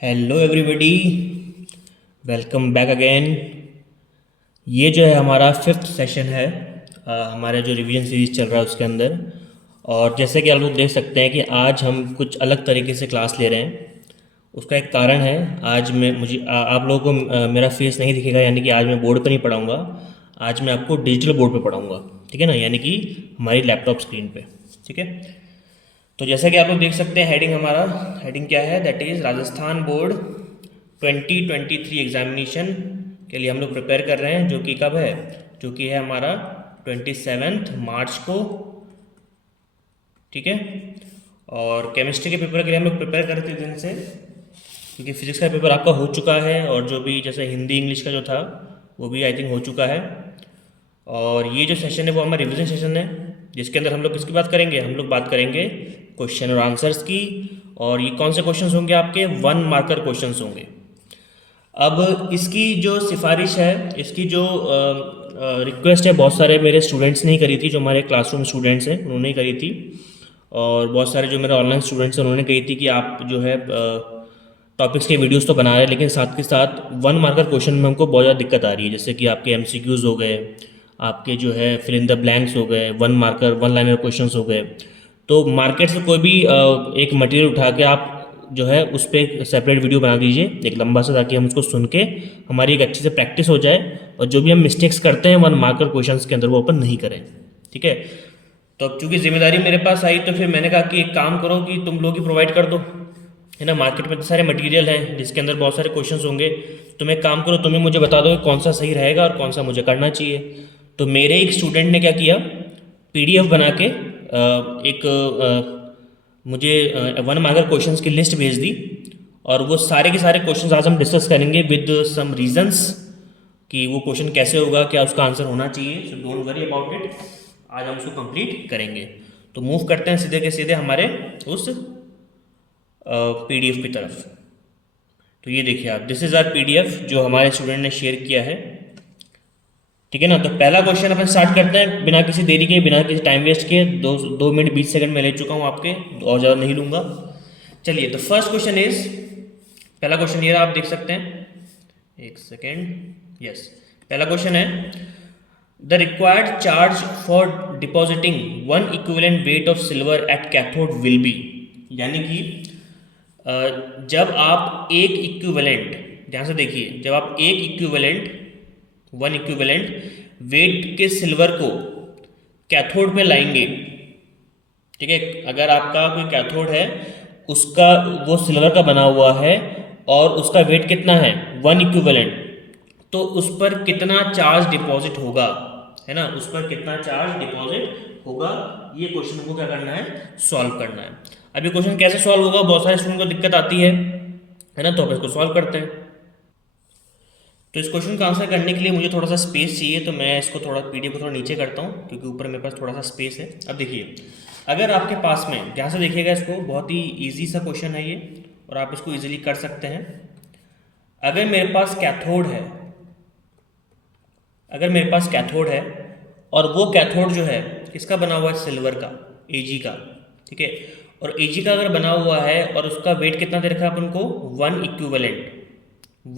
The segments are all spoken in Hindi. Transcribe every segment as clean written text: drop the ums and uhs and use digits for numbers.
Hello everybody, welcome back again. ये जो है हमारा फिफ्थ सेशन है हमारा जो रिवीजन सीरीज चल रहा है उसके अंदर। और जैसे कि आप लोग देख सकते हैं कि आज हम कुछ अलग तरीके से क्लास ले रहे हैं। उसका एक कारण है। आज मैं आप लोगों को मेरा फेस नहीं दिखेगा, यानी कि आज मैं बोर्ड पर नहीं पढ़ाऊँगा। आज मैं आपको डिजिटल बोर्ड पे पढ़ाऊँगा, ठीक है ना, यानी कि हमारी लैपटॉप स्क्रीन पे। ठीक है, तो जैसा कि आप लोग देख सकते हैं हेडिंग क्या है, that is Rajasthan board 2023 examination के लिए हम लोग प्रिपेयर कर रहे हैं, जो कि कब है, जो कि है हमारा 27 मार्च को। ठीक है, और केमिस्ट्री के पेपर के लिए हम लोग प्रिपेयर कर रहे थे दिन से, क्योंकि फिजिक्स का पेपर आपका हो चुका है और जो भी जैसे हिंदी इंग्लिश का जो था वो भी आई थिंक हो चुका है। और ये जो सेशन है वो हमारा रिवीजन सेशन है, जिसके अंदर हम लोग किसकी बात करेंगे, हम लोग बात करेंगे क्वेश्चन और आंसर्स की। और ये कौन से क्वेश्चंस होंगे, आपके 1 मार्कर क्वेश्चंस होंगे। अब इसकी जो सिफारिश है, इसकी जो रिक्वेस्ट है, बहुत सारे मेरे स्टूडेंट्स ने ही करी थी, जो हमारे क्लासरूम स्टूडेंट्स हैं उन्होंने ही करी थी। और बहुत सारे जो मेरे ऑनलाइन स्टूडेंट्स हैं उन्होंने कही थी कि आप जो है टॉपिक्स के वीडियोस तो बना रहे हैं, लेकिन साथ के साथ 1 मार्कर क्वेश्चन में हमको बहुत ज़्यादा दिक्कत आ रही है। जैसे कि आपके एमसीक्यूज़ हो गए, आपके जो है फिल इन द ब्लैंक्स हो गए, 1 मार्कर 1 लाइनर क्वेश्चंस हो गए। तो मार्केट से कोई भी एक मटेरियल उठा के आप जो है उस पर एक सेपरेट वीडियो बना दीजिए एक लंबा सा, ताकि हम उसको सुन के हमारी एक अच्छी से प्रैक्टिस हो जाए, और जो भी हम मिस्टेक्स करते हैं 1 मार्कर क्वेश्चंस के अंदर वो अपन नहीं करें। ठीक है, तो अब चूंकि जिम्मेदारी मेरे पास आई तो फिर मैंने कहा कि एक काम करो कि तुम लोग ही प्रोवाइड कर दो, है ना। मार्केट में तो सारे मटेरियल हैं जिसके अंदर बहुत सारे क्वेश्चंस होंगे। तुम एक काम करो, तुम्हें मुझे बता दो कि कौन सा सही रहेगा और कौन सा मुझे करना चाहिए। तो मेरे एक स्टूडेंट ने क्या किया, पीडीएफ बना के मुझे 1 मार्कर क्वेश्चंस की लिस्ट भेज दी। और वो सारे के सारे क्वेश्चंस आज हम डिस्कस करेंगे विद सम रीजंस, कि वो क्वेश्चन कैसे होगा, क्या उसका आंसर होना चाहिए। So don't worry about it, आज हम उसको कंप्लीट करेंगे। तो मूव करते हैं सीधे के सीधे हमारे उस पीडीएफ की तरफ। तो ये देखिए आप, दिस इज आर पीडीएफ जो हमारे स्टूडेंट ने शेयर किया है। ठीक है ना, तो पहला क्वेश्चन अपन स्टार्ट करते हैं बिना किसी देरी के, बिना किसी टाइम वेस्ट के। 2 मिनट 20 सेकंड में ले चुका हूँ आपके, और ज़्यादा नहीं लूँगा। चलिए, द फर्स्ट क्वेश्चन इज, पहला क्वेश्चन ये आप देख सकते हैं, एक सेकेंड, यस। पहला क्वेश्चन है, the required charge for depositing 1 equivalent weight of silver at cathode will be. यानी कि जब आप एक इक्विवेलेंट, ध्यान से देखिए, जब आप एक इक्विवेलेंट 1 इक्विवेलेंट वेट के सिल्वर को कैथोड पे लाएंगे। ठीक है, अगर आपका कोई कैथोड है, उसका वो सिल्वर का बना हुआ है और उसका वेट कितना है 1 इक्विवेलेंट, तो उस पर कितना चार्ज डिपॉजिट होगा, है ना, उस पर कितना चार्ज डिपॉजिट होगा। ये क्वेश्चन को क्या करना है, सॉल्व करना है। अब ये क्वेश्चन कैसे सॉल्व होगा, बहुत सारे स्टूडेंट को दिक्कत आती है ना, तो हम इसको सॉल्व करते हैं। तो इस क्वेश्चन का आंसर करने के लिए मुझे थोड़ा सा स्पेस चाहिए, तो मैं इसको थोड़ा पीडीएफ को थोड़ा नीचे करता हूँ, क्योंकि ऊपर मेरे पास थोड़ा सा स्पेस है। अब देखिए, अगर आपके पास में, ध्यान से देखिएगा इसको, बहुत ही ईजी सा क्वेश्चन है ये, और आप इसको ईजिली कर सकते हैं। अगर मेरे पास कैथोड है, अगर मेरे पास कैथोड है और वो कैथोड जो है किसका बना हुआ है, सिल्वर का, एजी का। ठीक है, और एजी का अगर बना हुआ है और उसका वेट कितना दे रखा है अपन को, 1 इक्विवेलेंट,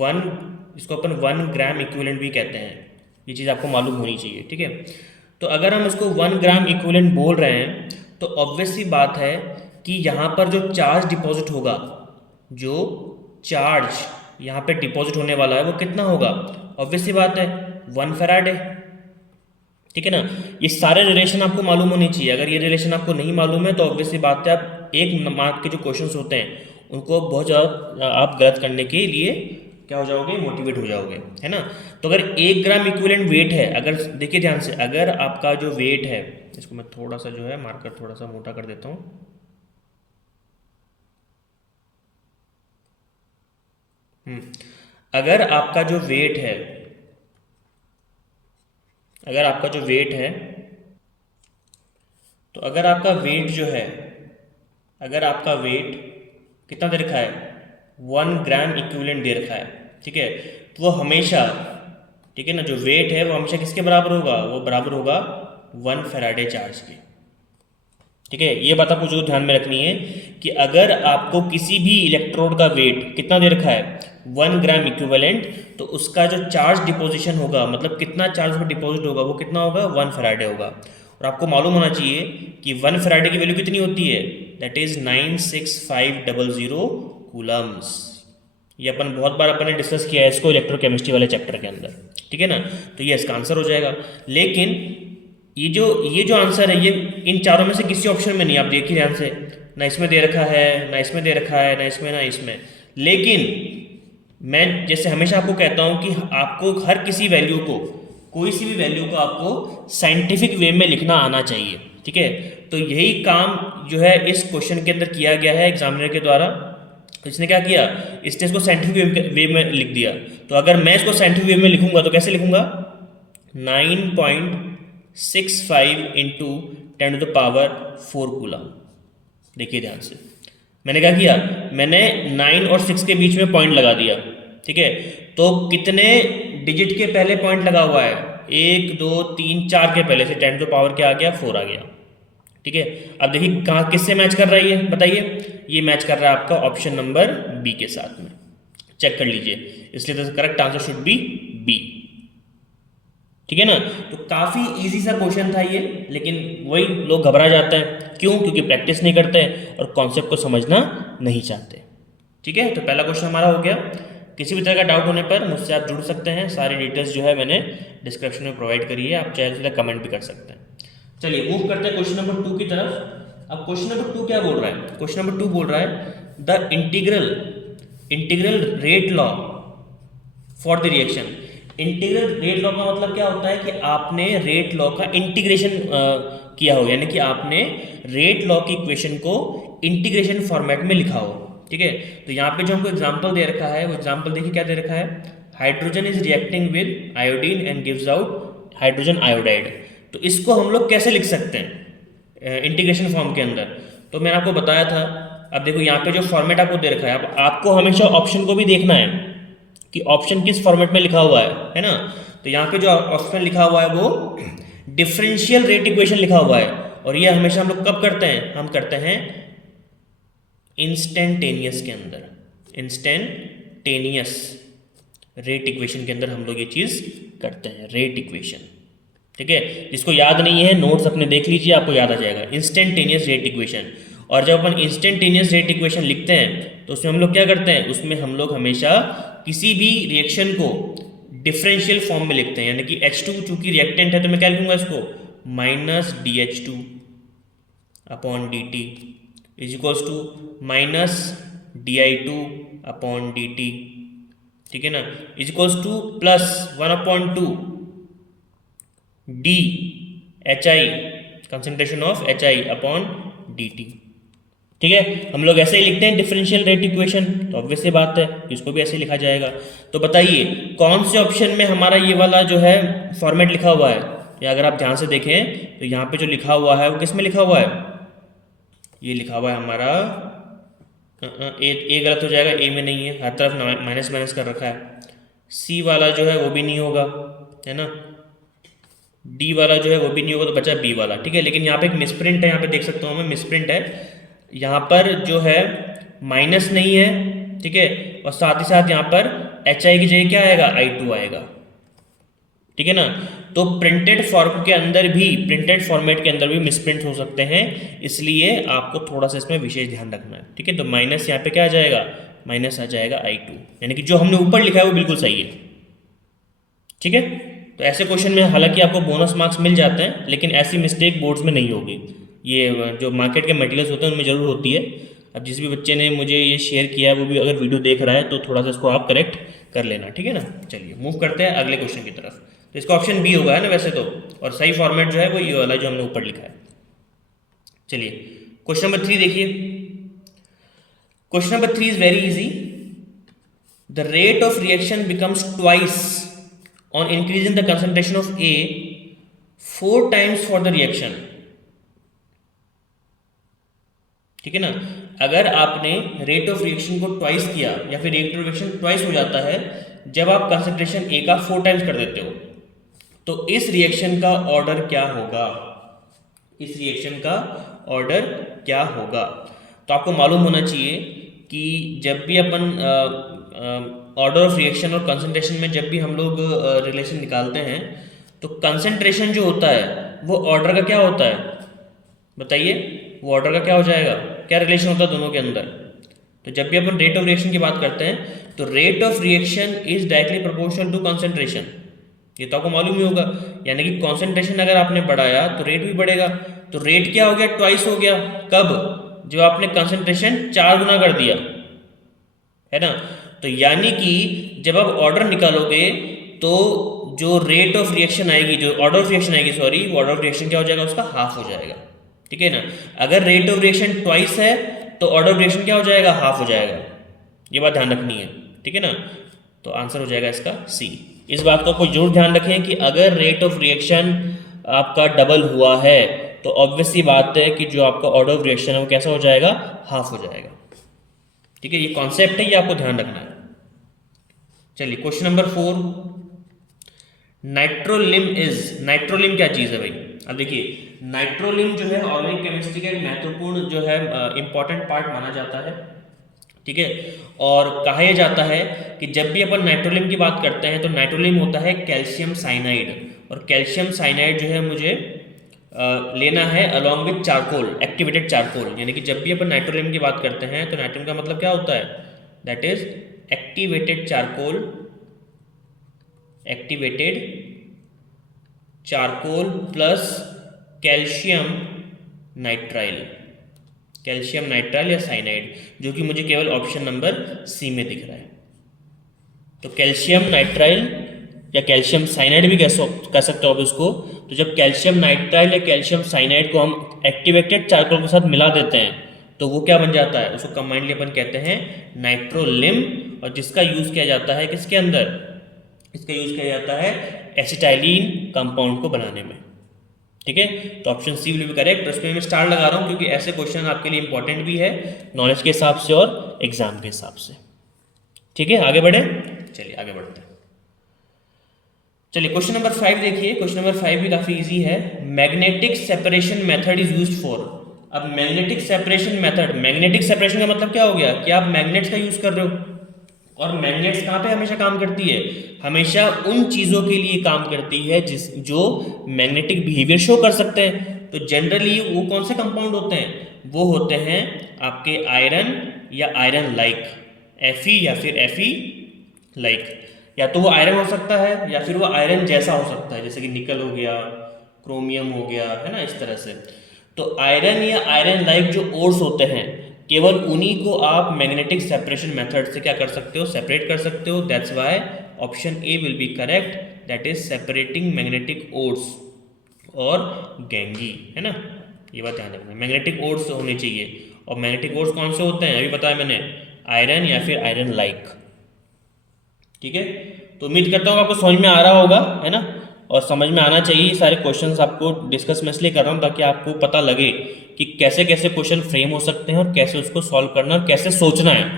1, इसको अपन 1 ग्राम इक्विवेलेंट भी कहते हैं। ये चीज़ आपको मालूम होनी चाहिए। ठीक है, तो अगर हम इसको 1 ग्राम इक्विवेलेंट बोल रहे हैं, तो ऑब्वियस सी बात है कि यहाँ पर जो चार्ज डिपॉजिट होगा, जो चार्ज यहाँ पे डिपॉजिट होने वाला है वो कितना होगा, ऑब्वियस सी बात है 1 फैराड। ठीक है ना, ये सारे रिलेशन आपको मालूम होने चाहिए। अगर ये रिलेशन आपको नहीं मालूम है तो ऑब्वियस सी बात है, आप एक मार्क के जो क्वेश्चंस होते हैं उनको बहुत ज़्यादा आप गलत करने के लिए क्या हो जाओगे, मोटिवेट हो जाओगे, है ना। तो अगर 1 ग्राम इक्विवेलेंट वेट है, अगर देखिए ध्यान से, अगर आपका जो वेट है, इसको मैं थोड़ा सा जो है मार्कर थोड़ा सा मोटा कर देता हूँ। अगर आपका जो वेट है, अगर आपका जो वेट है, तो अगर आपका वेट जो है, अगर आपका वेट कितना दे रखा है, 1 ग्राम इक्विवेलेंट दे रखा है। ठीक है, तो वो हमेशा, ठीक है ना, जो वेट है वो हमेशा किसके बराबर होगा, वो बराबर होगा 1 फैराडे चार्ज के। ठीक है, ये बात आपको जो ध्यान में रखनी है कि अगर आपको किसी भी इलेक्ट्रोड का वेट कितना दे रखा है 1 ग्राम इक्विवेलेंट, तो उसका जो चार्ज डिपोजिशन होगा, मतलब कितना चार्ज में डिपॉजिट होगा, वो कितना होगा 1 फैराडे होगा। और आपको मालूम होना चाहिए कि 1 फैराडे की वैल्यू कितनी होती है, दैट इज 96500 कूलम्स। ये अपन बहुत बार अपन ने डिस्कस किया है इसको इलेक्ट्रोकेमिस्ट्री वाले चैप्टर के अंदर, ठीक है ना। तो ये इसका आंसर हो जाएगा। लेकिन ये जो आंसर है ये इन चारों में से किसी ऑप्शन में नहीं, आप देखिए ध्यान से, ना इसमें दे रखा है, ना इसमें दे रखा है, ना इसमें, ना इसमें। लेकिन मैं जैसे हमेशा आपको कहता हूं कि आपको हर किसी वैल्यू को, कोई सी भी वैल्यू को आपको साइंटिफिक वे में लिखना आना चाहिए, ठीक है। तो यही काम जो है इस क्वेश्चन के अंदर किया गया है एग्जामिनर के द्वारा। तो इसने क्या किया, इसने इसको साइंटिफिक वे में लिख दिया। तो अगर मैं इसको साइंटिफिक वे में लिखूंगा तो कैसे लिखूंगा, 9.65 इंटू 10⁴ कूलम। देखिए ध्यान से, मैंने क्या किया, मैंने 9 और 6 के बीच में पॉइंट लगा दिया, ठीक है। तो कितने डिजिट के पहले पॉइंट लगा हुआ है, 1 2 3 4 के पहले से 10⁴ क्या आ गया, 4 आ गया, ठीक है। अब देखिए कहाँ किससे मैच कर रहा है, ये बताइए। ये मैच कर रहा है आपका ऑप्शन नंबर बी के साथ में, चेक कर लीजिए। इसलिए तो correct answer should be B, ठीक है ना। तो काफी इजी सा क्वेश्चन था ये, लेकिन वही लोग घबरा जाते हैं, क्यों, क्योंकि प्रैक्टिस नहीं करते हैं और कॉन्सेप्ट को समझना नहीं चाहते, ठीक है। तो पहला क्वेश्चन हमारा हो गया। किसी भी तरह का डाउट होने पर मुझसे आप जुड़ सकते हैं, सारी डिटेल्स जो है मैंने डिस्क्रिप्शन में प्रोवाइड करी है, आप चाहे तो सीधा कमेंट भी कर सकते हैं। चलिए मूव करते हैं क्वेश्चन नंबर 2 की तरफ। अब क्वेश्चन नंबर 2 क्या बोल रहा है, क्वेश्चन नंबर 2 बोल रहा है the integral rate law for the reaction. Integral rate law का मतलब क्या होता है कि आपने रेट लॉ का इंटीग्रेशन किया हो, यानी कि आपने रेट लॉ की इक्वेशन को इंटीग्रेशन फॉर्मेट में लिखा हो, ठीक है। तो यहाँ पे जो हमको एग्जांपल दे रखा है, वो एग्जांपल देखिए क्या दे रखा है, hydrogen is reacting with iodine and gives out hydrogen iodide. तो इसको हम लोग कैसे लिख सकते हैं इंटीग्रेशन फॉर्म के अंदर, तो मैंने आपको बताया था। अब देखो यहाँ पे जो फॉर्मेट आपको दे रखा है, अब आपको हमेशा ऑप्शन को भी देखना है कि ऑप्शन किस फॉर्मेट में लिखा हुआ है ना। तो यहाँ पे जो ऑप्शन लिखा हुआ है वो डिफरेंशियल रेट इक्वेशन लिखा हुआ है, और ये हमेशा हम लोग कब करते हैं, हम करते हैं इंस्टेंटेनियस के अंदर, इंस्टेंटेनियस रेट इक्वेशन के अंदर हम लोग ये चीज़ करते हैं, रेट इक्वेशन, ठीक है। जिसको याद नहीं है नोट्स अपने देख लीजिए, आपको याद आ जाएगा इंस्टेंटेनियस रेट इक्वेशन। और जब अपन इंस्टेंटेनियस रेट इक्वेशन लिखते हैं तो उसमें हम लोग क्या करते हैं, उसमें हम लोग हमेशा किसी भी रिएक्शन को डिफरेंशियल फॉर्म में लिखते हैं, यानी कि H2 चूंकि रिएक्टेंट है तो मैं क्या लिखूंगा इसको, -DH2 upon dt is equals to -Di2 upon dt, ठीक है ना, is equals to +1/2 dHi concentration of HI upon dt, ठीक है। हम लोग ऐसे ही लिखते हैं डिफरेंशियल रेट इक्वेशन, तो ऑब्वियस सी बात है इसको भी ऐसे लिखा जाएगा। तो बताइए कौन से ऑप्शन में हमारा ये वाला जो है फॉर्मेट लिखा हुआ है, या अगर आप ध्यान से देखें तो यहाँ पे जो लिखा हुआ है वो किस में लिखा हुआ है, ये लिखा हुआ है हमारा ए गलत हो जाएगा, ए में नहीं है, हर तरफ माइनस माइनस कर रखा है। सी वाला जो है वो भी नहीं होगा, है ना, डी वाला जो है वो भी नहीं होगा, तो बचा बी वाला, ठीक है। लेकिन यहाँ पे एक मिसप्रिंट है, यहाँ पे देख सकता हूँ मैं मिसप्रिंट है, यहाँ पर जो है माइनस नहीं है, ठीक है, और साथ ही साथ यहाँ पर HI की जगह क्या आएगा, I2 आएगा, ठीक है ना। तो प्रिंटेड फॉर्म के अंदर भी, प्रिंटेड फॉर्मेट के अंदर भी मिसप्रिंट हो सकते हैं, इसलिए आपको थोड़ा सा इसमें विशेष ध्यान रखना है, ठीक है। तो माइनस यहाँ पे क्या आ जाएगा, माइनस आ जाएगा I2, यानी कि जो हमने ऊपर लिखा है वो बिल्कुल सही है, ठीक है। तो ऐसे क्वेश्चन में हालांकि आपको बोनस मार्क्स मिल जाते हैं, लेकिन ऐसी मिस्टेक बोर्ड्स में नहीं होगी। ये जो मार्केट के मटेरियल्स होते हैं उनमें ज़रूर होती है। अब जिस भी बच्चे ने मुझे ये शेयर किया है वो भी अगर वीडियो देख रहा है तो थोड़ा सा इसको आप करेक्ट कर लेना, ठीक है ना। चलिए मूव करते हैं अगले क्वेश्चन की तरफ। तो इसका ऑप्शन बी होगा, है ना वैसे तो, और सही फॉर्मेट जो है वो ये वाला जो हमने ऊपर लिखा है। चलिए क्वेश्चन नंबर 3 देखिए। Question number 3 is very easy. The rate of reaction becomes twice on increasing the concentration of A 4 times for the reaction, ठीक है ना। अगर आपने रेट ऑफ रिएक्शन को ट्वाइस किया या फिर रेट ऑफ रिएक्शन ट्वाइस हो जाता है जब आप कंसंट्रेशन A का 4 टाइम्स कर देते हो, तो इस रिएक्शन का ऑर्डर क्या होगा, इस रिएक्शन का ऑर्डर क्या होगा। तो आपको मालूम होना चाहिए कि जब भी अपन ऑर्डर ऑफ रिएक्शन और कंसंट्रेशन में जब भी हम लोग रिलेशन निकालते हैं तो कंसंट्रेशन जो होता है वो ऑर्डर का क्या होता है, बताइए, वो ऑर्डर का क्या हो जाएगा, क्या रिलेशन होता है दोनों के अंदर। तो जब भी अपन रेट ऑफ रिएक्शन की बात करते हैं तो rate of reaction is directly proportional to concentration, ये तो आपको मालूम ही होगा। यानी कि कंसंट्रेशन अगर आपने बढ़ाया तो रेट भी बढ़ेगा। तो रेट क्या हो गया, ट्वाइस हो गया, कब, जब आपने कंसंट्रेशन 4 गुना कर दिया, है ना। तो यानी कि जब आप ऑर्डर निकालोगे तो जो रेट ऑफ रिएक्शन आएगी, जो ऑर्डर ऑफ रिएक्शन आएगी, सॉरी, वो ऑर्डर ऑफ रिएक्शन क्या हो जाएगा, उसका हाफ हो जाएगा, ठीक है ना। अगर रेट ऑफ रिएक्शन ट्वाइस है तो ऑर्डर ऑफ रिएक्शन क्या हो जाएगा, हाफ हो जाएगा, ये बात ध्यान रखनी है, ठीक है ना। तो आंसर हो जाएगा इसका सी। इस बात को आपको जरूर ध्यान रखें कि अगर रेट ऑफ रिएक्शन आपका डबल हुआ है तो ऑब्वियस सी बात है कि जो आपका ऑर्डर ऑफ रिएक्शन है वो कैसा हो जाएगा, हाफ हो जाएगा, ठीक है। ये कॉन्सेप्ट है, ये आपको ध्यान रखना है। चलिए क्वेश्चन नंबर 4, नाइट्रोलिम नाइट्रोलिम क्या चीज़ है भाई। अब देखिए, नाइट्रोलिम जो है ऑर्गेनिक केमिस्ट्री का एक महत्वपूर्ण जो है इंपॉर्टेंट पार्ट माना जाता है, ठीक है। और कहा यह जाता है कि जब भी अपन नाइट्रोलिम की बात करते हैं तो नाइट्रोलिम होता है कैल्शियम साइनाइड, और कैल्शियम साइनाइड जो है मुझे लेना है along with charcoal, activated charcoal. यानी कि जब भी अपन नाइट्रोलिम की बात करते हैं तो नाइट्रोलिम का मतलब क्या होता है, that is activated charcoal, activated charcoal plus calcium nitrile, calcium nitrile या साइनाइड, जो कि मुझे केवल ऑप्शन नंबर सी में दिख रहा है। तो कैल्शियम नाइट्राइल या कैल्शियम साइनाइड भी कह सकते हो आप इसको। तो जब कैल्शियम नाइट्राइल या कैल्शियम साइनाइड को हम एक्टिवेटेड चारकोल के साथ मिला देते हैं तो वो क्या बन जाता है, उसको कंबाइंडली अपन कहते हैं नाइट्रोलिम, और जिसका यूज़ किया जाता है किसके अंदर, इसका यूज़ किया जाता है एसिटाइलिन कंपाउंड को बनाने में, ठीक है। तो option C will be correct. उसमें मैं स्टार लगा रहा हूँ क्योंकि ऐसे क्वेश्चन आपके लिए इंपॉर्टेंट भी है नॉलेज के हिसाब से और एग्जाम के हिसाब से, ठीक है। आगे बढ़े, चलिए आगे बढ़ते हैं। चलिए क्वेश्चन नंबर 5 देखिए। क्वेश्चन नंबर 5 भी काफी इजी है। Magnetic separation method is used for. अब magnetic separation method, magnetic separation का मतलब क्या हो गया कि आप मैग्नेट्स का यूज कर रहे हो, और मैग्नेट्स कहाँ पे हमेशा काम करती है, हमेशा उन चीज़ों के लिए काम करती है जो मैग्नेटिक बिहेवियर शो कर सकते हैं। तो जनरली वो कौन से कंपाउंड होते हैं, वो होते हैं आपके आयरन या आयरन लाइक, Fe या फिर Fe लाइक, या तो वो आयरन हो सकता है या फिर वो आयरन जैसा हो सकता है, जैसे कि निकल हो गया, क्रोमियम हो गया, है ना, इस तरह से। तो आयरन या आयरन लाइक जो ओर्स होते हैं केवल उन्हीं को आप मैग्नेटिक सेपरेशन मेथड से क्या कर सकते हो, सेपरेट कर सकते हो। That's why option A will be correct, that is separating magnetic ores और गैंगी, है ना। ये बात ध्यान रखना, मैग्नेटिक ओर्स होने चाहिए। और मैग्नेटिक ओर्स कौन से होते हैं, अभी बताया मैंने, आयरन या फिर आयरन लाइक, ठीक है। तो उम्मीद करता हूँ आपको समझ में आ रहा होगा, है ना, और समझ में आना चाहिए। सारे क्वेश्चंस आपको डिस्कस मैं इसलिए कर रहा हूँ ताकि आपको पता लगे कि कैसे कैसे क्वेश्चन फ्रेम हो सकते हैं और कैसे उसको सॉल्व करना और कैसे सोचना है।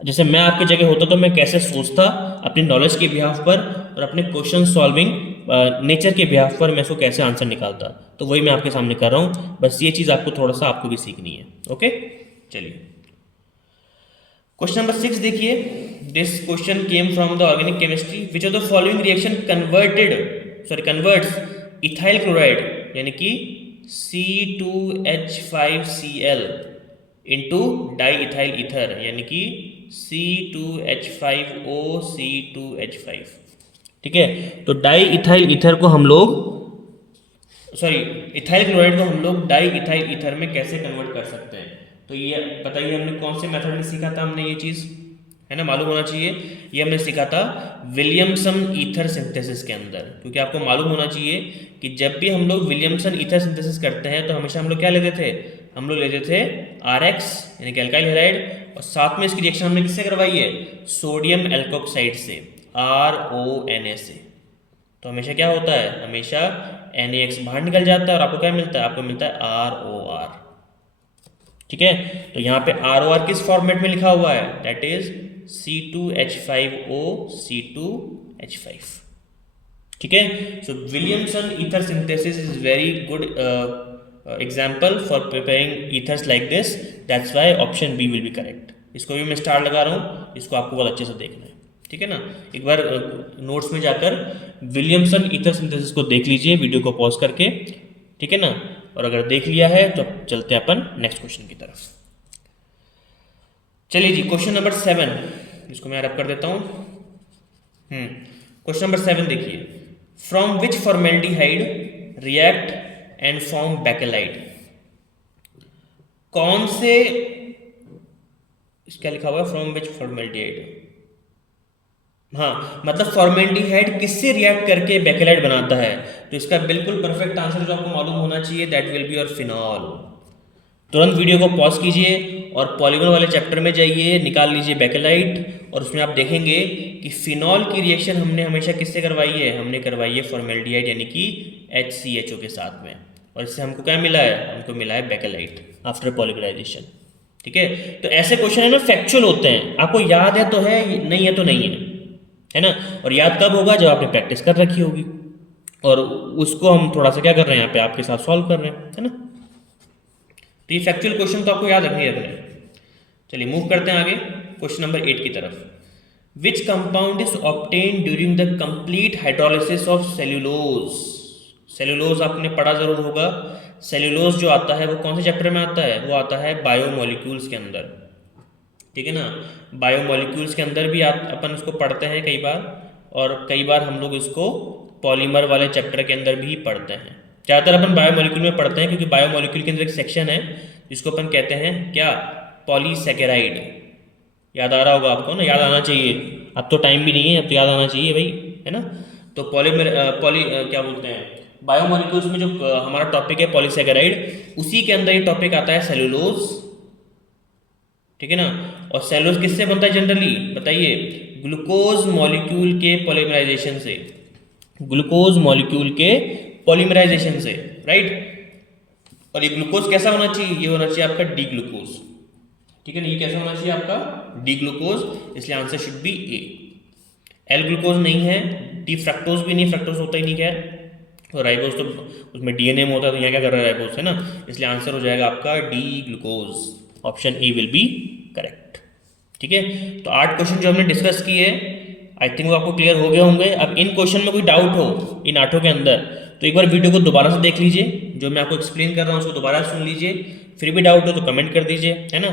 जैसे मैं आपकी जगह होता तो मैं कैसे सोचता अपनी नॉलेज के बिहाफ पर और अपने क्वेश्चन सॉल्विंग नेचर के बिहाफ पर मैं इसको कैसे आंसर निकालता, तो वही मैं आपके सामने कर रहा हूँ। बस ये चीज़ आपको थोड़ा सा आपको भी सीखनी है, ओके। चलिए क्वेश्चन नंबर 6 देखिए। This question came from the organic chemistry, which of the following reaction converts ethyl chloride यानी कि C2H5Cl into di ethyl ether यानी कि C2H5O, ठीक है। तो डाई इथाइल ईथर को हम लोग, सॉरी, इथाइल क्लोराइड को हम लोग डाई इथाइल ईथर में कैसे कन्वर्ट कर सकते हैं। तो ये बताइए हमने कौन से मेथड में सीखा था, हमने ये चीज़, है ना, मालूम होना चाहिए। ये हमने सीखा था विलियमसन ईथर सिंथेसिस के अंदर, क्योंकि आपको मालूम होना चाहिए कि जब भी हम लोग विलियमसन ईथर सिंथेसिस करते हैं तो हमेशा हम लोग क्या लेते थे, हम लोग लेते थे RX यानी कि अल्काइल हैलाइड, और साथ में इसकी रिएक्शन हमने किससे करवाई है, सोडियम एल्कोक्साइड से, RONA से। तो हमेशा क्या होता है, हमेशा NaX बाहर निकल जाता है और आपको क्या मिलता है, आपको मिलता है ROR, ठीक है। तो यहाँ पे ROR किस फॉर्मेट में लिखा हुआ है, दैट इज C2H5O C2H5, ठीक है। So Williamson ether synthesis is very good example for preparing ethers like this, that's why option B will be correct. इसको भी मैं स्टार लगा रहा हूँ, इसको आपको बहुत अच्छे से देखना है, ठीक है ना। एक बार नोट्स में जाकर विलियमसन ईथर सिंथेसिस को देख लीजिए वीडियो को पॉज करके, ठीक है ना। और अगर देख लिया है तो चलते हैं अपन नेक्स्ट क्वेश्चन की तरफ। चलिए जी, क्वेश्चन नंबर 7, इसको मैं रब कर देता हूँ। क्वेश्चन नंबर 7 देखिए, from which formaldehyde react and form bakelite. कौन से, क्या लिखा हुआ है, फ्रॉम विच फॉर्मेल्डिहाइड, हाँ मतलब फॉर्मेल्डिहाइड किससे रिएक्ट करके बेकेलाइट बनाता है। तो इसका बिल्कुल परफेक्ट आंसर जो आपको मालूम होना चाहिए, that will be your phenol. तुरंत वीडियो को पॉज कीजिए और पॉलीमर वाले चैप्टर में जाइए, निकाल लीजिए बेकेलाइट, और उसमें आप देखेंगे कि फिनॉल की रिएक्शन हमने हमेशा किससे करवाई है, हमने करवाई है फॉर्मेल्डिहाइड यानी कि HCHO के साथ में, और इससे हमको क्या मिला है, हमको मिला है बेकेलाइट आफ्टर पॉलीमराइजेशन, ठीक है। तो ऐसे क्वेश्चन है ना फैक्चुअल होते हैं, आपको याद है तो है, नहीं है तो नहीं है ना। और याद कब होगा, जब आपने प्रैक्टिस कर रखी होगी, और उसको हम थोड़ा सा क्या कर रहे हैं यहाँ पे आपके साथ सॉल्व कर रहे हैं, है ना। तो ये फैक्चुअल क्वेश्चन तो आपको याद रखनी है अपने। चलिए मूव करते हैं आगे क्वेश्चन नंबर 8 की तरफ। Which compound is obtain during the complete hydrolysis of cellulose. Cellulose आपने पढ़ा जरूर होगा। सेल्यूलोज जो आता है वो कौन से चैप्टर में आता है, वो आता है बायोमोलिक्यूल्स के अंदर, ठीक है ना। बायोमोलिक्यूल्स के अंदर भी अपन इसको पढ़ते हैं कई बार, और कई बार हम लोग इसको पॉलीमर वाले चैप्टर के अंदर भी पढ़ते हैं। ज़्यादातर अपन बायोमोलिक्यूल में पढ़ते हैं, क्योंकि बायोमोलिक्यूल के अंदर एक सेक्शन है जिसको अपन कहते हैं क्या, पॉलीसैकेराइड। याद आ रहा होगा आपको ना, याद आना चाहिए, अब तो टाइम भी नहीं है, अब तो याद आना चाहिए भाई, है ना। तो क्या बोलते हैं, बायोमोलिक्यूल्स में जो हमारा टॉपिक है पॉलीसैकेराइड, उसी के अंदर ये टॉपिक आता है सेलुलोज, ठीक है ना। और सेलुलोज किससे बनता है जनरली, बताइए, ग्लूकोज मॉलिक्यूल के पॉलीमराइजेशन से, ग्लूकोज मॉलिक्यूल के पॉलीमराइजेशन से, राइट। और ये ग्लूकोज कैसा होना चाहिए, ये होना चाहिए आपका डी ग्लूकोज, ठीक है ना। ये कैसा होना चाहिए आपका, डी ग्लूकोज, इसलिए answer should B A. L glucose नहीं है, डी फ्रक्टोज भी नहीं, फ्रक्टोज होता ही नहीं, क्या है, तो राइबोज तो उसमें डीएनए में होता है, तो यहाँ क्या कर रहा है राइबोज, है ना। इसलिए आंसर हो जाएगा आपका D glucose, option A will be correct, ठीक है। तो 8 क्वेश्चन जो हमने डिस्कस किए, आई थिंक वो आपको क्लियर हो गए होंगे। अब इन क्वेश्चन में कोई डाउट हो इन 8 के अंदर, तो एक बार वीडियो को दोबारा से देख लीजिए, जो मैं आपको एक्सप्लेन कर रहा हूँ उसको दोबारा सुन लीजिए, फिर भी डाउट हो तो कमेंट कर दीजिए, है ना,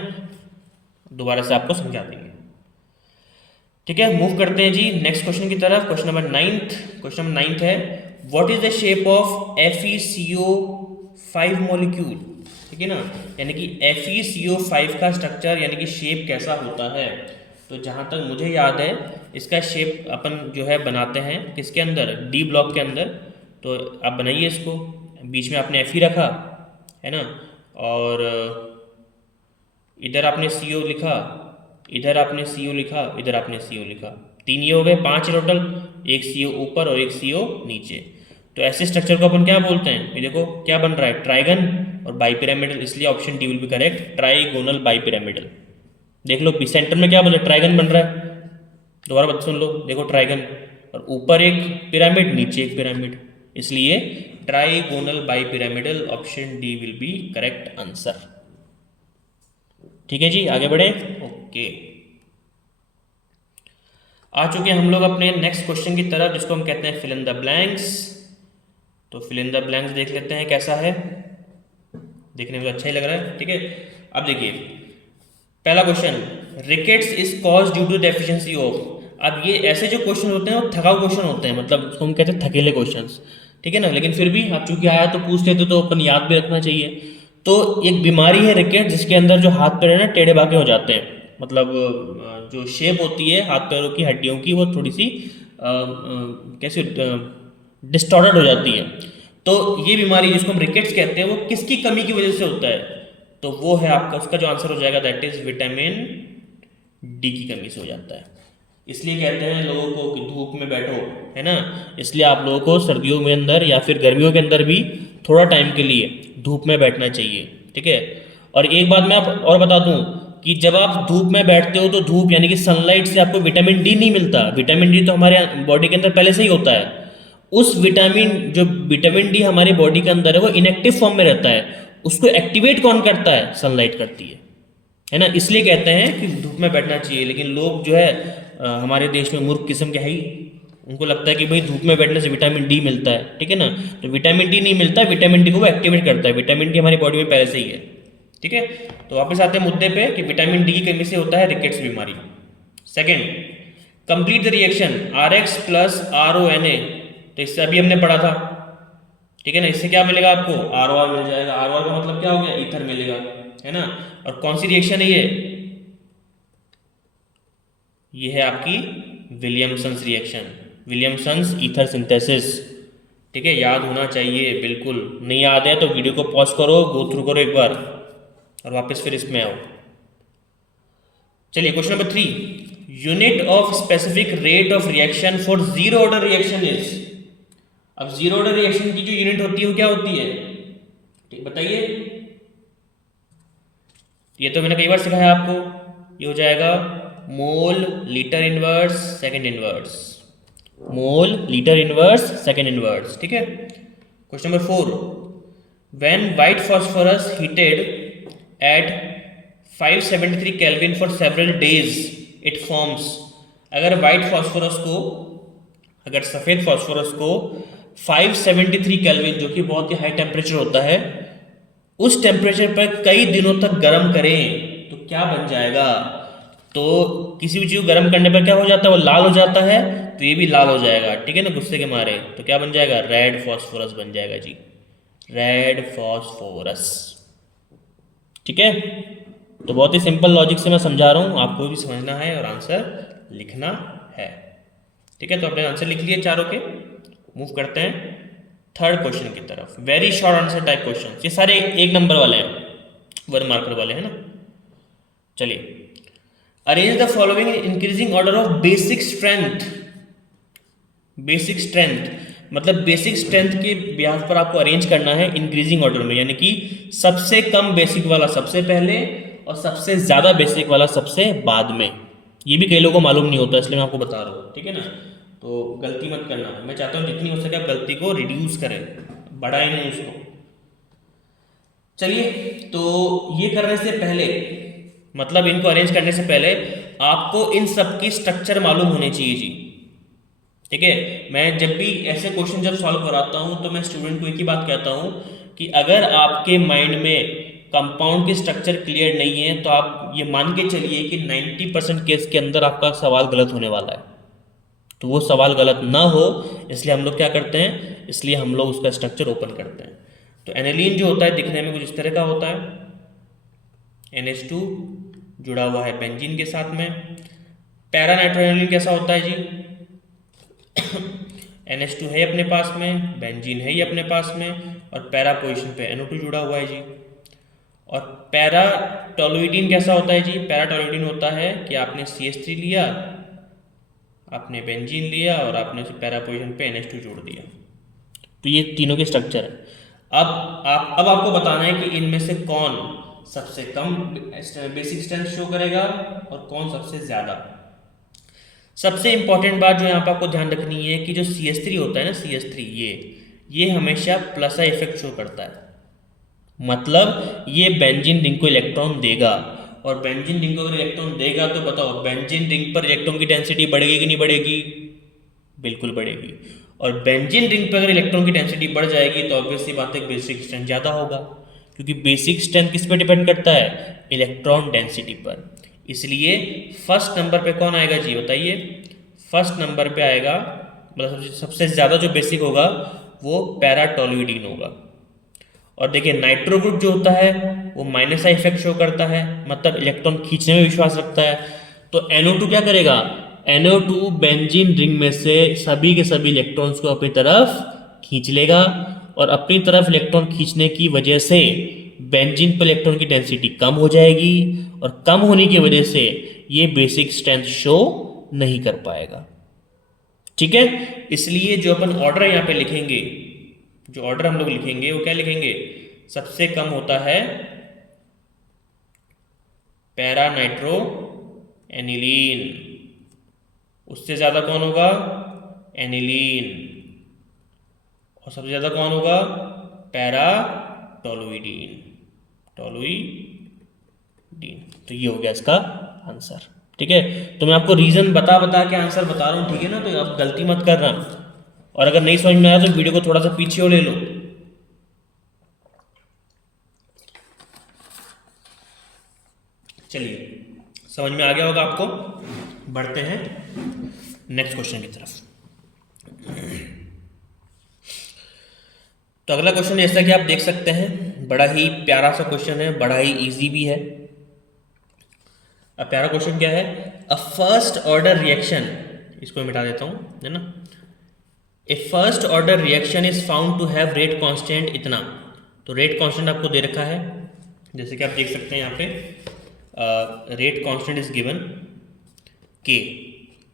दोबारा से आपको समझा देंगे, ठीक है। मूव करते हैं जी नेक्स्ट क्वेश्चन की तरफ। क्वेश्चन नंबर 9, क्वेश्चन नंबर 9 है, what is the shape of FeCO5 molecule, ठीक है ना। यानी कि FeCO5 का स्ट्रक्चर यानी कि शेप कैसा होता है। तो जहाँ तक मुझे याद है, इसका शेप अपन जो है बनाते हैं किसके अंदर, डी ब्लॉक के अंदर। तो आप बनाइए इसको, बीच में आपने Fe रखा, है ना, और इधर आपने CO लिखा, इधर आपने CO लिखा, इधर आपने CO लिखा, 3 ये हो गए, 5 टोटल, एक CO ऊपर और एक CO नीचे। तो ऐसे स्ट्रक्चर को अपन क्या बोलते हैं, ये देखो क्या बन रहा है, ट्राइगन और बाइपिरामिडल, इसलिए option D will be correct, trigonal bipyramidal. देख लो सेंटर में क्या बन रहा है, ट्राइगन बन रहा है, दोबारा बात सुन लो, देखो ट्राइगन, और ऊपर एक पिरामिड, नीचे एक पिरामिड, इसलिए trigonal bipyramidal, option D will be correct answer, ठीक है जी। आगे बढ़े, ओके। आ चुके हैं हम लोग अपने नेक्स्ट क्वेश्चन की तरफ, जिसको हम कहते हैं फिल इन द ब्लैंक्स। तो फिल इन द ब्लैंक्स देख लेते हैं कैसा है, देखने में तो अच्छा ही लग रहा है, ठीक है। अब देखिए पहला question, rickets is cause due to deficiency of. अब ये ऐसे जो क्वेश्चन होते हैं वो थकाऊ क्वेश्चन होते हैं, मतलब उसको हम कहते हैं थकेले क्वेश्चंस, ठीक है ना। लेकिन फिर भी आप चूंकि आया तो पूछ लेते तो अपन याद भी रखना चाहिए। तो एक बीमारी है रिकेट, जिसके अंदर जो हाथ पैर है ना टेढ़े बाके हो जाते हैं, मतलब जो शेप होती है हाथ पैरों की हड्डियों की वो थोड़ी सी कैसे डिस्टॉर्टेड हो जाती है। तो ये बीमारी जिसको हम रिकेट्स कहते हैं वो किसकी कमी की वजह से होता है, तो वो है आपका, उसका जो आंसर हो जाएगा दैट इज विटामिन डी की कमी से हो जाता है। इसलिए कहते हैं लोगों को कि धूप में बैठो, है ना, इसलिए आप लोगों को सर्दियों में अंदर या फिर गर्मियों के अंदर भी थोड़ा टाइम के लिए धूप में बैठना चाहिए, ठीक है। और एक बात मैं आप और बता दूं कि जब आप धूप में बैठते हो तो धूप यानी कि सनलाइट से आपको विटामिन डी नहीं मिलता। विटामिन डी तो हमारे बॉडी के अंदर पहले से ही होता है, उस विटामिन डी हमारी बॉडी के अंदर है वो इनएक्टिव फॉर्म में रहता है, उसको एक्टिवेट कौन करता है? सनलाइट करती है ना। इसलिए कहते हैं कि धूप में बैठना चाहिए। लेकिन लोग जो है हमारे देश में मूर्ख किस्म के है ही, उनको लगता है कि भाई धूप में बैठने से विटामिन डी मिलता है, ठीक है ना। तो विटामिन डी नहीं मिलता, विटामिन डी को वो एक्टिवेट करता है। विटामिन डी हमारी बॉडी में पहले से ही है, ठीक है। तो वापस आते हैं मुद्दे पे कि विटामिन डी की कमी से होता है रिकेट्स बीमारी। Second, complete the reaction R X plus R O N A. तो इससे अभी हमने पढ़ा था, ठीक है ना। इससे क्या मिलेगा आपको? आर ओ आर मिल जाएगा। आर ओ आर का मतलब क्या हो गया? ईथर मिलेगा, है ना। और कौन सी रिएक्शन है ये है आपकी Williamson's reaction, Williamson's ether synthesis, ठीक है। याद होना चाहिए, बिल्कुल। नहीं याद है तो वीडियो को पॉज करो, गो थ्रू करो एक बार और वापस फिर इसमें आओ। चलिए question number 3, unit of specific rate of reaction for zero order reaction is. अब जीरो ऑर्डर रिएक्शन की जो यूनिट होती है वो क्या होती है? ठीक बताइए। ये तो मैंने कई बार सिखाया आपको। ये हो जाएगा mole litre inverse second inverse, mole litre inverse second inverse, ठीक है। Question number 4, when white phosphorus heated at 573 kelvin for several days it forms. अगर व्हाइट फॉस्फोरस को, अगर सफ़ेद फॉस्फोरस को 573 केल्विन, जो कि बहुत ही हाई टेम्परेचर होता है, उस टेम्परेचर पर कई दिनों तक गर्म करें तो क्या बन जाएगा? तो किसी भी चीज़ को गर्म करने पर क्या हो जाता है? वो लाल हो जाता है। तो ये भी लाल हो जाएगा, ठीक है ना, गुस्से के मारे। तो क्या बन जाएगा? रेड फॉस्फोरस बन जाएगा जी, रेड फॉस्फोरस, ठीक है। तो बहुत ही सिंपल लॉजिक से मैं समझा रहा हूँ, आपको भी समझना है और आंसर लिखना है, ठीक है। तो अपने आंसर लिख लिए चारों के। मूव करते हैं थर्ड क्वेश्चन की तरफ। Very short answer type question, ये सारे एक नंबर वाले हैं, 1 मार्कर वाले हैं ना। चलिए, arrange the following in increasing order of basic strength. Basic strength मतलब बेसिक स्ट्रेंथ के ब्याज पर आपको अरेंज करना है इंक्रीजिंग ऑर्डर में, यानी कि सबसे कम बेसिक वाला सबसे पहले और सबसे ज़्यादा बेसिक वाला सबसे बाद में। ये भी कई लोगों को मालूम नहीं होता, इसलिए मैं आपको बता रहा हूँ, ठीक है ना। तो गलती मत करना, मैं चाहता हूँ जितनी हो सके आप गलती को रिड्यूस करें, बढ़ाएं नहीं उसको। चलिए, तो ये करने से पहले, मतलब इनको अरेंज करने से पहले आपको इन सब की स्ट्रक्चर मालूम होनी चाहिए जी, ठीक है। मैं जब भी ऐसे क्वेश्चन जब सॉल्व कराता हूँ तो मैं स्टूडेंट को एक ही बात कहता हूँ कि अगर आपके माइंड में कंपाउंड की स्ट्रक्चर क्लियर नहीं है तो आप ये मान के चलिए कि 90% केस के अंदर आपका सवाल गलत होने वाला है। तो वो सवाल गलत ना हो इसलिए हम लोग क्या करते हैं, इसलिए हम लोग उसका स्ट्रक्चर ओपन करते हैं। तो एनिलीन जो होता है दिखने में कुछ इस तरह का होता है, NH2 जुड़ा हुआ है बेंजीन के साथ में। पैरा नाइट्रोएनिलीन कैसा होता है जी? NH2 है अपने पास में, बेंजीन है ही अपने पास में, और पैरा पोजीशन पे NO2 जुड़ा हुआ है जी। और पैरा टोलुइडिन कैसा होता है जी? पैरा टोलुइडिन होता है कि आपने CH3 लिया, आपने बेंजीन लिया और आपने उसे पैरा पोजीशन पे NH2 जोड़ दिया। तो ये तीनों के स्ट्रक्चर है। अब आपको बताना है कि इनमें से कौन सबसे कम बेसिक स्ट्रेंथ शो करेगा और कौन सबसे ज़्यादा। सबसे इंपॉर्टेंट बात जो यहाँ पर आपको ध्यान रखनी है कि जो CH3 होता है ना, CH3 ये हमेशा प्लस आई इफेक्ट शो करता है। मतलब ये बेंजीन रिंग को इलेक्ट्रॉन देगा, और बेंजीन रिंग को अगर इलेक्ट्रॉन देगा तो बताओ बेंजीन रिंग पर इलेक्ट्रॉन की डेंसिटी बढ़ेगी कि नहीं बढ़ेगी? बिल्कुल बढ़ेगी। और बेंजीन रिंग पर अगर इलेक्ट्रॉन की डेंसिटी बढ़ जाएगी तो ऑब्वियसली बात है बेसिक स्ट्रेंथ ज़्यादा होगा, क्योंकि बेसिक स्ट्रेंथ किस पर डिपेंड करता है? इलेक्ट्रॉन डेंसिटी पर। इसलिए फर्स्ट नंबर पे कौन आएगा जी बताइए? फर्स्ट नंबर पे आएगा, मतलब सबसे ज़्यादा जो बेसिक होगा वो पैरा टोलुइडिन होगा। और देखिए नाइट्रो ग्रुप जो होता है वो माइनस आई इफेक्ट शो करता है, मतलब इलेक्ट्रॉन खींचने में विश्वास रखता है। तो NO2 क्या करेगा? NO2 बेंजीन रिंग में से सभी के सभी इलेक्ट्रॉन्स को अपनी तरफ खींच लेगा, और अपनी तरफ इलेक्ट्रॉन खींचने की वजह से बेंजीन पर इलेक्ट्रॉन की डेंसिटी कम हो जाएगी, और कम होने की वजह से ये बेसिक स्ट्रेंथ शो नहीं कर पाएगा, ठीक है। इसलिए जो अपन ऑर्डर यहाँ पे लिखेंगे, जो ऑर्डर हम लोग लिखेंगे वो क्या लिखेंगे? सबसे कम होता है पैरा नाइट्रो एनिलीन, उससे ज्यादा कौन होगा? एनिलीन, और सबसे ज़्यादा कौन होगा? पैराटोलुइडीन, टोलुइडीन। तो ये हो गया इसका आंसर। ठीक है, तो मैं आपको रीज़न बता बता के आंसर बता रहा हूँ, ठीक है ना, तो आप गलती मत करना। और अगर नहीं समझ में आया तो वीडियो को थोड़ा सा पीछे ले लो। चलिए, समझ में आ गया होगा आपको। बढ़ते हैं नेक्स्ट क्वेश्चन की तरफ। तो अगला क्वेश्चन जैसा कि आप देख सकते हैं, बड़ा ही प्यारा सा क्वेश्चन है, बड़ा ही इजी भी है। अब प्यारा क्वेश्चन क्या है? अ फर्स्ट ऑर्डर रिएक्शन, इसको मिटा देता हूं, है ना। A first order reaction is found to have rate constant इतना। तो रेट कांस्टेंट आपको दे रखा है, जैसे कि आप देख सकते हैं यहाँ पे रेट कांस्टेंट इज गिवन के,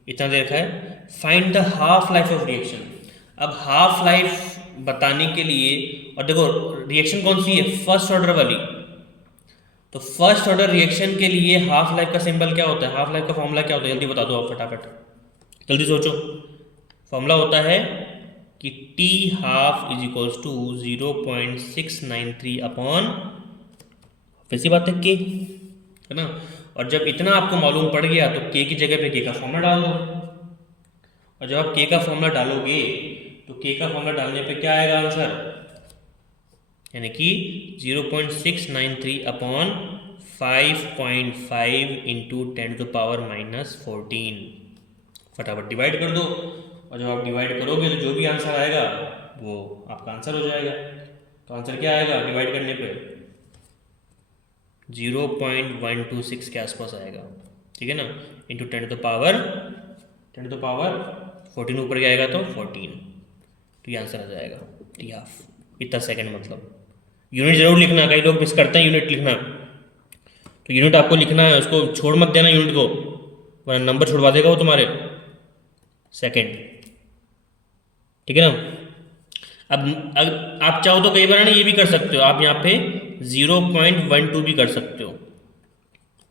इतना दे रखा है। Find the half life of reaction. अब हाफ लाइफ बताने के लिए, और देखो रिएक्शन कौन सी है? फर्स्ट ऑर्डर वाली। तो फर्स्ट ऑर्डर रिएक्शन के लिए हाफ लाइफ का सिंबल क्या होता है? हाफ लाइफ का फॉर्मूला क्या होता है? जल्दी बता दो आप, फटाफट जल्दी सोचो। फॉर्मूला होता है कि t half is equals to 0.693 upon, वैसी बात है के, है ना। और जब इतना आपको मालूम पड़ गया तो के की जगह पे के का फॉर्मूला डाल दो। और जब आप के का फॉर्मूला डालोगे तो के का फॉर्मूला डालने पे क्या आएगा आंसर? यानी कि 0.693 अपॉन 5.5 इंटू 10⁻⁻14। फटाफट डिवाइड कर दो, और जब आप डिवाइड करोगे तो जो भी आंसर आएगा वो आपका आंसर हो जाएगा। तो आंसर क्या आएगा डिवाइड करने पे? 0.126 के आसपास आएगा, ठीक है ना, इंटू 10⁻14 ऊपर क्या आएगा तो 14। तो ये आंसर आ जाएगा टी हाफ। इतना सेकंड मतलब यूनिट जरूर लिखना, कई लोग मिस करते हैं यूनिट लिखना। तो यूनिट आपको लिखना है, उसको छोड़ मत देना यूनिट को, वरना नंबर छुड़वा देगा वो तुम्हारे। सेकंड, ठीक है ना। अब आप चाहो तो कई बार ना ये भी कर सकते हो, आप यहाँ पे 0.12 भी कर सकते हो,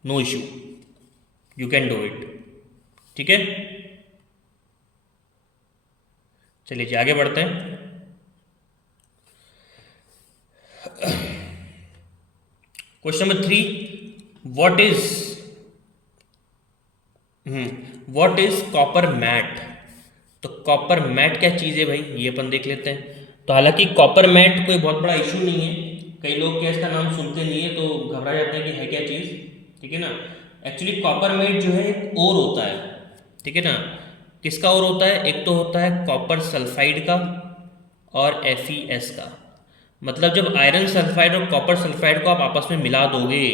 no issue, you can do it, ठीक है। चलिए जी आगे बढ़ते हैं। Question number 3, what is copper matte. तो कॉपर मैट क्या चीज़ है भाई, ये अपन देख लेते हैं। तो हालांकि कॉपर मैट कोई बहुत बड़ा इशू नहीं है, कई लोग क्या इसका नाम सुनते नहीं है तो घबरा जाते हैं कि है क्या चीज़, ठीक है ना। एक्चुअली कॉपर मैट जो है एक ओर होता है, ठीक है ना। किसका ओर होता है? एक तो होता है कॉपर सल्फाइड का और FeS का। मतलब जब आयरन सल्फाइड और कॉपर सल्फाइड को आप आपस में मिला दोगे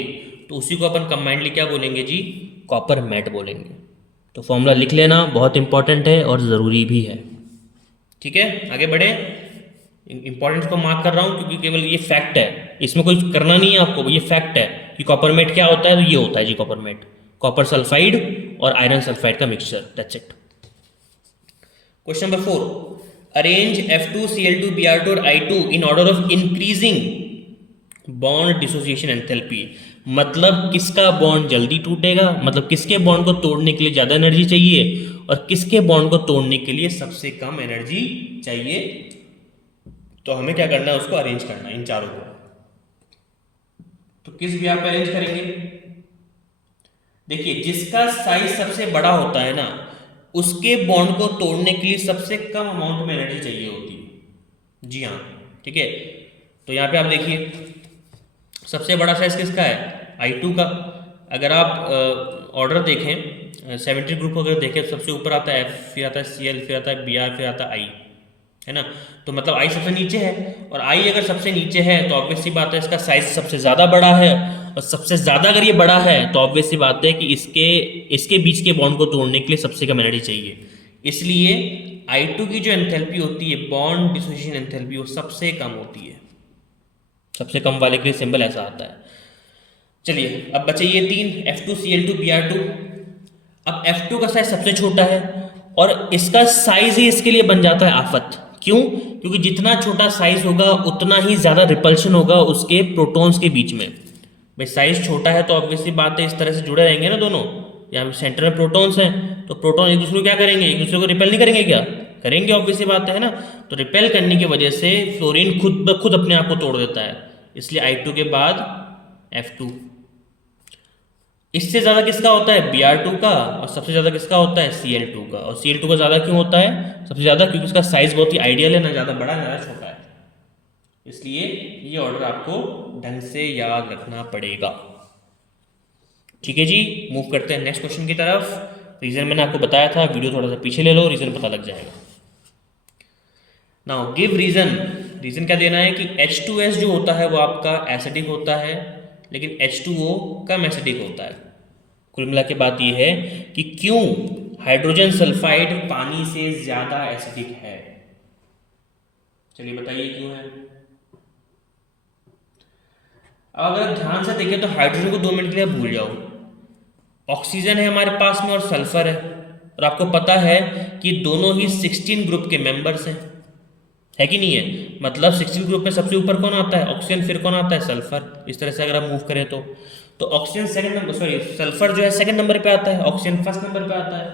तो उसी को अपन कंबाइंडली क्या बोलेंगे जी? कॉपर मैट बोलेंगे। तो फॉर्मूला लिख लेना, बहुत इंपॉर्टेंट है और ज़रूरी भी है, ठीक है। आगे बढ़े, इंपॉर्टेंट को मार्क कर रहा हूँ क्योंकि केवल ये फैक्ट है, इसमें कोई करना नहीं है आपको, ये फैक्ट है कि कॉपर मैट क्या होता है। तो ये होता है जी कॉपर मैट, कॉपर सल्फाइड और आयरन सल्फाइड का mixture, that's it. Question number 4, arrange F2Cl2Br2 और I2 in order of increasing bond dissociation enthalpy. मतलब किसका बॉन्ड जल्दी टूटेगा, मतलब किसके बॉन्ड को तोड़ने के लिए ज़्यादा एनर्जी चाहिए और किसके बॉन्ड को तोड़ने के लिए सबसे कम एनर्जी चाहिए। तो हमें क्या करना है, उसको अरेंज करना है इन चारों को। तो किस भी आप अरेंज करेंगे? देखिए जिसका साइज सबसे बड़ा होता है ना, उसके बॉन्ड को तोड़ने के लिए सबसे कम अमाउंट में एनर्जी चाहिए होती है। जी हाँ, ठीक है। तो यहाँ पे आप देखिए सबसे बड़ा साइज किसका है? I2 का। अगर आप ऑर्डर देखें 70 ग्रुप अगर देखें, सबसे ऊपर आता है F, फिर आता है Cl, फिर आता है Br, फिर आता है I, है ना। तो मतलब I सबसे नीचे है, और I अगर सबसे नीचे है तो ऑब्वियस सी बात है इसका साइज सबसे ज़्यादा बड़ा है, और सबसे ज़्यादा अगर ये बड़ा है तो ऑब्वियस सी बात है कि इसके बीच के बॉन्ड को तोड़ने के लिए सबसे कम एनर्जी चाहिए। इसलिए I2 की जो एंथैल्पी होती है, बॉन्ड डिसोसिएशन एंथैल्पी, वो सबसे कम होती है। सबसे कम वाले के लिए सिंबल ऐसा आता है। चलिए अब बचे ये 3, F2Cl2Br2। अब F2 का साइज सबसे छोटा है और इसका साइज ही इसके लिए बन जाता है आफत। क्यों? क्योंकि जितना छोटा साइज होगा उतना ही ज़्यादा रिपल्शन होगा उसके प्रोटॉन्स के बीच में। भाई साइज छोटा है तो ऑब्वियसली बात है इस तरह से जुड़े रहेंगे ना दोनों, यहाँ सेंटर में प्रोटॉन्स हैं तो प्रोटॉन एक दूसरे को क्या करेंगे? एक दूसरे को रिपेल नहीं करेंगे क्या? करेंगे, ऑब्वियसली बात है ना। तो रिपेल करने की वजह से फ्लोरीन खुद ब खुद अपने आप को तोड़ देता है, इसलिए I2 के बाद F2। इससे ज़्यादा किसका होता है, Br2 का, और सबसे ज़्यादा किसका होता है, Cl2 का। और Cl2 का ज़्यादा क्यों होता है सबसे ज़्यादा, क्योंकि उसका साइज़ बहुत ही आइडियल है, ना ज़्यादा बड़ा ना ज़्यादा छोटा है, इसलिए ये ऑर्डर आपको ढंग से याद रखना पड़ेगा। ठीक है जी, मूव करते हैं नेक्स्ट क्वेश्चन की तरफ। रीज़न मैंने आपको बताया था, वीडियो थोड़ा सा पीछे ले लो, रीज़न पता लग जाएगा। नाउ गिव रीज़न, रीज़न क्या देना है कि H2S जो होता है वो आपका एसिडिक होता है, लेकिन H2O कम एसिडिक होता है। कुल मिला के बात ये है कि क्यों हाइड्रोजन सल्फाइड पानी से ज़्यादा एसिडिक है। चलिए बताइए क्यों है। अब अगर आप ध्यान से देखें तो हाइड्रोजन को 2 मिनट के लिए भूल जाओ, ऑक्सीजन है हमारे पास में और सल्फर है, और आपको पता है कि दोनों ही 16 ग्रुप के मेंबर्स हैं, है कि नहीं है। मतलब 16 ग्रुप में सबसे ऊपर कौन आता है, ऑक्सीजन, फिर कौन आता है, सल्फर। इस तरह से अगर आप मूव करें तो oxygen second number, sorry sulphur जो है सेकंड नंबर पे आता है, ऑक्सीजन फर्स्ट नंबर पे आता है।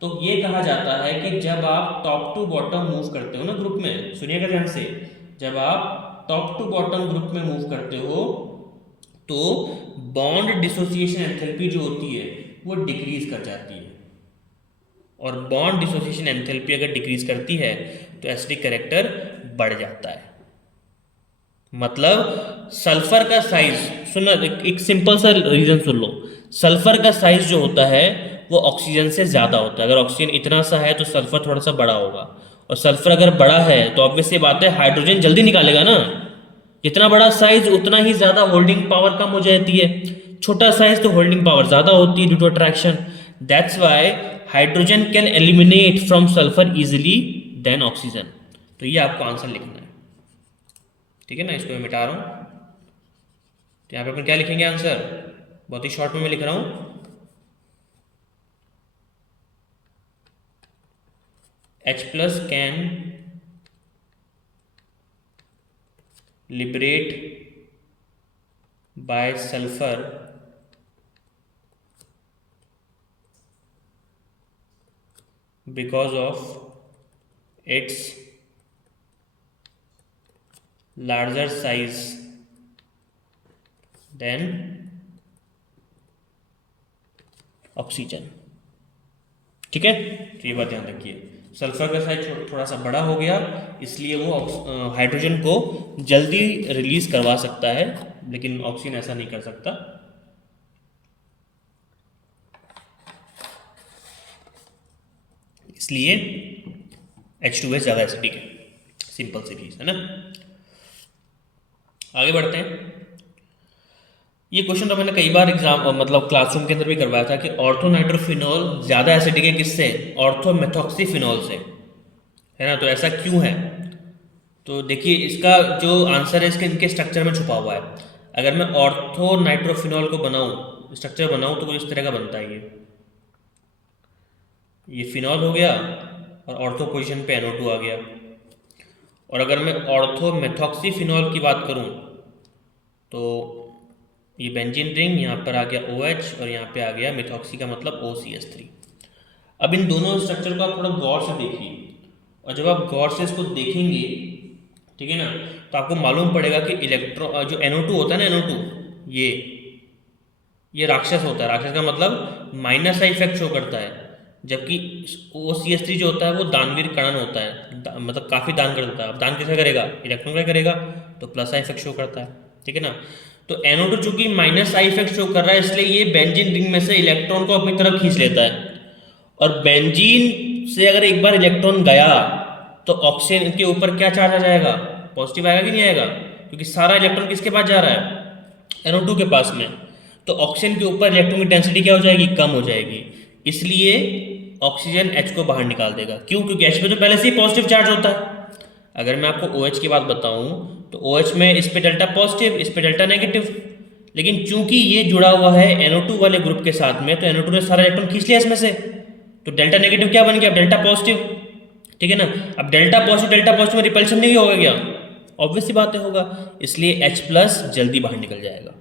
तो ये कहा जाता है कि जब आप टॉप टू बॉटम मूव करते हो ना ग्रुप में, सुनिएगा ध्यान से, जब आप टॉप टू बॉटम ग्रुप में मूव करते हो तो बॉन्ड डिसोसिएशन एंथैल्पी जो होती है वो डिक्रीज कर जाती है, और बॉन्ड डिसोसिएशन एंथैल्पी अगर डिक्रीज करती है तो एसिडिक कैरेक्टर बढ़ जाता है। मतलब सल्फर का साइज, सुनना, एक सिंपल सा रीजन सुन लो। सल्फर का साइज जो होता है वो ऑक्सीजन से ज़्यादा होता है। अगर ऑक्सीजन इतना सा है तो सल्फर थोड़ा सा बड़ा होगा, और सल्फर अगर बड़ा है तो ऑब्वियसली बात है हाइड्रोजन जल्दी निकालेगा ना। जितना बड़ा साइज उतना ही ज़्यादा होल्डिंग पावर कम हो जाती है, छोटा साइज तो होल्डिंग पावर ज़्यादा होती है due to attraction. That's why hydrogen can eliminate from sulphur easily than oxygen. तो ये आपको आंसर लिखना है, ठीक है ना। इसको मैं मिटा रहा हूँ, तो यहाँ पे अपन क्या लिखेंगे आंसर, बहुत ही शॉर्ट में मैं लिख रहा हूँ, H+ can liberate by sulphur because of its larger size than oxygen. ठीक है, तो ये बात ध्यान रखिए, सल्फर का साइज थोड़ा सा बड़ा हो गया, इसलिए वो हाइड्रोजन को जल्दी रिलीज करवा सकता है, लेकिन ऑक्सीजन ऐसा नहीं कर सकता। इसलिए H2S ज़्यादा एसिडिक है, सिंपल सी चीज़ है ना। आगे बढ़ते हैं। ये क्वेश्चन तो मैंने कई बार एग्जाम मतलब क्लासरूम के अंदर भी करवाया था कि ऑर्थोनाइट्रोफिनॉल ज़्यादा एसिडिक है किससे, ऑर्थोमेथॉक्सीफिनॉल से, है ना। तो ऐसा क्यों है, तो देखिए इसका जो आंसर है इसके इनके स्ट्रक्चर में छुपा हुआ है। अगर मैं ऑर्थोनाइट्रोफिनॉल को बनाऊं, स्ट्रक्चर बनाऊं, तो कुछ इस तरह का बनता है। ये फिनॉल हो गया और ऑर्थो पोजीशन पे NO2 आ गया। और अगर मैं ऑर्थोमेथॉक्सीफिनॉल की बात करूं तो ये बेंजीन रिंग, यहाँ पर आ गया OH और यहाँ पे आ गया मिथॉक्सी का मतलब OCH3। अब इन दोनों स्ट्रक्चर को आप थोड़ा गौर से देखिए, और जब आप गौर से इसको देखेंगे, ठीक है ना, तो आपको मालूम पड़ेगा कि इलेक्ट्रॉन जो NO2 होता है ना, NO2 ये राक्षस होता है। राक्षस का मतलब माइनस का इफेक्ट शो करता है, जबकि OCH3 जो होता है वो दानवीर कणन होता है, मतलब काफ़ी दान कर देता है। अब दान किसे करेगा, इलेक्ट्रॉन का करेगा, तो प्लस का इफेक्ट शो करता है, ठीक है ना। तो NO2 चूंकि माइनस का इफेक्ट शो कर रहा है, इसलिए ये बेंजीन रिंग में से इलेक्ट्रॉन को अपनी तरफ खींच लेता है। और बेंजीन से अगर एक बार इलेक्ट्रॉन गया तो ऑक्सीजन के ऊपर क्या चार्ज आ जाएगा, पॉजिटिव आएगा कि नहीं आएगा, क्योंकि सारा इलेक्ट्रॉन किसके पास जा रहा है, NO2 के पास में। तो ऑक्सीजन के ऊपर इलेक्ट्रॉन की डेंसिटी क्या हो जाएगी, कम हो जाएगी, इसलिए ऑक्सीजन H को बाहर निकाल देगा। क्यों, क्योंकि H पे तो पहले से ही पॉजिटिव चार्ज होता है। अगर मैं आपको OH की बात बताऊं तो OH में इस पे डेल्टा पॉजिटिव, इस पे डेल्टा नेगेटिव, लेकिन चूंकि ये जुड़ा हुआ है NO2 वाले ग्रुप के साथ में, तो NO2 ने सारा इलेक्ट्रॉन खींच लिया इसमें से, तो डेल्टा नेगेटिव क्या बन गया, डेल्टा पॉजिटिव, ठीक है ना। अब डेल्टा पॉजिटिव में रिपल्शन नहीं होगा क्या, ऑब्वियस सी बात होगा, इसलिए H+ जल्दी बाहर निकल जाएगा,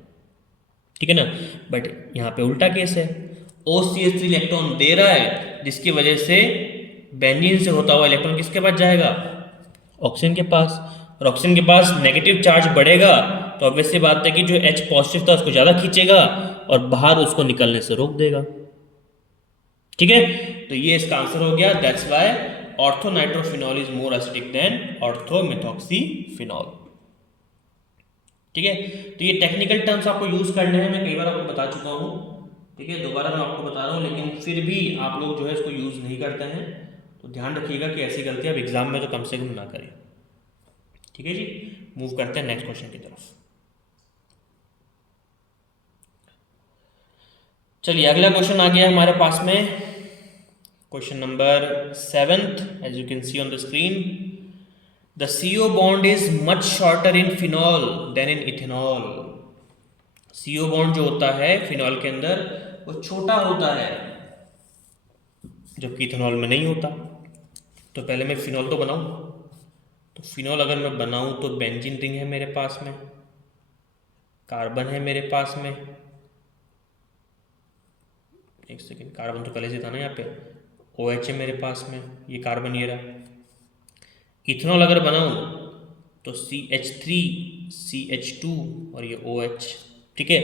ठीक है ना। बट यहाँ पे उल्टा केस है, OCH3 इलेक्ट्रॉन दे रहा है, जिसकी वजह से बेंजीन से होता हुआ इलेक्ट्रॉन किसके पास जाएगा? ऑक्सीजन के पास। और ऑक्सीजन के पास नेगेटिव चार्ज बढ़ेगा तो ऑब्वियस सी बात है कि जो H पॉजिटिव था उसको ज़्यादा खींचेगा और बाहर उसको निकलने से रोक देगा। ठीक है, तो ये इसका आंसर हो गया। That's why orthonitrophenol is more acidic than orthomethoxyphenol. ठीक है, तो ये टेक्निकल टर्म्स आपको यूज करने हैं, मैं कई बार आपको बता चुका हूँ। ठीक है, दोबारा मैं आपको बता रहा हूँ, लेकिन फिर भी आप लोग जो है इसको यूज नहीं करते हैं, तो ध्यान रखिएगा कि ऐसी गलती आप एग्जाम में तो कम से कम ना करें। ठीक है जी, मूव करते हैं नेक्स्ट क्वेश्चन की तरफ। चलिए अगला क्वेश्चन आ गया हमारे पास में, question number 7th, as you can see on the screen. The CO bond is much shorter in phenol than in ethanol. CO bond जो होता है फिनॉल के अंदर वो छोटा होता है, जबकि इथेनॉल में नहीं होता। तो पहले मैं फिनॉल तो बनाऊं, तो फिनॉल अगर मैं बनाऊं तो बेंजीन रिंग है मेरे पास में, कार्बन है मेरे पास में, एक सेकेंड, कार्बन तो पहले से था ना यहाँ पे, OH है मेरे पास में, ये कार्बन ये रहा। इथेनॉल अगर बनाऊं तो CH3 CH2 और ये OH। ठीक है,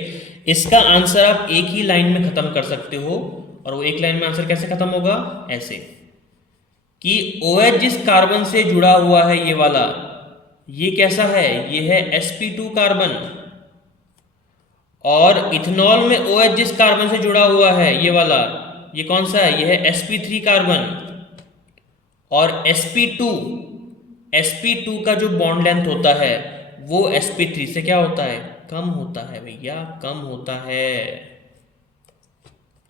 इसका आंसर आप एक ही लाइन में खत्म कर सकते हो, और वो एक लाइन में आंसर कैसे खत्म होगा? ऐसे कि OH जिस कार्बन से जुड़ा हुआ है ये वाला, ये कैसा है? ये है sp2 कार्बन। और इथेनॉल में OH जिस कार्बन से जुड़ा हुआ है ये वाला, ये कौन सा है? ये है sp3 कार्बन। और sp2 का जो बॉन्ड लेंथ होता है वो sp3 से क्या होता है? कम होता है भैया, कम होता है।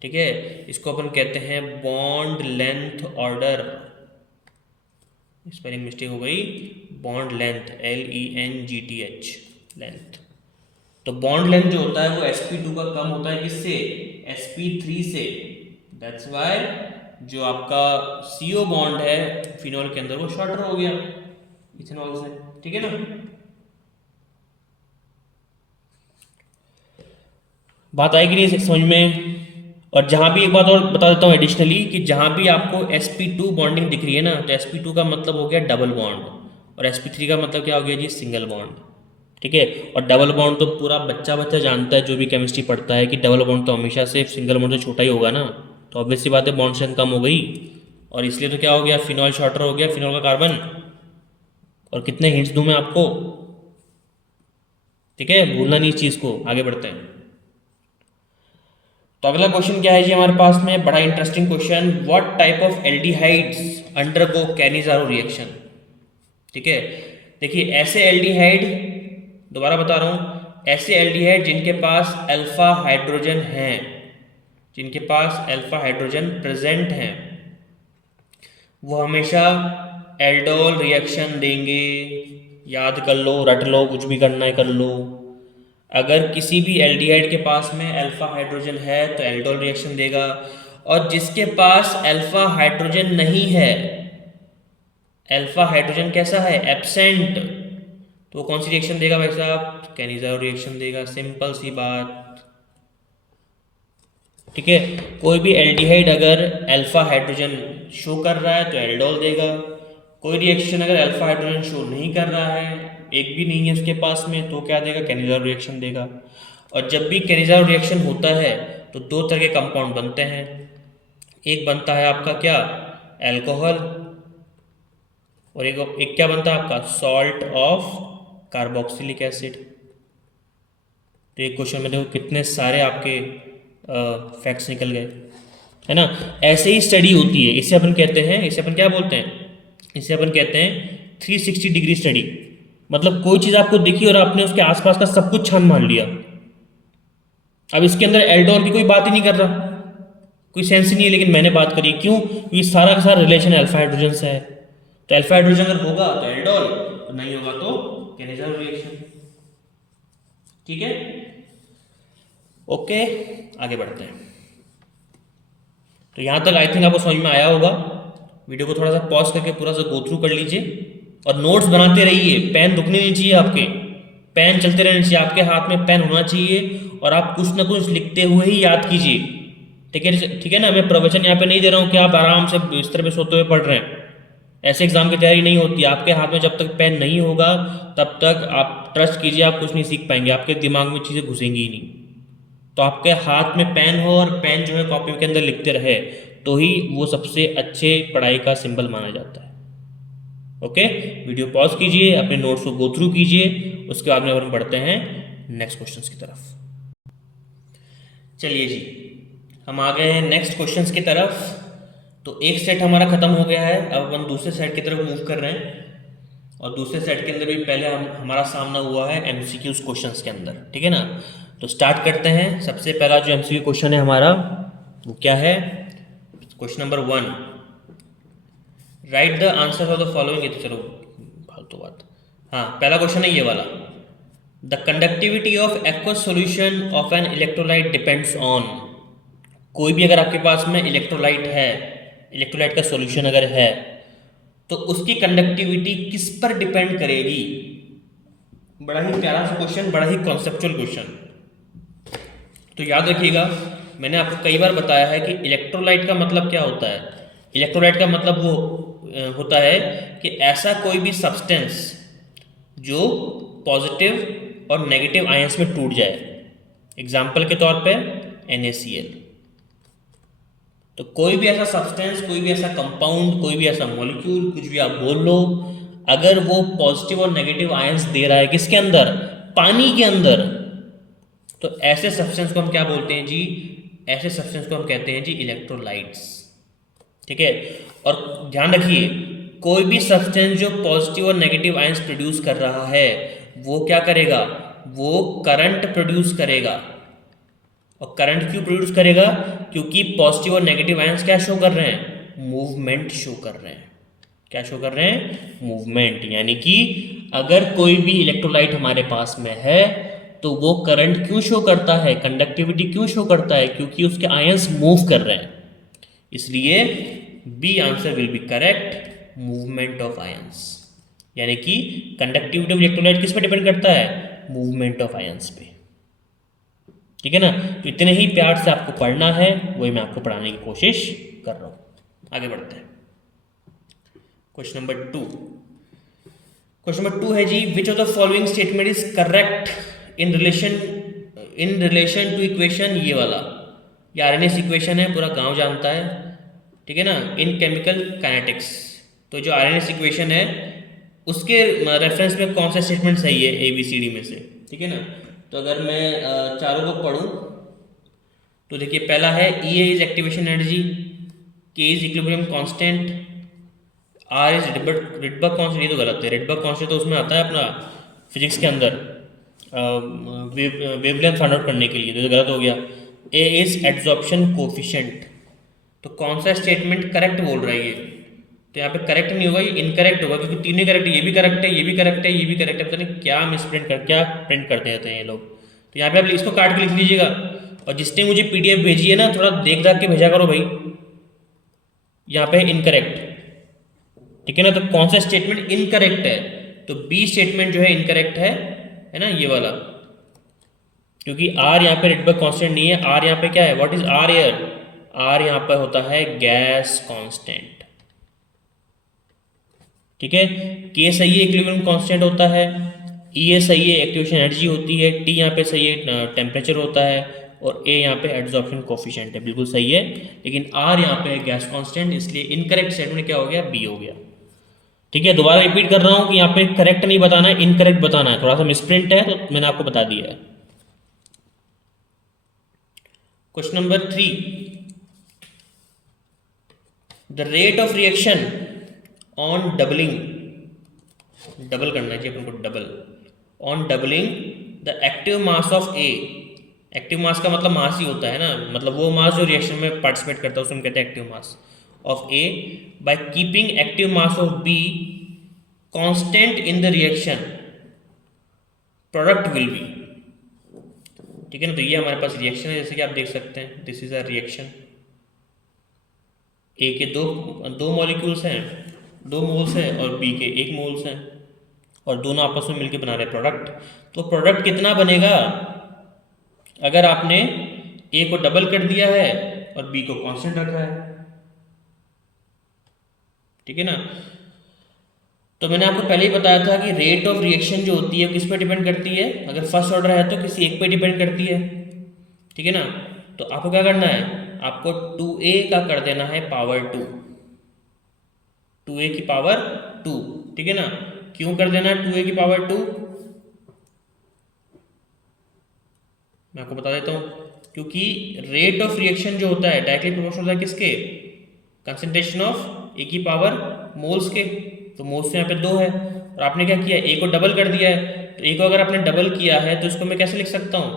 ठीक है, इसको अपन कहते हैं bond length order. Spelling mistake हो गई, बॉन्ड लेंथ LENGTH, लेंथ। तो बॉन्ड लेंथ जो होता है वो sp2 का कम होता है, किससे? sp3 से। दैट्स वाई जो आपका CO बॉन्ड है फिनॉल के अंदर वो शॉर्टर हो गया इथेनॉल से। ठीक है ना, बात आएगी नहीं समझ में? और जहां भी एक बात और बता देता हूँ एडिशनली, कि जहां भी आपको sp2 बॉन्डिंग दिख रही है ना, तो sp2 का मतलब हो गया डबल बॉन्ड, और sp3 का मतलब क्या हो गया जी? Single bond. ठीक है, और डबल बॉन्ड तो पूरा बच्चा जानता है, जो भी केमिस्ट्री पढ़ता है, कि डबल बॉन्ड तो हमेशा से सिंगल बॉन्ड से छोटा ही होगा ना। तो ऑब्वियसली बात है बॉन्ड स्ट्रेंथ कम हो गई, और इसलिए तो क्या हो गया? फिनॉल शॉर्टर हो गया, फिनॉल का कार्बन। और कितने हिंट्स दूं मैं आपको? ठीक है, भूलना नहीं इस चीज़ को। आगे बढ़ते हैं, तो अगला क्वेश्चन क्या है जी हमारे पास में? बड़ा interesting question. What type of aldehydes undergo Cannizzaro reaction? ठीक है, देखिए ऐसे एल्डिहाइड, दोबारा बता रहा हूं, ऐसे एल्डिहाइड जिनके पास अल्फा हाइड्रोजन हैं, जिनके पास अल्फा हाइड्रोजन प्रेजेंट हैं, वो हमेशा एल्डोल रिएक्शन देंगे। याद कर लो, रट लो, कुछ भी करना है कर लो। अगर किसी भी एल्डिहाइड के पास में अल्फा हाइड्रोजन है तो एल्डोल रिएक्शन देगा, और जिसके पास अल्फा हाइड्रोजन नहीं है, अल्फा हाइड्रोजन कैसा है? एब्सेंट, तो वो कौन सी रिएक्शन देगा भाई साहब? कैनिज़ारो रिएक्शन देगा। सिंपल सी बात। ठीक है, कोई भी एल्डिहाइड अगर अल्फा हाइड्रोजन शो कर रहा है तो एल्डोल देगा। कोई रिएक्शन अगर अल्फा हाइड्रोजन शो नहीं कर रहा है, एक भी नहीं है उसके पास में, तो क्या देगा? कैनिज़ारो रिएक्शन देगा। और जब भी कैनिज़ारो रिएक्शन होता है तो दो तरह के कंपाउंड बनते हैं। एक बनता है आपका क्या? अल्कोहल, और एक क्या बनता है आपका? Salt of carboxylic acid. तो एक क्वेश्चन में देखो कितने सारे आपके फैक्ट्स निकल गए, है ना। ऐसे ही स्टडी होती है, इसे अपन कहते हैं, इसे अपन क्या बोलते हैं? इसे अपन कहते हैं 360 डिग्री स्टडी। मतलब कोई चीज़ आपको दिखी और आपने उसके आसपास का सब कुछ छान मान लिया। अब इसके अंदर एल्डोल की कोई बात ही नहीं कर रहा, कोई सेंस ही नहीं है, लेकिन मैंने बात करी। क्यों? क्योंकि सारा का सारा रिलेशन अल्फा हाइड्रोजन से है। तो अल्फा हाइड्रोजन अगर होगा तो एल्डोल, तो नहीं होगा तो कैनिज़ारो रिएक्शन। ठीक है, ओके, आगे बढ़ते हैं। तो यहां तक आई थिंक आपको समझ में आया होगा। वीडियो को थोड़ा सा पॉज करके पूरा सा गो थ्रू कर लीजिए, और नोट्स बनाते रहिए। पेन रुकने नहीं चाहिए आपके, पेन चलते रहने चाहिए। आपके हाथ में पेन होना चाहिए, और आप कुछ ना कुछ लिखते हुए ही याद कीजिए। ठीक है ना, मैं प्रवचन यहाँ पे नहीं दे रहा हूँ कि आप आराम से बिस्तर पे सोते हुए पढ़ रहे हैं। ऐसे एग्जाम की तैयारी नहीं होती। आपके हाथ में जब तक पेन नहीं होगा तब तक आप ट्रस्ट कीजिए आप कुछ नहीं सीख पाएंगे, आपके दिमाग में चीज़ें घुसेंगी ही नहीं। तो आपके हाथ में पेन हो और पेन जो है कॉपी के अंदर लिखते रहे तो ही वो सबसे अच्छे पढ़ाई का सिंबल माना जाता है। ओके, वीडियो पॉज कीजिए, अपने नोट्स को गो थ्रू कीजिए, उसके बाद में हम बढ़ते हैं नेक्स्ट क्वेश्चंस की तरफ। चलिए जी, हम आ गए हैं नेक्स्ट क्वेश्चंस की तरफ। तो एक सेट हमारा खत्म हो गया है, अब हम दूसरे सेट की तरफ मूव कर रहे हैं। और दूसरे सेट के अंदर भी पहले हमारा सामना हुआ है एमसीक्यूज क्वेश्चंस के अंदर, ठीक है ना। तो स्टार्ट करते हैं। सबसे पहला जो एमसीक्यू क्वेश्चन है हमारा वो क्या है? Question number 1, right the answer for the following. तो चलो फालतू बात। हाँ, पहला क्वेश्चन है ये वाला। The conductivity of aqueous solution of an electrolyte depends on. कोई भी अगर आपके पास में इलेक्ट्रोलाइट है, इलेक्ट्रोलाइट का सॉल्यूशन अगर है, तो उसकी कंडक्टिविटी किस पर डिपेंड करेगी? बड़ा ही प्यारा सा क्वेश्चन, बड़ा ही कॉन्सेप्चुअल क्वेश्चन। तो याद रखिएगा, मैंने आपको कई बार बताया है कि इलेक्ट्रोलाइट का मतलब क्या होता है। इलेक्ट्रोलाइट का मतलब वो होता है कि ऐसा कोई भी सब्सटेंस जो पॉजिटिव और नेगेटिव आयंस में टूट जाए। एग्जाम्पल के तौर पे NaCl। तो कोई भी ऐसा सब्सटेंस, कोई भी ऐसा कंपाउंड, कोई भी ऐसा मॉलिक्यूल, कुछ भी आप बोल लो, अगर वो पॉजिटिव और नेगेटिव आयंस दे रहा है किसके अंदर? पानी के अंदर, तो ऐसे सब्सटेंस को हम क्या बोलते हैं जी? ऐसे सब्सटेंस को हम कहते हैं जी इलेक्ट्रोलाइट्स। ठीक है, और ध्यान रखिए, कोई भी सब्सटेंस जो पॉजिटिव और नेगेटिव आयंस प्रोड्यूस कर रहा है वो क्या करेगा? वो करंट प्रोड्यूस करेगा। और करंट क्यों प्रोड्यूस करेगा? क्योंकि पॉजिटिव और नेगेटिव आयंस क्या शो कर रहे हैं? मूवमेंट शो कर रहे हैं। क्या शो कर रहे हैं? मूवमेंट। यानी कि अगर कोई भी इलेक्ट्रोलाइट हमारे पास में है तो वो करंट क्यों शो करता है, कंडक्टिविटी क्यों शो करता है? क्योंकि उसके आयंस मूव कर रहे हैं। इसलिए B answer will be correct, movement of ions. यानी कि कंडक्टिविटी ऑफ इलेक्ट्रोलाइट किस पे डिपेंड करता है? मूवमेंट ऑफ आयंस पे। ठीक है ना। तो इतने ही प्यार से आपको पढ़ना है, वही मैं आपको पढ़ाने की कोशिश कर रहा हूं। आगे बढ़ते हैं। Question number 2। क्वेश्चन नंबर 2 है जी, which of the following statement is correct in relation to equation. ये वाला ये आरएनएस इक्वेशन है, पूरा गांव जानता है। ठीक है ना। इन केमिकल काइनेटिक्स, तो जो आरएनएस इक्वेशन है उसके रेफरेंस में कौन सा स्टेटमेंट सही है ABCD में से? ठीक है ना। तो अगर मैं चारों को पढ़ूं तो देखिए, पहला है E is activation energy, K is equilibrium constant, R is Rydberg constant. ये तो गलत है। रिडबर्ग कांस्टेंट तो उसमें आता है अपना फिजिक्स के अंदर वेवलेंथ फाइंड आउट करने के लिए, तो गलत हो गया। A is absorption coefficient. तो कौन सा स्टेटमेंट करेक्ट बोल रहा है ये? तो यहाँ पे करेक्ट नहीं होगा, ये इनकरेक्ट होगा, क्योंकि तीनों करेक्ट है। ये भी करेक्ट है, ये भी करेक्ट है, ये भी करेक्ट है। पता नहीं क्या क्या प्रिंट करते रहते हैं ये लोग। तो यहाँ पे आप इसको काट के लिख लीजिएगा। और जिसने मुझे PDF भेजी है ना, थोड़ा देख दाख के भेजा करो भाई। यहाँ पे इनकरेक्ट। ठीक है ना। तो कौन सा स्टेटमेंट इनकरेक्ट है? तो B स्टेटमेंट जो है इनकरेक्ट है ना, ये वाला। क्योंकि R यहाँ पे रिडबर्ग कांस्टेंट नहीं है। R यहाँ पे क्या है? What is R here? R यहाँ पर होता है गैस कांस्टेंट। ठीक है। K सही है, इक्विलिब्रियम कांस्टेंट होता है। E सही है, एक्टिवेशन एनर्जी होती है। T यहाँ पे सही है, टेम्परेचर होता है। और A यहाँ पे एब्जॉर्प्शन कोफिशिएंट है, बिल्कुल सही है। लेकिन R यहाँ पे है गैस कांस्टेंट, इसलिए इनकरेक्ट स्टेटमेंट क्या हो गया? B हो गया। ठीक है। दोबारा रिपीट कर रहा हूँ कि यहाँ पे करेक्ट नहीं बताना है, इनकरेक्ट बताना है। थोड़ा सा मिसप्रिंट है तो मैंने आपको बता दिया है। Question number 3, the rate of reaction on doubling, double करना चाहिए अपन को, double on doubling the active mass of A। Active mass का मतलब मास ही होता है ना, मतलब वो मास जो रिएक्शन में पार्टिसिपेट करता है उसे हम कहते हैं active mass of A by keeping active mass of B constant in the reaction, product will be. ठीक है ना। तो ये हमारे पास रिएक्शन है, जैसे कि आप देख सकते हैं, this is a reaction. A के दो मॉलिक्यूल्स हैं, 2 मोल्स हैं, और B के 1 मोल्स हैं, और दोनों आपस में मिलकर बना रहे प्रोडक्ट। तो प्रोडक्ट कितना बनेगा? अगर आपने A को डबल कर दिया है और बी को कांस्टेंट रखा है, ठीक है ना। तो मैंने आपको पहले ही बताया था कि रेट ऑफ रिएक्शन जो होती है किस पे डिपेंड करती है, अगर फर्स्ट ऑर्डर है तो किसी एक पे डिपेंड करती है, ठीक है ना। तो आपको क्या करना है, आपको 2a का कर देना है पावर 2, 2a की पावर 2, ठीक है ना। क्यों कर देना है 2a की पावर 2, मैं आपको बता देता हूँ। क्योंकि रेट ऑफ रिएक्शन जो होता है डायरेक्टली प्रोपोर्शनल होता है किसके, कंसंट्रेशन ऑफ ए की पावर मोल्स के। तो मोल्स तो यहाँ पे 2 है और आपने क्या किया, ए को डबल कर दिया है। तो ए को अगर आपने डबल किया है तो इसको मैं कैसे लिख सकता हूँ,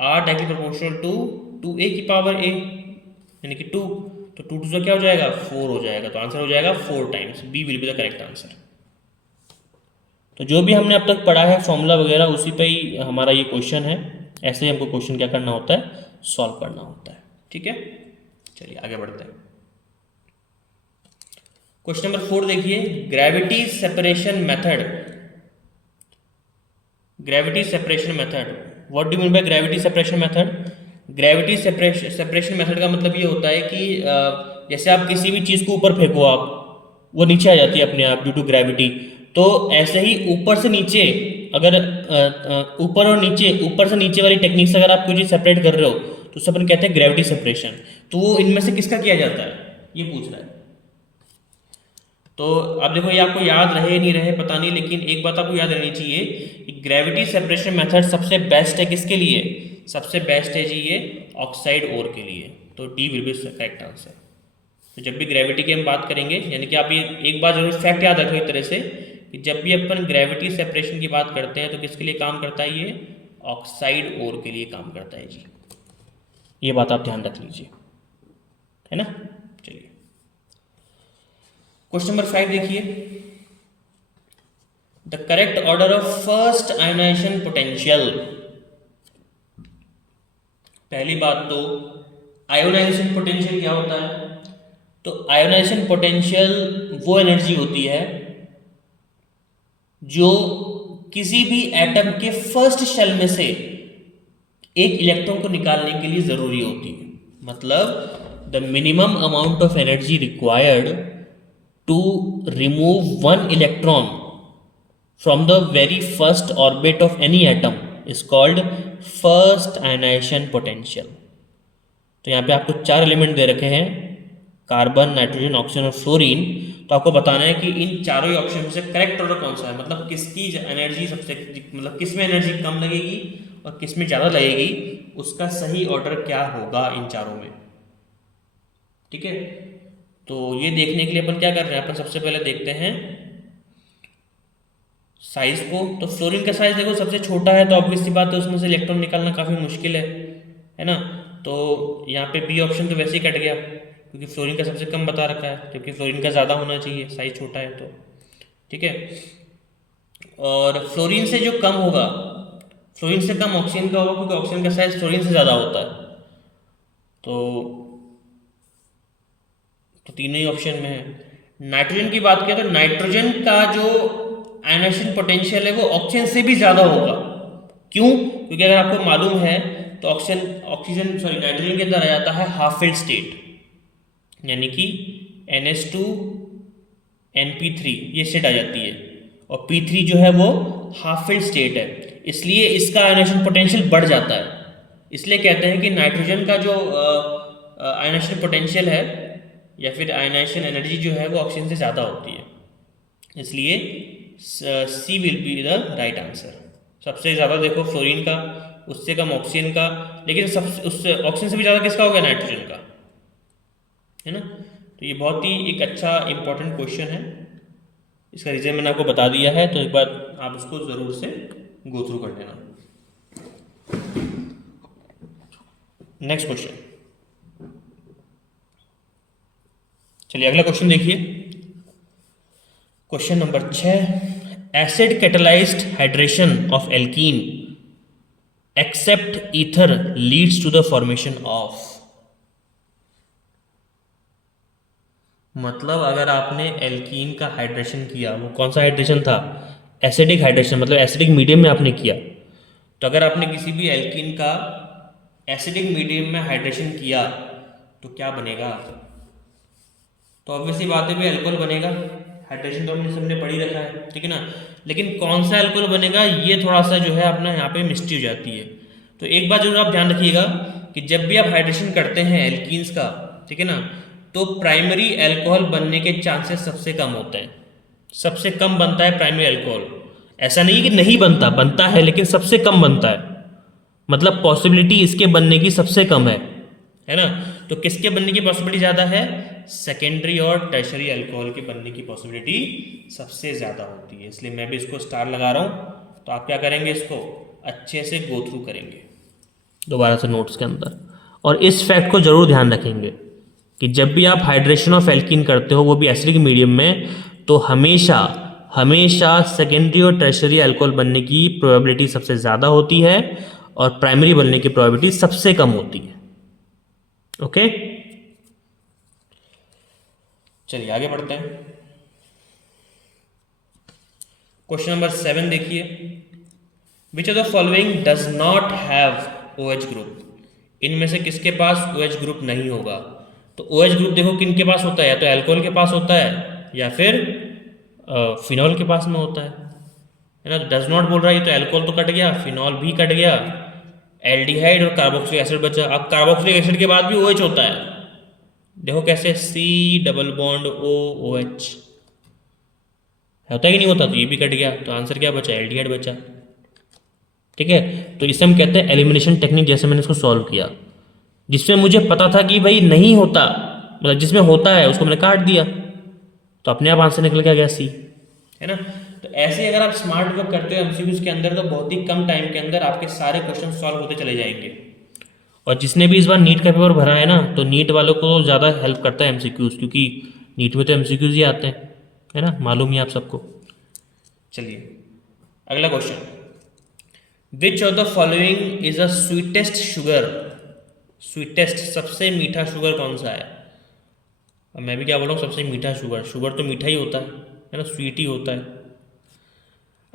are directly proportional to 2a की पावर a, यानी कि 2। तो 2 2 क्या हो जाएगा, 4 हो जाएगा। तो आंसर हो जाएगा 4 times, B will be the correct answer. तो जो भी हमने अब तक पढ़ा है फॉर्मूला वगैरह उसी पे ही हमारा ये क्वेश्चन है। ऐसे ही हमको क्वेश्चन क्या करना होता है, सॉल्व करना होता है, ठीक है। चलिए आगे बढ़ते हैं। क्वेश्चन नंबर 4 देखिए, gravity separation method. Gravity separation method, what do mean by gravity separation method. Gravity separation method का मतलब ये होता है कि जैसे आप किसी भी चीज़ को ऊपर फेंको, आप वो नीचे आ जाती है अपने आप ड्यू टू ग्रेविटी। तो ऐसे ही ऊपर से नीचे, अगर ऊपर और नीचे, ऊपर से नीचे वाली टेक्निक से अगर आप कोई चीज़ सेपरेट कर रहे हो तो उसे अपन कहते हैं ग्रेविटी सेपरेशन। तो वो इनमें से किसका किया जाता है, ये पूछ रहा है। तो अब देखो ये आपको याद रहे नहीं रहे पता नहीं, लेकिन एक बात आपको याद रहनी चाहिए कि ग्रेविटी सेपरेशन मेथड सबसे बेस्ट है किसके लिए, सबसे बेस्ट है जी ये ऑक्साइड ओर के लिए। तो D will be correct answer. तो जब भी ग्रेविटी की हम बात करेंगे, यानी कि आप ये एक बात जरूर फैक्ट याद रखो एक तरह से, कि जब भी अपन ग्रेविटी सेपरेशन की बात करते हैं तो किसके लिए काम करता है, ये ऑक्साइड ओर के लिए काम करता है जी। ये बात आप ध्यान रख लीजिए, है ना। चलिए क्वेश्चन नंबर 5 देखिए, the correct order of first ionisation potential. पहली बात तो आयोनाइजेशन पोटेंशियल क्या होता है। तो आयोनाइजेशन पोटेंशियल वो एनर्जी होती है जो किसी भी एटम के फर्स्ट शेल में से एक इलेक्ट्रॉन को निकालने के लिए जरूरी होती है। मतलब the minimum amount of energy required to remove one electron from the very first orbit of any atom is called first ionisation potential. तो यहाँ पे आपको 4 एलिमेंट दे रखे हैं, कार्बन, नाइट्रोजन, ऑक्सीजन और फ्लोरीन। तो आपको बताना है कि इन चारों ही ऑप्शन में से करेक्ट ऑर्डर कौन सा है, मतलब किसकी एनर्जी सबसे, मतलब किस में एनर्जी कम लगेगी और किस में ज़्यादा लगेगी, उसका सही ऑर्डर क्या होगा इन चारों में, ठीक है। तो ये देखने के लिए अपन क्या कर रहे हैं, अपन सबसे पहले देखते हैं साइज को। तो फ्लोरीन का साइज देखो सबसे छोटा है, तो ऑब्वियस सी बात है उसमें से इलेक्ट्रॉन निकालना काफ़ी मुश्किल है ना। तो यहाँ पे बी ऑप्शन तो वैसे ही कट गया, क्योंकि फ्लोरीन का सबसे कम बता रखा है, क्योंकि फ्लोरीन का ज़्यादा होना चाहिए, साइज छोटा है तो, ठीक है। और फ्लोरीन से जो कम होगा, फ्लोरीन से कम ऑक्सीजन का होगा, क्योंकि ऑक्सीजन का साइज फ्लोरीन से ज़्यादा होता है। तो तीनों ही ऑप्शन में है। नाइट्रोजन की बात करें तो नाइट्रोजन का जो आयनाइजेशन पोटेंशियल है वो ऑक्सीजन से भी ज़्यादा होगा। क्यों, क्योंकि अगर आपको मालूम है तो नाइट्रोजन के अंदर आ जाता है हाफ फिल्ड स्टेट, यानी कि NH2 NP3 ये स्टेट आ जाती है, और P3 जो है वो हाफ फिल्ड स्टेट है, इसलिए इसका आयनाइजेशन पोटेंशियल बढ़ जाता है। इसलिए कहते हैं कि नाइट्रोजन का जो आयनाइजेशन पोटेंशियल है या फिर आयनाइजेशन एनर्जी जो है वो ऑक्सीजन से ज़्यादा होती है, इसलिए C will be the right answer. सबसे ज़्यादा देखो फ्लोरीन का, उससे कम ऑक्सीजन का, लेकिन सबसे उससे ऑक्सीजन से भी ज़्यादा किसका होगा, नाइट्रोजन का, है ना। तो ये बहुत ही एक अच्छा इंपॉर्टेंट क्वेश्चन है, इसका रीज़न मैंने आपको बता दिया है, तो एक बार आप उसको ज़रूर से गो थ्रू कर लेना। नेक्स्ट क्वेश्चन, चलिए अगला क्वेश्चन देखिए। Question number 6, acid catalysed hydration of alkene except ether leads to the formation of. मतलब अगर आपने एल्कीन का हाइड्रेशन किया, वो कौन सा हाइड्रेशन था, एसिडिक हाइड्रेशन, मतलब एसिडिक मीडियम में आपने किया। तो अगर आपने किसी भी एल्कीन का एसिडिक मीडियम में हाइड्रेशन किया तो क्या बनेगा? तो ऑब्वियसली बात है भाई, अल्कोहल बनेगा। हाइड्रेशन तो हमने सबने पढ़ ही रखा है, ठीक है ना। लेकिन कौन सा अल्कोहल बनेगा, ये थोड़ा सा जो है अपना यहाँ पे मिस्ट्री हो जाती है। तो एक बात जरूर आप ध्यान रखिएगा कि जब भी आप हाइड्रेशन करते हैं एल्कीन्स का, ठीक है ना, तो प्राइमरी अल्कोहल बनने के चांसेस सबसे कम होते हैं। सबसे कम बनता है प्राइमरी अल्कोहल। ऐसा नहीं कि नहीं बनता, बनता है, लेकिन सबसे कम बनता है। मतलब पॉसिबिलिटी इसके बनने की सबसे कम है ना। तो किसके बनने की पॉसिबिलिटी ज़्यादा है? सेकेंडरी और टर्शरी अल्कोहल के बनने की पॉसिबिलिटी सबसे ज़्यादा होती है। इसलिए मैं भी इसको स्टार लगा रहा हूँ। तो आप क्या करेंगे, इसको अच्छे से गो थ्रू करेंगे दोबारा से नोट्स के अंदर, और इस फैक्ट को जरूर ध्यान रखेंगे कि जब भी आप हाइड्रेशन ऑफ एल्कीन करते हो, वो भी एसिडिक मीडियम में, तो हमेशा हमेशा सेकेंडरी और टर्शरी अल्कोहल बनने की प्रोबेबिलिटी सबसे ज़्यादा होती है और प्राइमरी बनने की प्रोबेबिलिटी सबसे कम होती है। ओके, चलिए आगे बढ़ते हैं। क्वेश्चन नंबर 7 देखिए, विच of the following does not have OH group? इनमें से किसके पास OH ग्रुप नहीं होगा? तो OH ग्रुप देखो किन के पास होता है, या तो अल्कोहल के पास होता है या फिर फिनॉल के पास में होता है ना। डज नॉट बोल रहा है, तो अल्कोहल तो कट गया, फिनॉल भी कट गया, एल्डिहाइड और कार्बोक्सिलिक एसिड बचा। अब कार्बोक्सिलिक एसिड के बाद भी OH होता है, देखो कैसे, C डबल बॉन्ड OH होता है कि नहीं होता, तो ये भी कट गया, तो आंसर क्या बचा, एल्डिहाइड बचा। ठीक है, तो इसे हम कहते हैं एलिमिनेशन टेक्निक। जैसे मैंने इसको सॉल्व किया, जिसमें मुझे पता था कि भाई नहीं होता, मतलब जिसमें होता है उसको मैंने काट दिया, तो अपने आप आंसर निकल के आ गया C, है ना। तो ऐसे अगर आप स्मार्ट वर्क करते हो एमसीक्यूज के अंदर, तो बहुत ही कम टाइम के अंदर आपके सारे क्वेश्चन सॉल्व होते चले जाएंगे। और जिसने भी इस बार नीट का पेपर भरा है ना, तो नीट वालों को ज़्यादा हेल्प करता है एमसीक्यूज, क्योंकि नीट में तो एमसीक्यूज ही आते हैं, है ना, मालूम ही आप सबको। चलिए अगला question, which of the following is a sweetest sugar? Sweetest, सबसे मीठा शुगर कौन सा है? अब मैं भी क्या बोल रहा हूँ, सबसे मीठा शुगर, शुगर तो मीठा ही होता है ना, स्वीट ही होता है।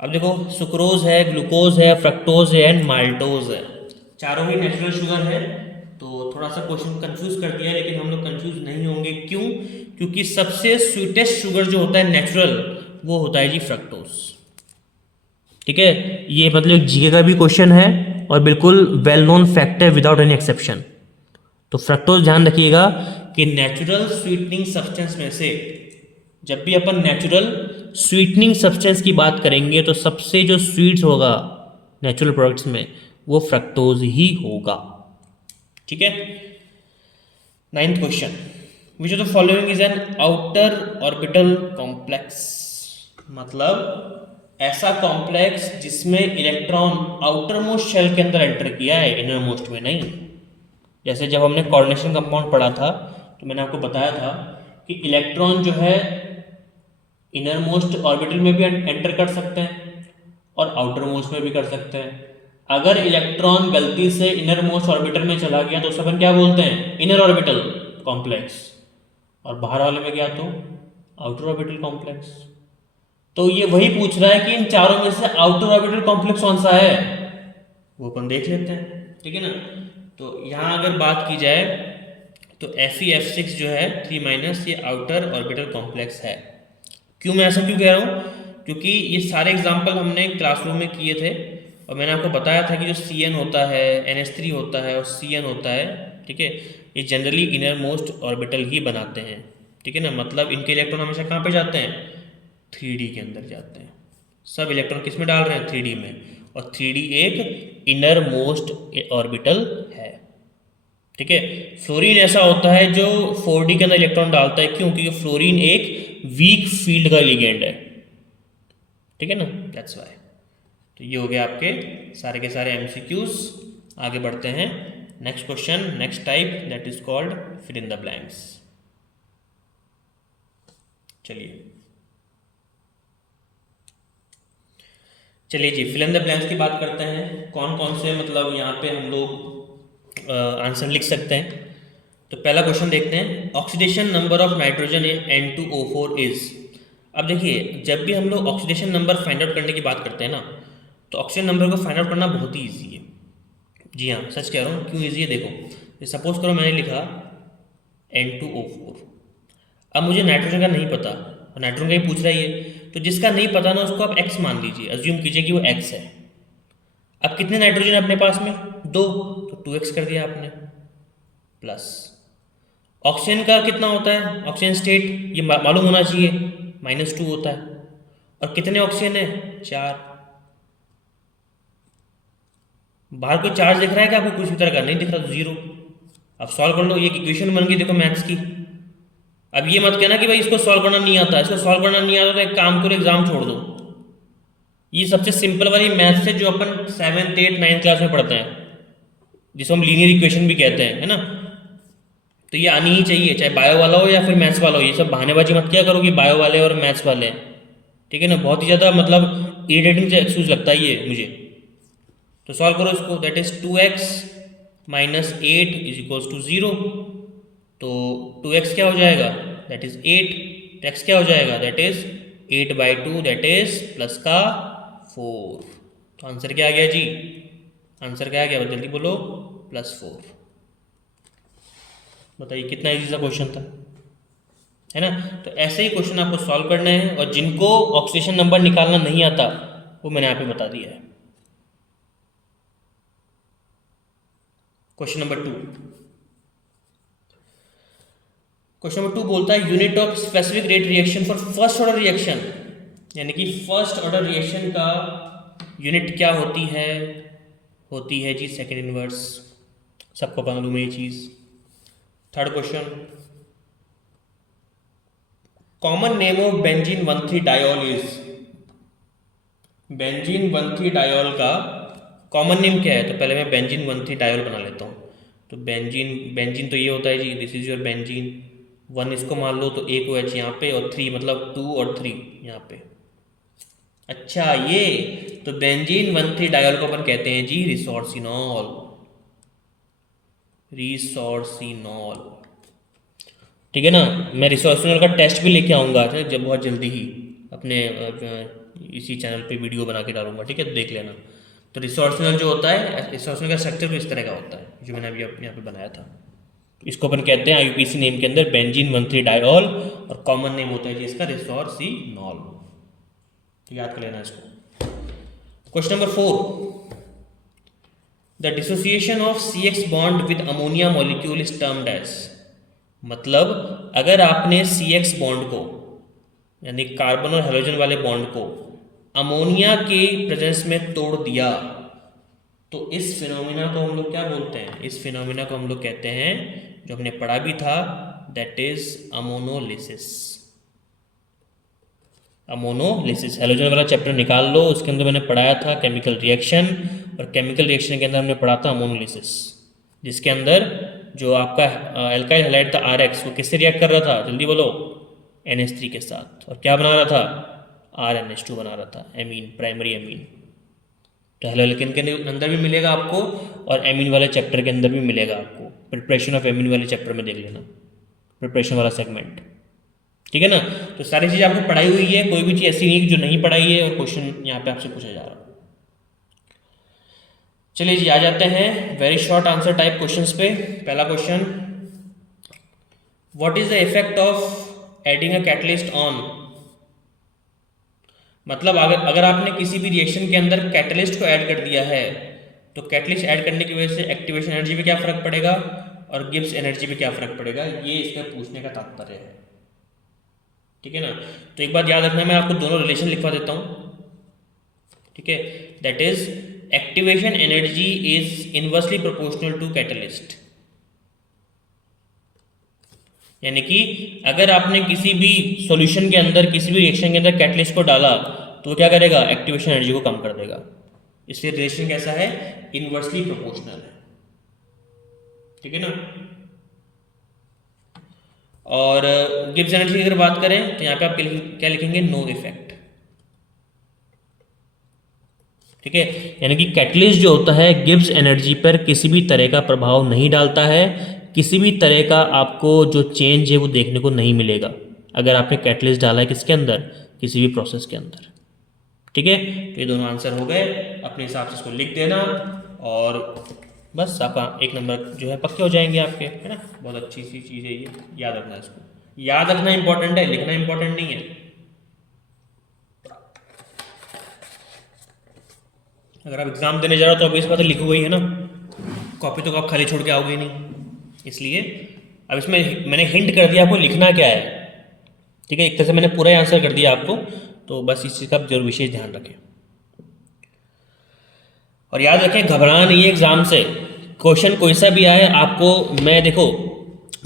अब देखो, सुक्रोज है, ग्लूकोज है, फ्रक्टोज है एंड माल्टोज है, चारों ही नेचुरल शुगर है। तो थोड़ा सा क्वेश्चन कंफ्यूज कर दिया है, लेकिन हम लोग कंफ्यूज नहीं होंगे। क्यों? क्योंकि सबसे स्वीटेस्ट शुगर जो होता है नेचुरल, वो होता है जी फ्रक्टोज। ठीक है, ये मतलब जीके का भी क्वेश्चन है और बिल्कुल वेल नोन फैक्ट है विदाउट एनी एक्सेप्शन। तो फ्रक्टोज ध्यान रखिएगा कि नेचुरल स्वीटनिंग सब्सटेंस में से, जब भी अपन नेचुरल स्वीटनिंग सब्सटेंस की बात करेंगे, तो सबसे जो स्वीट्स होगा नेचुरल प्रोडक्ट्स में, वो फ्रक्टोज ही होगा। ठीक है, 9th question, which of the following is an outer orbital complex? मतलब ऐसा कॉम्प्लेक्स जिसमें इलेक्ट्रॉन आउटर मोस्ट शेल के अंदर एंटर किया है, इनर मोस्ट में नहीं। जैसे जब हमने कोऑर्डिनेशन कंपाउंड पढ़ा था, तो मैंने आपको बताया था कि इलेक्ट्रॉन जो है इनर मोस्ट ऑर्बिटल में भी एंटर कर सकते हैं और आउटर मोस्ट में भी कर सकते हैं। अगर इलेक्ट्रॉन गलती से इनर मोस्ट ऑर्बिटल में चला गया, तो उसे अपन क्या बोलते हैं, इनर ऑर्बिटल कॉम्प्लेक्स, और बाहर वाले में गया तो आउटर ऑर्बिटल कॉम्प्लेक्स। तो ये वही पूछ रहा है कि इन चारों में से आउटर ऑर्बिटल कॉम्प्लेक्स कौन सा है, वो अपन देख लेते हैं। ठीक है ना, तो यहाँ अगर बात की जाए तो Fe(F6) जो है 3- ये आउटर ऑर्बिटल कॉम्प्लेक्स है। क्यों, मैं ऐसा क्यों कह रहा हूँ? क्योंकि ये सारे एग्जाम्पल हमने क्लासरूम में किए थे, और मैंने आपको बताया था कि जो Cn होता है, NH3 होता है और Cn होता है, ठीक है, ये जनरली इनर मोस्ट ऑर्बिटल ही बनाते हैं। ठीक है ना, मतलब इनके इलेक्ट्रॉन हमेशा कहाँ पे जाते हैं, 3D के अंदर जाते हैं। सब इलेक्ट्रॉन किस में डाल रहे हैं, 3D में, और 3D एक इनर मोस्ट ऑर्बिटल है। ठीक है, फ्लोरीन ऐसा होता है जो 4D के अंदर इलेक्ट्रॉन डालता है। क्यों? क्योंकि फ्लोरीन एक वीक फील्ड का लिगेंड है। ठीक है ना, दैट्स वाई। तो ये हो गया आपके सारे के सारे एमसीक्यूज। आगे बढ़ते हैं, next question, next type, that is called fill in the blanks. चलिए जी, फिल इन द ब्लैंक्स की बात करते हैं। कौन कौन से मतलब यहाँ पे हम लोग आंसर लिख सकते हैं। तो पहला क्वेश्चन देखते हैं, oxidation number of nitrogen in N2O4 is. अब देखिए, जब भी हम लोग ऑक्सीडेशन नंबर फाइंड आउट करने की बात करते हैं ना, तो ऑक्सीजन नंबर को फाइंड आउट करना बहुत ही ईजी है। जी हाँ, सच कह रहा हूँ। क्यों ईजी है? देखो, सपोज करो मैंने लिखा N2O4। अब मुझे नाइट्रोजन का नहीं पता और नाइट्रोजन का ही पूछ रहा है, तो जिसका नहीं पता ना उसको आप x मान लीजिए, अज्यूम कीजिए कि वो x है। अब कितने नाइट्रोजन है अपने पास में? 2, तो 2x कर दिया आपने, प्लस ऑक्सीजन का कितना होता है, ऑक्सीजन स्टेट ये मालूम होना चाहिए, -2 होता है। और कितने ऑक्सीजन है? 4। बाहर कोई चार्ज दिख रहा है क्या आपको? कुछ भी तरह का नहीं दिख रहा, तो 0। अब सॉल्व कर लो, ये इक्वेशन बन गई देखो मैथ्स की। अब ये मत कहना कि भाई इसको सॉल्व करना नहीं आता, इसको सॉल्व करना नहीं आता तो एक काम करो, एग्जाम छोड़ दो। ये सबसे सिंपल वाली मैथ्स है जो अपन 7th 8th 9th क्लास में पढ़ते हैं, जिसको हम लीनियर इक्वेशन भी कहते हैं, है ना। तो ये आनी ही चाहिए, चाहे बायो वाला हो या फिर मैथ्स वाला हो। ये सब बहानेबाजी मत क्या करो कि बायो वाले और मैथ्स वाले हैं, ठीक है ना। बहुत ही ज़्यादा मतलब इरिटेटिंग से एक्सक्यूज लगता है ये मुझे। तो सॉल्व करो इसको, दैट इज 2x - 8 = 0। तो 2x क्या हो जाएगा? That is 8। तो x क्या हो जाएगा? That is 8/2, that is plus का 4। तो आंसर क्या आ गया जी? आंसर क्या आ गया? जल्दी बोलो, +4। बताइए कितना इजी सा क्वेश्चन था, है ना। तो ऐसे ही क्वेश्चन आपको सॉल्व करने हैं, और जिनको ऑक्सीडेशन नंबर निकालना नहीं आता वो मैंने यहाँ पे बता दिया है। Question number 2। क्वेश्चन नंबर 2 बोलता है unit of specific rate reaction for first order reaction, यानी कि फर्स्ट ऑर्डर रिएक्शन का यूनिट क्या होती है? होती है जी सेकेंड इनवर्स। सबको मालूम है ये चीज़। Third question, common name of benzene 1,3 diol is. Benzene 1,3 diol का कॉमन नेम क्या है? तो पहले मैं बेंजीन 1,3 डायोल बना लेता हूँ। तो बेंजीन बेंजीन तो ये होता है जी, दिस इज योर बेंजीन। 1 इसको मान लो तो एक OH यहाँ पे, और 3 मतलब 2 और 3 यहाँ पे। अच्छा ये, तो बेंजीन 1,3 डायोल को अपन कहते हैं जी रिसोर्सिनॉल। रिसोर्सिनॉल, ठीक है ना। मैं रिसोर्सिनॉल का टेस्ट भी लेके आऊँगा जब बहुत जल्दी ही अपने इसी चैनल पे वीडियो बना के डालूंगा, ठीक है, तो देख लेना। तो रिसोर्सिनॉल जो होता है, रिसोर्सिनॉल का स्ट्रक्चर भी इस तरह का होता है जो मैंने अभी यहाँ पे बनाया था। इसको अपन कहते हैं IUPAC नेम के अंदर बेंजीन 1,3 डायोल, और कॉमन नेम होता है जी इसका रिसोर्सिनॉल। तो याद कर लेना इसको। Question number 4, the dissociation of CX bond with ammonia molecule is termed as. मतलब अगर आपने CX बॉन्ड को, यानी कार्बन और हाइड्रोजन वाले बॉन्ड को अमोनिया के प्रेजेंस में तोड़ दिया, तो इस फिनोमिना को हम लोग क्या बोलते हैं? इस फिनोमिना को हम लोग कहते हैं, जो हमने पढ़ा भी था, that is ammonolysis. Ammonolysis hydrogen वाला चैप्टर निकाल लो, उसके अंदर मैंने पढ़ाया था केमिकल रिएक्शन, और केमिकल रिएक्शन के अंदर हमने पढ़ा था अमोनोलिसिस, जिसके अंदर जो आपका एल्काइल हैलाइड था RX, वो किससे रिएक्ट कर रहा था? जल्दी बोलो, NH3 के साथ। और क्या बना रहा था? RNH2 बना रहा था, एमीन, प्राइमरी एमीन। तो हेलोएल्केन के अंदर भी मिलेगा आपको, और एमीन वाले चैप्टर के अंदर भी मिलेगा आपको। प्रिपरेशन ऑफ एमीन वाले चैप्टर में देख लेना, प्रिपरेशन वाला सेगमेंट, ठीक है ना। तो सारी चीज़ आपको पढ़ाई हुई है, कोई भी चीज़ ऐसी नहीं जो नहीं पढ़ाई है और क्वेश्चन यहाँ पे आपसे पूछा जा रहा है। चलिए जी, आ जाते हैं very short answer type questions पे। पहला question, what is the effect of adding a catalyst on. मतलब अगर आपने किसी भी रिएक्शन के अंदर कैटलिस्ट को ऐड कर दिया है, तो कैटलिस्ट ऐड करने की वजह से एक्टिवेशन एनर्जी पे क्या फर्क पड़ेगा और गिब्स एनर्जी पे क्या फर्क पड़ेगा, ये इसका पूछने का तात्पर्य है, ठीक है ना। तो एक बात याद रखना, मैं आपको दोनों रिलेशन लिखवा देता हूँ, ठीक है। That is activation energy is inversely proportional to catalyst. यानी कि अगर आपने किसी भी सॉल्यूशन के अंदर, किसी भी रिएक्शन के अंदर कैटलिस्ट को डाला, तो वो क्या करेगा? एक्टिवेशन एनर्जी को कम कर देगा। इसलिए रिलेशन कैसा है? इनवर्सली प्रोपोर्शनल है, ठीक है ना। और गिब्स एनर्जी की अगर बात करें तो यहाँ पे आप क्या लिखेंगे? नो इफेक्ट, ठीक है। यानी कि कैटलिस्ट जो होता है गिब्स एनर्जी पर किसी भी तरह का प्रभाव नहीं डालता है, किसी भी तरह का आपको जो चेंज है वो देखने को नहीं मिलेगा अगर आपने कैटलिस्ट डाला है किसके अंदर? किसी भी प्रोसेस के अंदर, ठीक है। तो ये दोनों आंसर हो गए, अपने हिसाब से इसको लिख देना। और बस आपका 1 नंबर जो है पक्के हो जाएंगे आपके, है ना। बहुत अच्छी सी चीज़ है ये, याद रखना इसको। याद रखना इंपॉर्टेंट है, लिखना इंपॉर्टेंट नहीं है। अगर आप एग्ज़ाम देने जा रहे हो तो ऑब्वियस बात है लिखोगे ही, है ना। कॉपी तो आप खाली छोड़ के आओगे ही नहीं, इसलिए अब इसमें मैंने हिंट कर दिया आपको लिखना क्या है, ठीक है। एक तरह से मैंने पूरा ही आंसर कर दिया आपको, तो बस इस चीज़ का जरूर विशेष ध्यान रखें। और याद रखें, घबराना नहीं है एग्ज़ाम से। क्वेश्चन कोई सा भी आए आपको, मैं देखो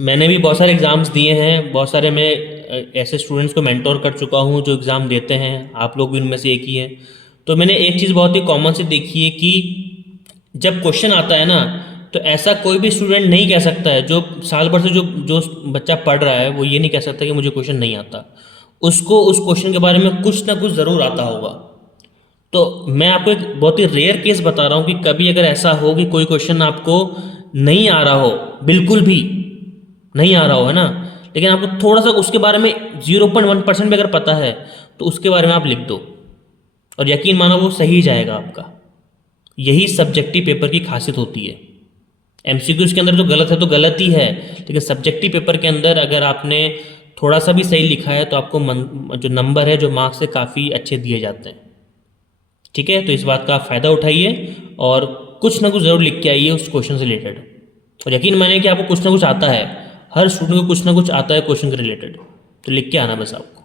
मैंने भी बहुत सारे एग्ज़ाम्स दिए हैं, बहुत सारे मैं ऐसे स्टूडेंट्स को मेंटोर कर चुका हूँ जो एग्ज़ाम देते हैं, आप लोग भी उनमें से एक ही हैं। तो मैंने एक चीज़ बहुत ही कॉमन से देखी है कि जब क्वेश्चन आता है ना, तो ऐसा कोई भी स्टूडेंट नहीं कह सकता है, जो साल भर से जो जो बच्चा पढ़ रहा है वो ये नहीं कह सकता कि मुझे क्वेश्चन नहीं आता। उसको उस क्वेश्चन के बारे में कुछ ना कुछ ज़रूर आता होगा। तो मैं आपको एक बहुत ही रेयर केस बता रहा हूँ कि कभी अगर ऐसा हो कि कोई क्वेश्चन आपको नहीं आ रहा हो, बिल्कुल भी नहीं आ रहा हो, है ना, लेकिन आपको थोड़ा सा उसके बारे में 0.1% भी अगर पता है, तो उसके बारे में आप लिख दो और यकीन मानो वो सही जाएगा आपका। यही सब्जेक्टिव पेपर की खासियत होती है। एमसीक्यूज के अंदर तो गलत है तो गलत ही है, लेकिन सब्जेक्टिव पेपर के अंदर अगर आपने थोड़ा सा भी सही लिखा है तो आपको जो नंबर है, जो मार्क्स है, काफ़ी अच्छे दिए जाते हैं, ठीक है। तो इस बात का आप फ़ायदा उठाइए और कुछ ना कुछ ज़रूर लिख के आइए उस क्वेश्चन से रिलेटेड। और यकीन मानिए कि आपको कुछ ना कुछ आता है, हर स्टूडेंट को कुछ ना कुछ आता है क्वेश्चन के रिलेटेड, तो लिख के आना बस आपको,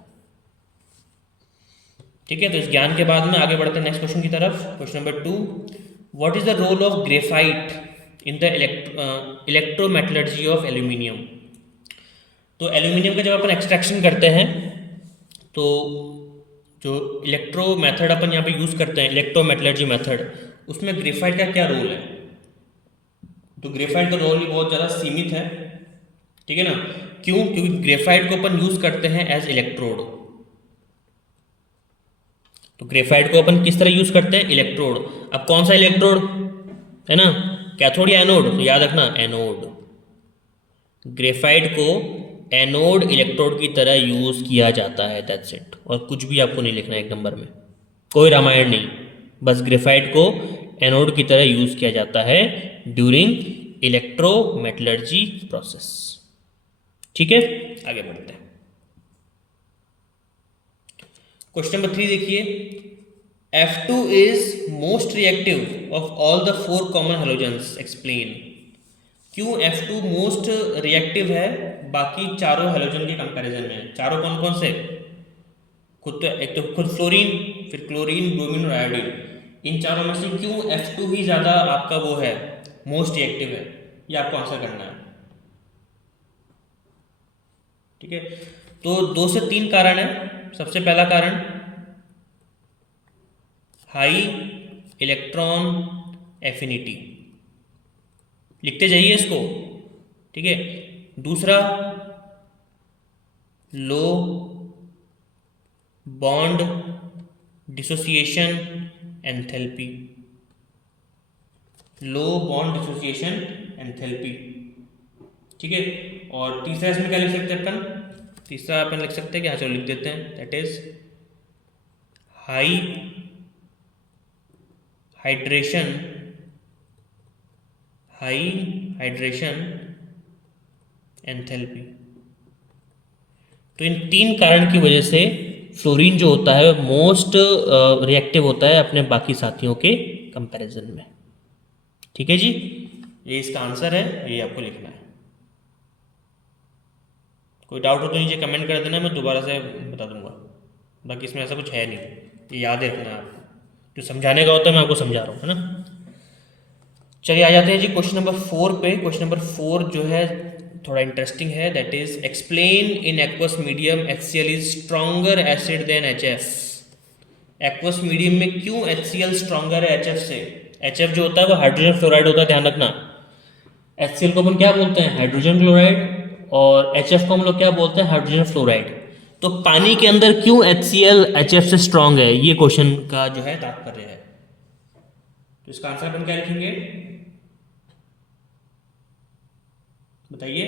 ठीक है। तो इस ज्ञान के बाद में आगे बढ़ते हैं नेक्स्ट क्वेश्चन की तरफ। Question number 2, what is the role of graphite in the electrometallurgy of aluminium. तो एल्यूमिनियम का जब अपन एक्सट्रैक्शन करते हैं, तो जो इलेक्ट्रो मेथड अपन यहाँ पे यूज़ करते हैं, इलेक्ट्रोमेटलर्जी मेथड, उसमें ग्रेफाइट का क्या रोल है। तो ग्रेफाइट का रोल भी बहुत ज़्यादा सीमित है, ठीक है ना। क्यों? क्योंकि ग्रेफाइट को अपन यूज़ करते हैं एज इलेक्ट्रोड। तो ग्रेफाइट को अपन किस तरह यूज़ करते हैं? इलेक्ट्रोड। अब कौन सा इलेक्ट्रोड, है ना, कैथोड या एनोड? तो याद रखना एनोड। ग्रेफाइट को एनोड इलेक्ट्रोड की तरह यूज़ किया जाता है, दैट्स इट। और कुछ भी आपको नहीं लिखना है 1 नंबर में, कोई रामायण नहीं, बस ग्रेफाइट को एनोड की तरह यूज़ किया जाता है ड्यूरिंग इलेक्ट्रोमेटलर्जी प्रोसेस, ठीक है। आगे बढ़ते हैं। क्वेश्चन नंबर 3 देखिए, F2 is most reactive of all the 4 common halogens, explain। क्यों F2 मोस्ट रिएक्टिव है बाकी चारों हेलोजन के कंपैरिजन में? चारों कौन कौन से? खुद तो एक तो खुद फ्लोरीन, फिर क्लोरीन, ब्रोमीन और आयोडीन। इन चारों में से क्यों F2 ही ज़्यादा आपका वो है, मोस्ट रिएक्टिव है? ये आपको आंसर करना है, ठीक है। तो 2 से 3 कारण है। सबसे पहला कारण, हाई इलेक्ट्रॉन एफिनिटी, लिखते जाइए इसको, ठीक है। दूसरा, लो बॉन्ड डिसोसिएशन एंथैल्पी, लो बॉन्ड डिसोसिएशन एंथैल्पी, ठीक है। और तीसरा इसमें क्या लिख सकते हैं अपन? तीसरा अपन लिख सकते हैं कि हाँ चलो लिख देते हैं, that is high hydration enthalpy. तो इन 3 कारण की वजह से फ्लोरीन जो होता है मोस्ट रिएक्टिव होता है अपने बाकी साथियों के कंपैरिजन में, ठीक है जी। ये इसका आंसर है, ये आपको लिखना है। कोई डाउट हो तो नीचे कमेंट कर देना, मैं दोबारा से बता दूंगा। बाकी इसमें ऐसा कुछ है नहीं, ये याद रखना है आपको, जो समझाने का होता है मैं आपको समझा रहा हूँ, है ना। चलिए आ जाते हैं जी क्वेश्चन नंबर 4 पे। क्वेश्चन नंबर 4 जो है थोड़ा इंटरेस्टिंग है, that is explain in aqueous medium HCl is stronger acid than HF। Aqueous medium में क्यों HCl स्ट्रॉन्गर है HF से? HF जो होता है वो हाइड्रोजन फ्लोराइड होता है, ध्यान रखना। HCl को अपन क्या बोलते हैं? Hydrogen chloride. और HF को हम लोग क्या बोलते हैं? Hydrogen fluoride. तो पानी के अंदर क्यों HCl HF से स्ट्रॉन्ग है, ये क्वेश्चन का जो है तात्पर्य है। तो इसका आंसर अपन क्या लिखेंगे, बताइए।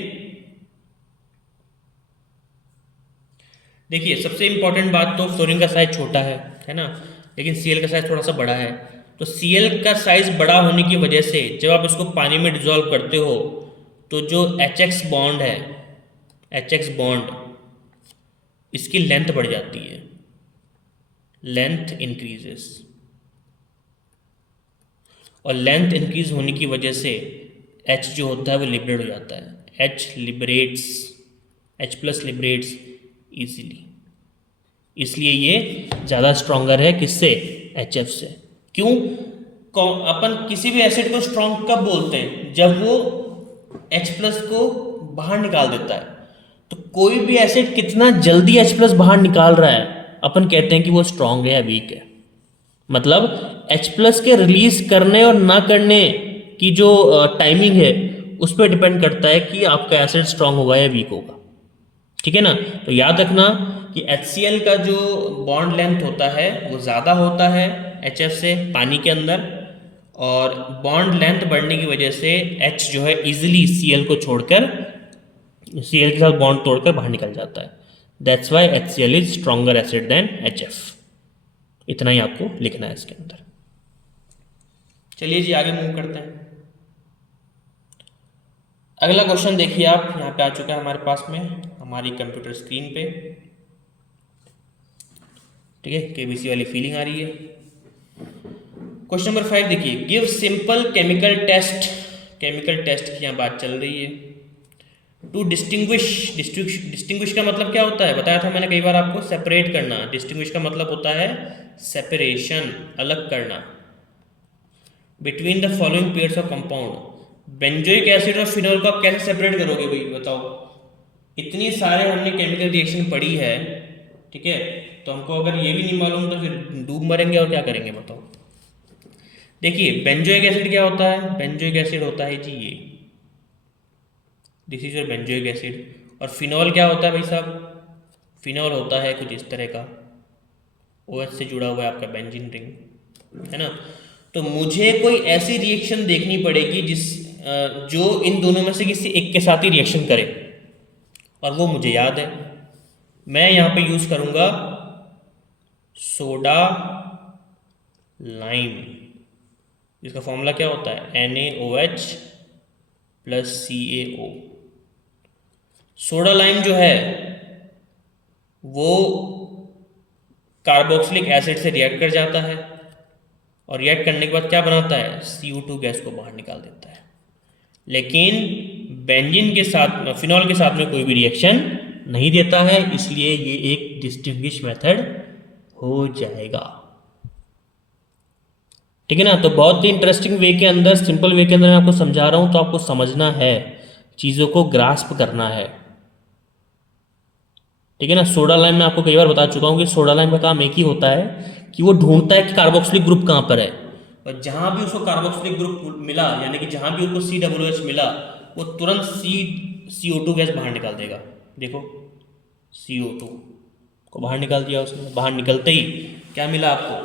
देखिए सबसे इंपॉर्टेंट बात तो फ्लोरीन का साइज छोटा है ना, लेकिन Cl का साइज थोड़ा सा बड़ा है। तो Cl का साइज बड़ा होने की वजह से जब आप इसको पानी में डिजोल्व करते हो तो जो HX बॉन्ड है, HX बॉन्ड, इसकी लेंथ बढ़ जाती है, लेंथ इंक्रीजेस, और लेंथ इंक्रीज होने की वजह से H जो होता है वो लिबरेट हो जाता है, H प्लस लिबरेट्स ईजिली, इसलिए ये ज़्यादा स्ट्रॉन्गर है किससे, HF से। क्यों? अपन किसी भी एसिड को स्ट्रॉन्ग कब बोलते हैं, जब वो H प्लस को बाहर निकाल देता है। तो कोई भी एसिड कितना जल्दी H प्लस बाहर निकाल रहा है, अपन कहते हैं कि वो स्ट्रॉन्ग है या वीक है। मतलब H प्लस के रिलीज करने और ना करने की जो टाइमिंग है उस पर डिपेंड करता है कि आपका एसिड स्ट्रॉन्ग होगा या वीक होगा। ठीक है ना। तो याद रखना कि HCl का जो बॉन्ड लेंथ होता है वो ज़्यादा होता है HF से पानी के अंदर, और बॉन्ड लेंथ बढ़ने की वजह से H जो है इजीली Cl को छोड़कर, Cl के साथ बॉन्ड तोड़कर बाहर निकल जाता है। That's why HCl is stronger acid than HF। इतना ही आपको लिखना है इसके अंदर। चलिए जी आगे मूव करते हैं। अगला क्वेश्चन देखिए आप, यहाँ पे आ चुका है हमारे पास में हमारी कंप्यूटर स्क्रीन पे। ठीक है, केबीसी वाली फीलिंग आ रही है। क्वेश्चन नंबर 5 देखिए, give simple chemical test, chemical test की यहाँ बात चल रही है। टू डिस्टिंग्विश, डिस्टिंग्विश का मतलब क्या होता है, बताया था मैंने कई बार आपको, सेपरेट करना। डिस्टिंग्विश का मतलब होता है सेपरेशन, अलग करना। Between the following pairs of compound, benzoic acid और फिनॉल को आप कैसे सेपरेट करोगे भाई बताओ। इतनी सारे हमने केमिकल रिएक्शन पढ़ी है, ठीक है, तो हमको अगर ये भी नहीं मालूम तो फिर डूब मरेंगे और क्या करेंगे बताओ। देखिए बेंजोइक एसिड क्या होता है, बेंजोइक एसिड होता है जी ये, this is your benzoic acid. और फिनॉल क्या होता है भाई साहब, फिनॉल होता है कुछ इस तरह का, OH से जुड़ा हुआ है आपका बेंजीन रिंग, है ना। तो मुझे कोई ऐसी रिएक्शन देखनी पड़ेगी जिस जो इन दोनों में से किसी एक के साथ ही रिएक्शन करे, और वो मुझे याद है। मैं यहाँ पे यूज़ करूँगा सोडा लाइम। इसका फॉर्मूला क्या होता है, NaOH plus CaO। Soda lime जो है वो कार्बोक्सिलिक एसिड से रिएक्ट कर जाता है, और रिएक्ट करने के बाद क्या बनाता है, CO2 गैस को बाहर निकाल देता है। लेकिन बेंजीन के साथ, फिनॉल के साथ में कोई भी रिएक्शन नहीं देता है, इसलिए ये एक डिस्टिंग्विश मेथड हो जाएगा। ठीक है ना। तो बहुत ही इंटरेस्टिंग वे के अंदर, सिंपल वे के अंदर मैं आपको समझा रहा हूं, तो आपको समझना है, चीज़ों को ग्रास्प करना है। ठीक है ना। सोडा लाइम मैं आपको कई बार बता चुका हूं कि सोडा लाइम का काम एक ही होता है कि वो ढूंढता है कि कार्बोक्सिलिक ग्रुप कहाँ पर है, और जहां भी उसको कार्बोक्सिलिक ग्रुप मिला, यानी कि जहां भी उसको COOH मिला, वो तुरंत CO2 गैस बाहर निकाल देगा। देखो CO2 को बाहर निकाल दिया उसने, बाहर निकलते ही क्या मिला आपको,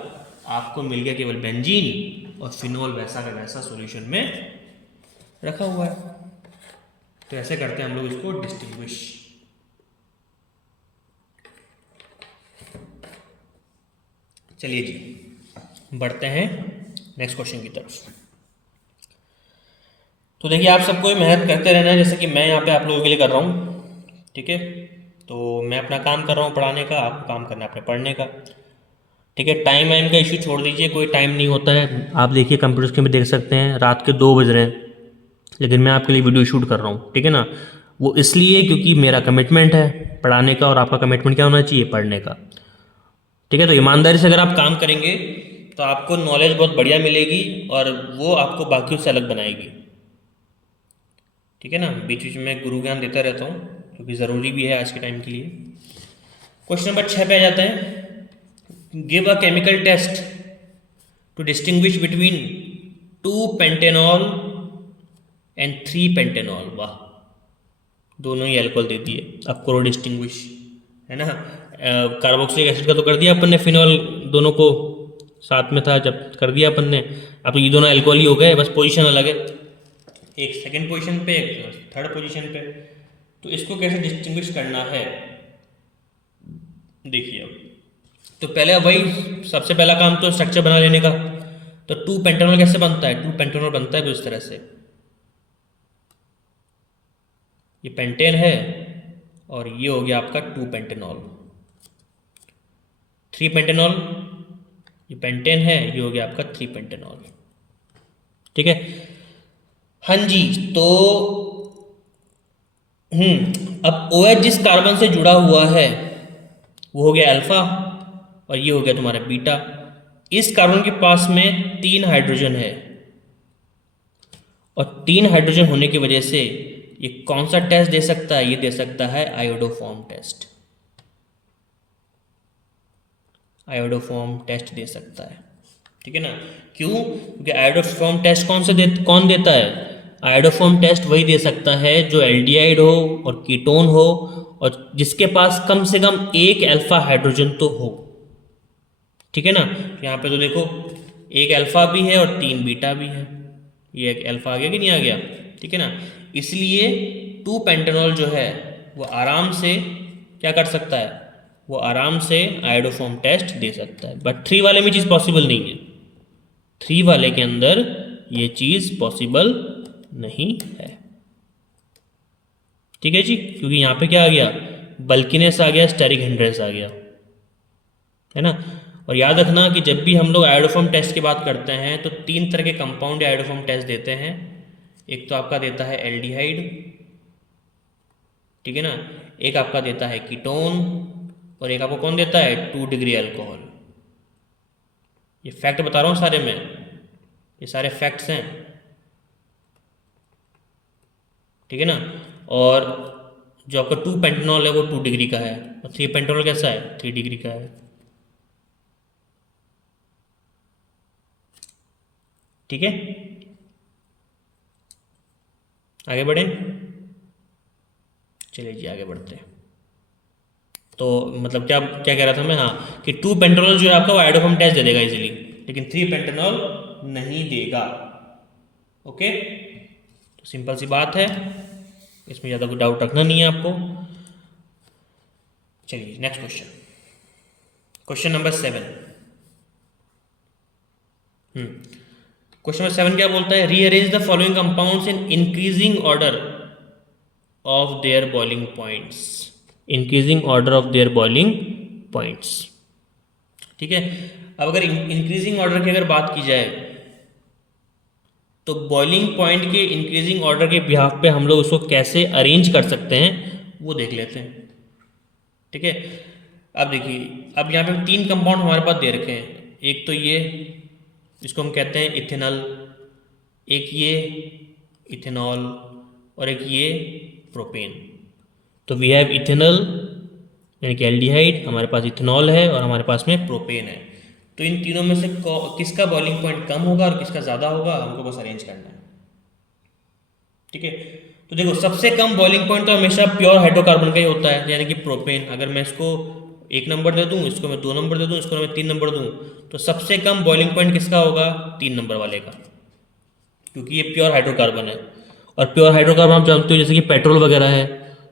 आपको मिल गया केवल बेंजीन, और फिनॉल वैसा का वैसा सॉल्यूशन में रखा हुआ है। तो ऐसे करते हैं हम लोग इसको डिस्टिंग्विश। चलिए जी बढ़ते हैं नेक्स्ट क्वेश्चन की तरफ। तो देखिए आप सबको मेहनत करते रहना है, जैसे कि मैं यहाँ पे आप लोगों के लिए कर रहा हूँ। ठीक है, तो मैं अपना काम कर रहा हूँ पढ़ाने का, आपको काम करना है अपने पढ़ने का। ठीक है, टाइम वाइम का इशू छोड़ दीजिए, कोई टाइम नहीं होता है। आप देखिए कंप्यूटर स्क्रीन में देख सकते हैं रात के 2 बज रहे हैं, लेकिन मैं आपके लिए वीडियो शूट कर रहा हूँ। ठीक है ना, वो इसलिए क्योंकि मेरा कमिटमेंट है पढ़ाने का, और आपका कमिटमेंट क्या होना चाहिए, पढ़ने का। ठीक है, तो ईमानदारी से अगर आप काम करेंगे तो आपको नॉलेज बहुत बढ़िया मिलेगी, और वो आपको बाकियों से अलग बनाएगी। ठीक है ना, बीच बीच में गुरु ज्ञान देता रहता हूँ क्योंकि ज़रूरी भी है आज के टाइम के लिए। क्वेश्चन नंबर 6 पे आ जाते हैं। Give a chemical test to distinguish between 2 pentanol and 3 pentanol. वाह, दोनों ही अल्कोहल देती है, अब करो डिस्टिंग्विश, है ना। कार्बोक्सिलिक एसिड का तो कर दिया अपन ने, फिनॉल दोनों को साथ में था जब कर दिया अपन ने। अब ये दोनों अल्कोहल ही हो गए, बस पोजीशन अलग है, एक सेकंड पोजीशन पे, एक थर्ड पोजीशन पे। तो इसको कैसे डिस्टिंग्विश करना है, देखिए अब तो पहले वही सबसे पहला काम तो स्ट्रक्चर बना लेने का। तो 2 पेंटेनॉल कैसे बनता है? 2 पेंटेनॉल बनता है कुछ इस तरह से, ये पेंटेन है और ये हो गया आपका 2 पेंटेनॉल। 3 पेंटेनॉल, ये पेंटेन है, ये हो गया आपका 3 पेंटेनॉल। ठीक है, हाँ जी। तो अब OH जिस कार्बन से जुड़ा हुआ है वो हो गया अल्फा और ये हो गया तुम्हारा बीटा। इस कार्बन के पास में 3 हाइड्रोजन है और 3 हाइड्रोजन होने की वजह से ये कौन सा टेस्ट दे सकता है? ये दे सकता है आयोडोफॉर्म टेस्ट। आयोडोफॉर्म टेस्ट दे सकता है, ठीक है ना। क्यों? क्योंकि आयोडोफॉर्म टेस्ट कौन देता है? आयोडोफॉर्म टेस्ट वही दे सकता है जो एल्डिहाइड हो और कीटोन हो और जिसके पास कम से कम एक अल्फा हाइड्रोजन तो हो, ठीक है ना। यहाँ पे तो देखो एक अल्फा भी है और 3 बीटा भी है, ये एक अल्फा आ गया कि नहीं आ गया, ठीक है ना। इसलिए 2 पेंटेनॉल जो है वो आराम से क्या कर सकता है? वो आराम से आयोडोफॉर्म टेस्ट दे सकता है। बट 3 वाले में चीज़ पॉसिबल नहीं है, 3 वाले के अंदर ये चीज़ पॉसिबल नहीं है, ठीक है जी। क्योंकि यहाँ पे क्या आ गया? बल्कीनेस आ गया, स्टेरिक हिंड्रेंस आ गया, है ना। और याद रखना कि जब भी हम लोग आयोडोफॉर्म टेस्ट की बात करते हैं तो 3 तरह के कंपाउंड आयोडोफॉर्म टेस्ट देते हैं। एक तो आपका देता है एल्डिहाइड, ठीक है ना, एक आपका देता है कीटोन और एक आपको कौन देता है? 2 डिग्री अल्कोहल। ये फैक्ट बता रहा हूँ सारे में, ये सारे फैक्ट्स हैं, ठीक है ना। और जो आपका 2 पेंटेनॉल है वो 2 डिग्री का है और 3 पेंटेनॉल कैसा है? 3 डिग्री का है, ठीक है। आगे बढ़े, चलिए जी आगे बढ़ते हैं। तो मतलब क्या क्या कह रहा था मैं, हाँ, कि 2 पेंटेनॉल जो है आपका वो आयोडोफॉर्म टेस्ट दे देगा इजीली, लेकिन 3 पेंटेनॉल नहीं देगा। ओके, तो सिंपल सी बात है, इसमें ज़्यादा कोई डाउट रखना नहीं है आपको। चलिए next question, question number 7। Question number 7 क्या बोलता है? Rearrange the following compounds in increasing order of their boiling points. Increasing order of their boiling points, ठीक है। अब अगर इंक्रीजिंग ऑर्डर की अगर बात की जाए तो बॉइलिंग पॉइंट के इंक्रीजिंग ऑर्डर के बिहाफ पे हम लोग उसको कैसे अरेंज कर सकते हैं वो देख लेते हैं, ठीक है। अब देखिए, अब यहाँ पे 3 कंपाउंड हमारे पास दे रखे हैं। एक तो ये, इसको हम कहते हैं इथेनॉल, एक ये इथेनॉल और एक ये प्रोपेन। तो वी हैव इथेनॉल यानी कि एल्डिहाइड, हमारे पास इथेनॉल है और हमारे पास में प्रोपेन है। तो इन तीनों में से किसका बॉइलिंग पॉइंट कम होगा और किसका ज़्यादा होगा, हमको बस अरेंज करना है, ठीक है। तो देखो सबसे कम बॉइलिंग पॉइंट तो हमेशा प्योर हाइड्रोकार्बन का ही होता है, यानी कि प्रोपेन। अगर मैं इसको 1 नंबर दे दूँ, इसको मैं 2 नंबर दे दूँ, इसको मैं 3 नंबर दूँ, तो सबसे कम बॉइलिंग पॉइंट किसका होगा? 3 नंबर वाले का, क्योंकि ये प्योर हाइड्रोकार्बन है। और प्योर हाइड्रोकार्बन आप जानते हो जैसे कि पेट्रोल वगैरह है,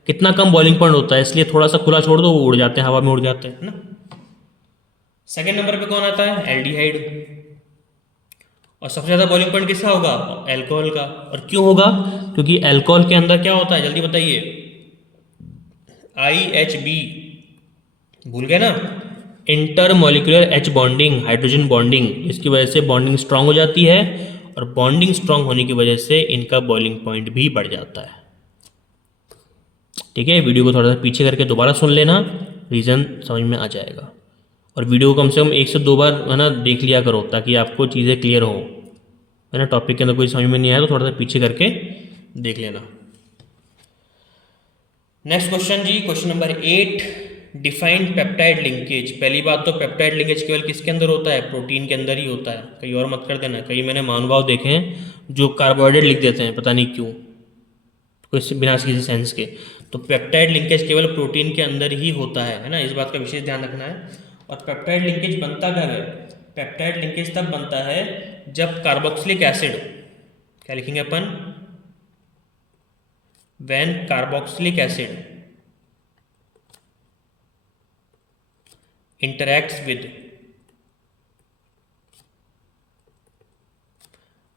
कितना कम बॉइलिंग पॉइंट होता है, इसलिए थोड़ा सा खुला छोड़ दो वो उड़ जाते हैं, हवा में उड़ जाते हैं, है ना। सेकेंड नंबर पे कौन आता है? एल्डिहाइड। और सबसे ज़्यादा बॉइलिंग पॉइंट किसका होगा? एल्कोहल का। और क्यों होगा? क्योंकि एल्कोहल के अंदर क्या होता है, जल्दी बताइए। IHB, भूल गए ना, inter molecular H bonding, hydrogen bonding, इसकी वजह से बॉन्डिंग स्ट्रांग हो जाती है और बॉन्डिंग स्ट्रांग होने की वजह से इनका बॉइलिंग पॉइंट भी बढ़ जाता है, ठीक है। वीडियो को थोड़ा सा पीछे करके दोबारा सुन लेना, रीज़न समझ में आ जाएगा। और वीडियो को कम से कम 1 से 2 बार है ना देख लिया करो, ताकि आपको चीज़ें क्लियर हो, है ना। टॉपिक के अंदर कोई समझ में नहीं आया तो थोड़ा सा पीछे करके देख लेना। नेक्स्ट क्वेश्चन जी, question number 8, defined peptide linkage. पहली बात तो पेप्टाइड लिंकेज केवल किसके अंदर होता है? प्रोटीन के अंदर ही होता है, कहीं और मत कर देना। कहीं मैंने महानुभाव देखे हैं जो कार्बोहाइड्रेट लिख देते हैं, पता नहीं क्यों, कोई बिना किसी सेंस के। तो पेप्टाइड लिंकेज केवल प्रोटीन के अंदर ही होता है ना, इस बात का विशेष ध्यान रखना है। और पेप्टाइड लिंकेज बनता कब है? पेप्टाइड लिंकेज तब बनता है जब कार्बोक्सिलिक एसिड, क्या लिखेंगे अपन? when carboxylic acid interacts with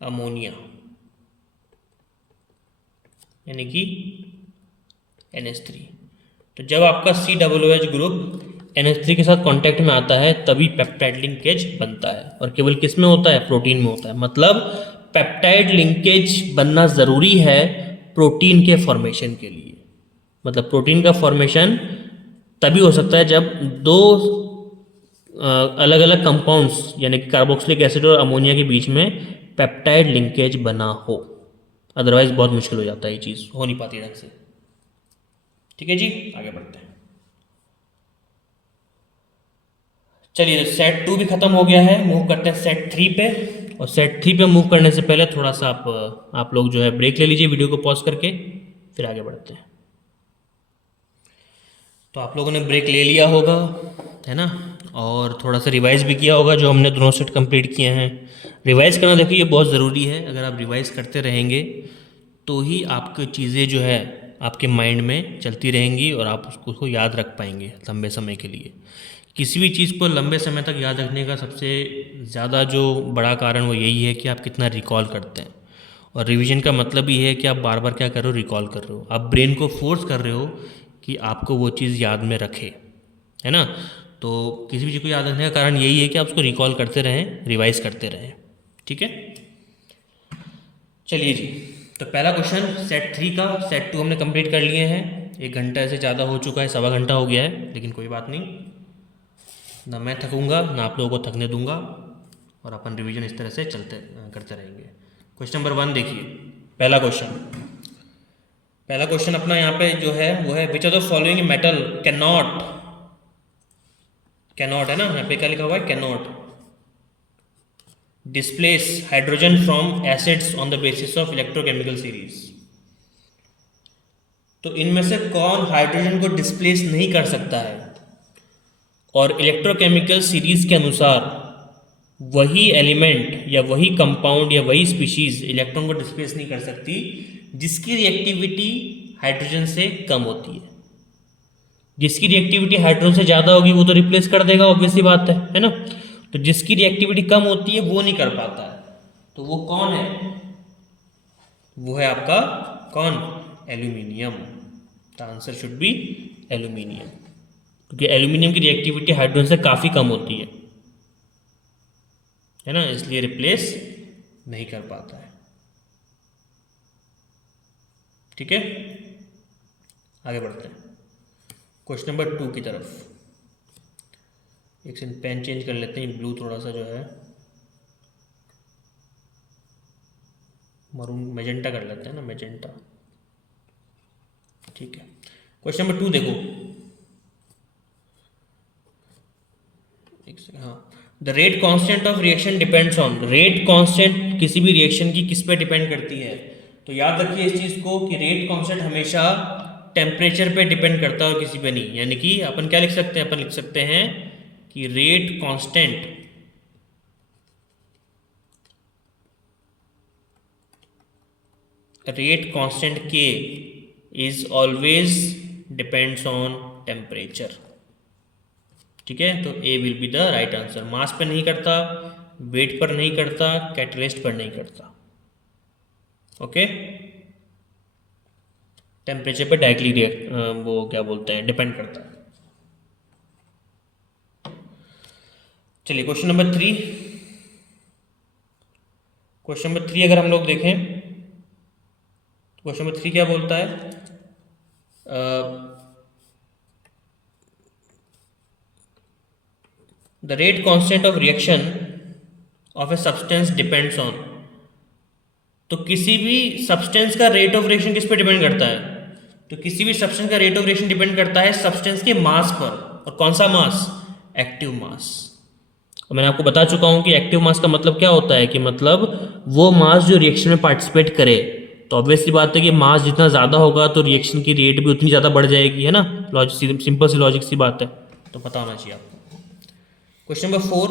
ammonia, यानी कि NH3। तो जब आपका COOH ग्रुप NH3 के साथ कांटेक्ट में आता है तभी पेप्टाइड लिंकेज बनता है, और केवल किस में होता है? प्रोटीन में होता है। मतलब पेप्टाइड लिंकेज बनना ज़रूरी है प्रोटीन के फॉर्मेशन के लिए। मतलब प्रोटीन का फॉर्मेशन तभी हो सकता है जब दो अलग अलग कंपाउंड्स यानी कि कार्बोक्सिलिक एसिड और अमोनिया के बीच में पेप्टाइड लिंकेज बना हो, अदरवाइज बहुत मुश्किल हो जाता है, ये चीज़ हो नहीं पाती ढंग से। ठीक है जी, आगे बढ़ते हैं। चलिए, सेट 2 भी खत्म हो गया है, मूव करते हैं सेट 3 पे। और सेट 3 पे मूव करने से पहले थोड़ा सा आप लोग जो है ब्रेक ले लीजिए वीडियो को पॉज करके, फिर आगे बढ़ते हैं। तो आप लोगों ने ब्रेक ले लिया होगा, है ना, और थोड़ा सा रिवाइज भी किया होगा जो हमने दोनों सेट कंप्लीट किए हैं। रिवाइज करना देखिए ये बहुत ज़रूरी है, अगर आप रिवाइज करते रहेंगे तो ही आपकी चीज़ें जो है आपके माइंड में चलती रहेंगी और आप उसको याद रख पाएंगे लंबे समय के लिए। किसी भी चीज़ को लंबे समय तक याद रखने का सबसे ज़्यादा जो बड़ा कारण वो यही है कि आप कितना रिकॉल करते हैं। और रिवीजन का मतलब ये है कि आप बार बार क्या कर रहे हो? रिकॉल कर रहे हो। आप ब्रेन को फोर्स कर रहे हो कि आपको वो चीज़ याद में रखे, है ना। तो किसी भी चीज़ को याद रखने का कारण यही है कि आप उसको रिकॉल करते रहें, रिवाइज करते रहें। ठीक है, चलिए जी। तो पहला क्वेश्चन सेट 3 का, सेट 2 हमने कंप्लीट कर लिए हैं। 1 घंटा से ज़्यादा हो चुका है, 1.25 घंटा हो गया है, लेकिन कोई बात नहीं, ना मैं थकूंगा ना आप लोगों को थकने दूंगा, और अपन रिवीजन इस तरह से करते रहेंगे। क्वेश्चन नंबर 1 देखिए, पहला क्वेश्चन अपना यहाँ पे जो है वो है विच of the following metal cannot है ना, यहाँ पे क्या लिखा हुआ है? Cannot displace hydrogen from acids on the basis of electrochemical series. तो इनमें से कौन हाइड्रोजन को डिस्प्लेस नहीं कर सकता है? और इलेक्ट्रोकेमिकल सीरीज के अनुसार वही एलिमेंट या वही कंपाउंड या वही स्पीशीज इलेक्ट्रॉन को डिस्प्लेस नहीं कर सकती जिसकी रिएक्टिविटी हाइड्रोजन से कम होती है। जिसकी रिएक्टिविटी हाइड्रोजन से ज़्यादा होगी वो तो रिप्लेस कर देगा, ऑब्वियस सी बात है ना। तो जिसकी रिएक्टिविटी कम होती है वो नहीं कर पाता है, तो वो कौन है? वो है आपका कौन? Aluminium. The answer should B aluminium, क्योंकि एल्यूमिनियम की रिएक्टिविटी हाइड्रोजन से काफ़ी कम होती है ना, इसलिए रिप्लेस नहीं कर पाता है। ठीक है, आगे बढ़ते हैं क्वेश्चन नंबर 2 की तरफ। एक सेकंड, पेन चेंज कर लेते हैं, ब्लू थोड़ा सा जो है मरून मैजेंटा कर लेते हैं ना, मैजेंटा। ठीक है, क्वेश्चन नंबर 2 देखो, एक सेकंड, हाँ। The rate constant of reaction depends on, rate constant किसी भी रिएक्शन की किस पे डिपेंड करती है? तो याद रखिए इस चीज़ को कि रेट कांस्टेंट हमेशा टेम्परेचर पे डिपेंड करता है और किसी पे नहीं। यानी कि अपन क्या लिख सकते हैं? अपन लिख सकते हैं कि rate constant K is always depends on temperature. ठीक है, तो A will be the right answer. Mass पर नहीं करता, वेट पर नहीं करता, कैटलिस्ट पर नहीं करता। ओके, टेम्परेचर पे डायरेक्टली वो क्या बोलते हैं, डिपेंड करता है। चलिए क्वेश्चन नंबर 3। क्वेश्चन नंबर 3 अगर हम लोग देखें, क्वेश्चन नंबर 3 क्या बोलता है? The rate constant of reaction of a substance depends on. तो किसी भी सब्सटेंस का रेट ऑफ रिएक्शन किस पे डिपेंड करता है? तो किसी भी सब्सटेंस का रेट ऑफ रिएक्शन डिपेंड करता है सब्सटेंस के मास पर। और कौन सा मास? Active mass. और मैंने आपको बता चुका हूं कि एक्टिव मास का मतलब क्या होता है, कि मतलब वो मास जो रिएक्शन में पार्टिसिपेट करे। तो ऑब्वियसली बात है कि मास जितना ज़्यादा होगा तो रिएक्शन की रेट भी उतनी ज़्यादा बढ़ जाएगी, है ना। लॉजिक, सिंपल सी लॉजिक सी बात है, तो पता होना चाहिए आपको। Question number 4,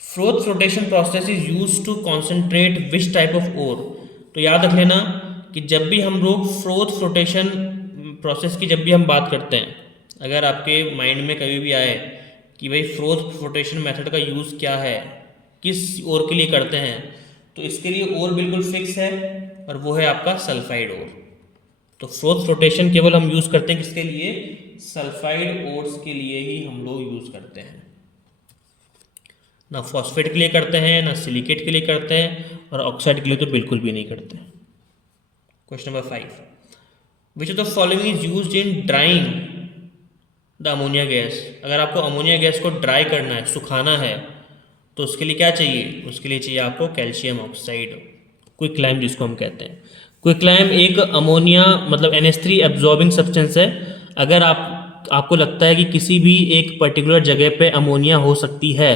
froth flotation process is use to concentrate which type of ore. तो याद रख लेना कि जब भी हम लोग फ्रोथ फ्लोटेशन प्रोसेस की जब भी हम बात करते हैं, अगर आपके माइंड में कभी भी आए कि भाई फ्रोथ फ्लोटेशन मेथड का यूज़ क्या है, किस ओर के लिए करते हैं, तो इसके लिए ओर बिल्कुल फिक्स है और वो है आपका सल्फाइड ओर। तो फोर्थ फ्लोटेशन केवल हम यूज़ करते हैं किसके लिए, सल्फाइड ओर्स के लिए ही हम लोग यूज़ करते हैं, ना फॉस्फेट के लिए करते हैं, ना सिलिकेट के लिए करते हैं, और ऑक्साइड के लिए तो बिल्कुल भी नहीं करते। Question number 5, which of the following is used in drawing the ammonia gas. अगर आपको अमोनिया गैस को ड्राई करना है, सुखाना है, तो उसके लिए क्या चाहिए, उसके लिए चाहिए आपको कैल्शियम ऑक्साइड, क्विकलाइम जिसको हम कहते हैं। क्विकलाइम एक अमोनिया मतलब NH3 एब्जॉर्बिंग सब्सटेंस है। अगर आपको लगता है कि किसी भी एक पर्टिकुलर जगह पे अमोनिया हो सकती है,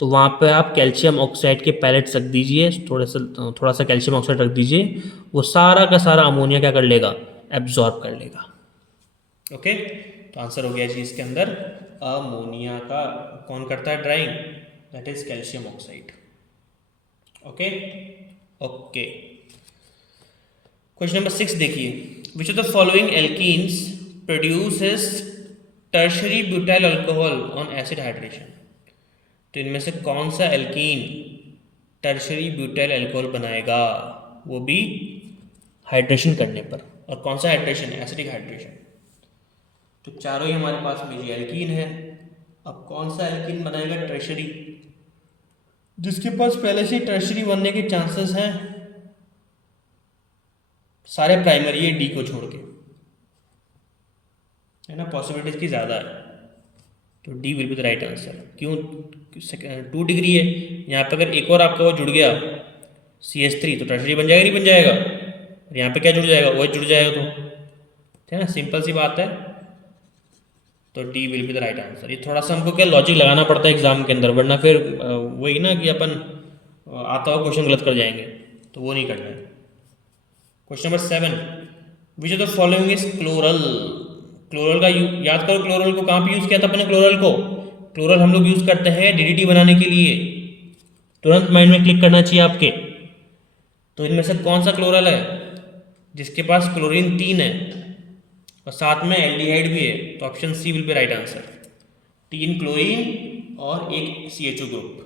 तो वहाँ पे आप कैल्शियम ऑक्साइड के पैलेट्स रख दीजिए, थोड़ा सा कैल्शियम ऑक्साइड रख दीजिए, वो सारा का सारा अमोनिया क्या कर लेगा, एब्जॉर्ब कर लेगा। ओके, तो आंसर हो गया जी इसके अंदर अमोनिया का कौन करता है drawing, that is calcium oxide. Okay okay, question number 6 देखिए, विच of the following alkenes produces tertiary butyl alcohol on acid hydration. तो इनमें से कौन सा एल्कीन टर्शरी ब्यूटाइल अल्कोहल बनाएगा, वो भी हाइड्रेशन करने पर, और कौन सा हाइड्रेशन, एसिडिक हाइड्रेशन। तो चारों ही हमारे पास में ये एल्कीन है। अब कौन सा एल्कीन बनाएगा टर्शरी, जिसके पास पहले से टर्शरी बनने के चांसेस हैं, सारे प्राइमरी है डी को छोड़ के, है ना, पॉसिबिलिटीज की ज़्यादा है, तो D will be the right answer. क्यों, 2 डिग्री है यहाँ पे, अगर एक और आपका वो जुड़ गया CH3 तो टर्शरी बन जाएगा, नहीं बन जाएगा, और यहाँ पे क्या जुड़ जाएगा, OH जुड़ जाएगा, तो है ना, सिंपल सी बात है, तो D will be the right answer. ये थोड़ा सा हमको क्या लॉजिक लगाना पड़ता है एग्जाम के अंदर, वरना फिर वही ना कि अपन आता हुआ क्वेश्चन गलत कर जाएंगे, तो वो नहीं करना है। Question number 7, which of the following is chloral. Chloral का याद करो, क्लोरल को कहाँ पे यूज़ किया था अपने, क्लोरल को, क्लोरल हम लोग यूज़ करते हैं DDT बनाने के लिए, तुरंत माइंड में क्लिक करना चाहिए आपके। तो इनमें से कौन सा क्लोरल है जिसके पास क्लोरीन 3 है और साथ में एल्डिहाइड भी है, तो option C will be right answer, 3 chlorine और एक CHO ग्रुप।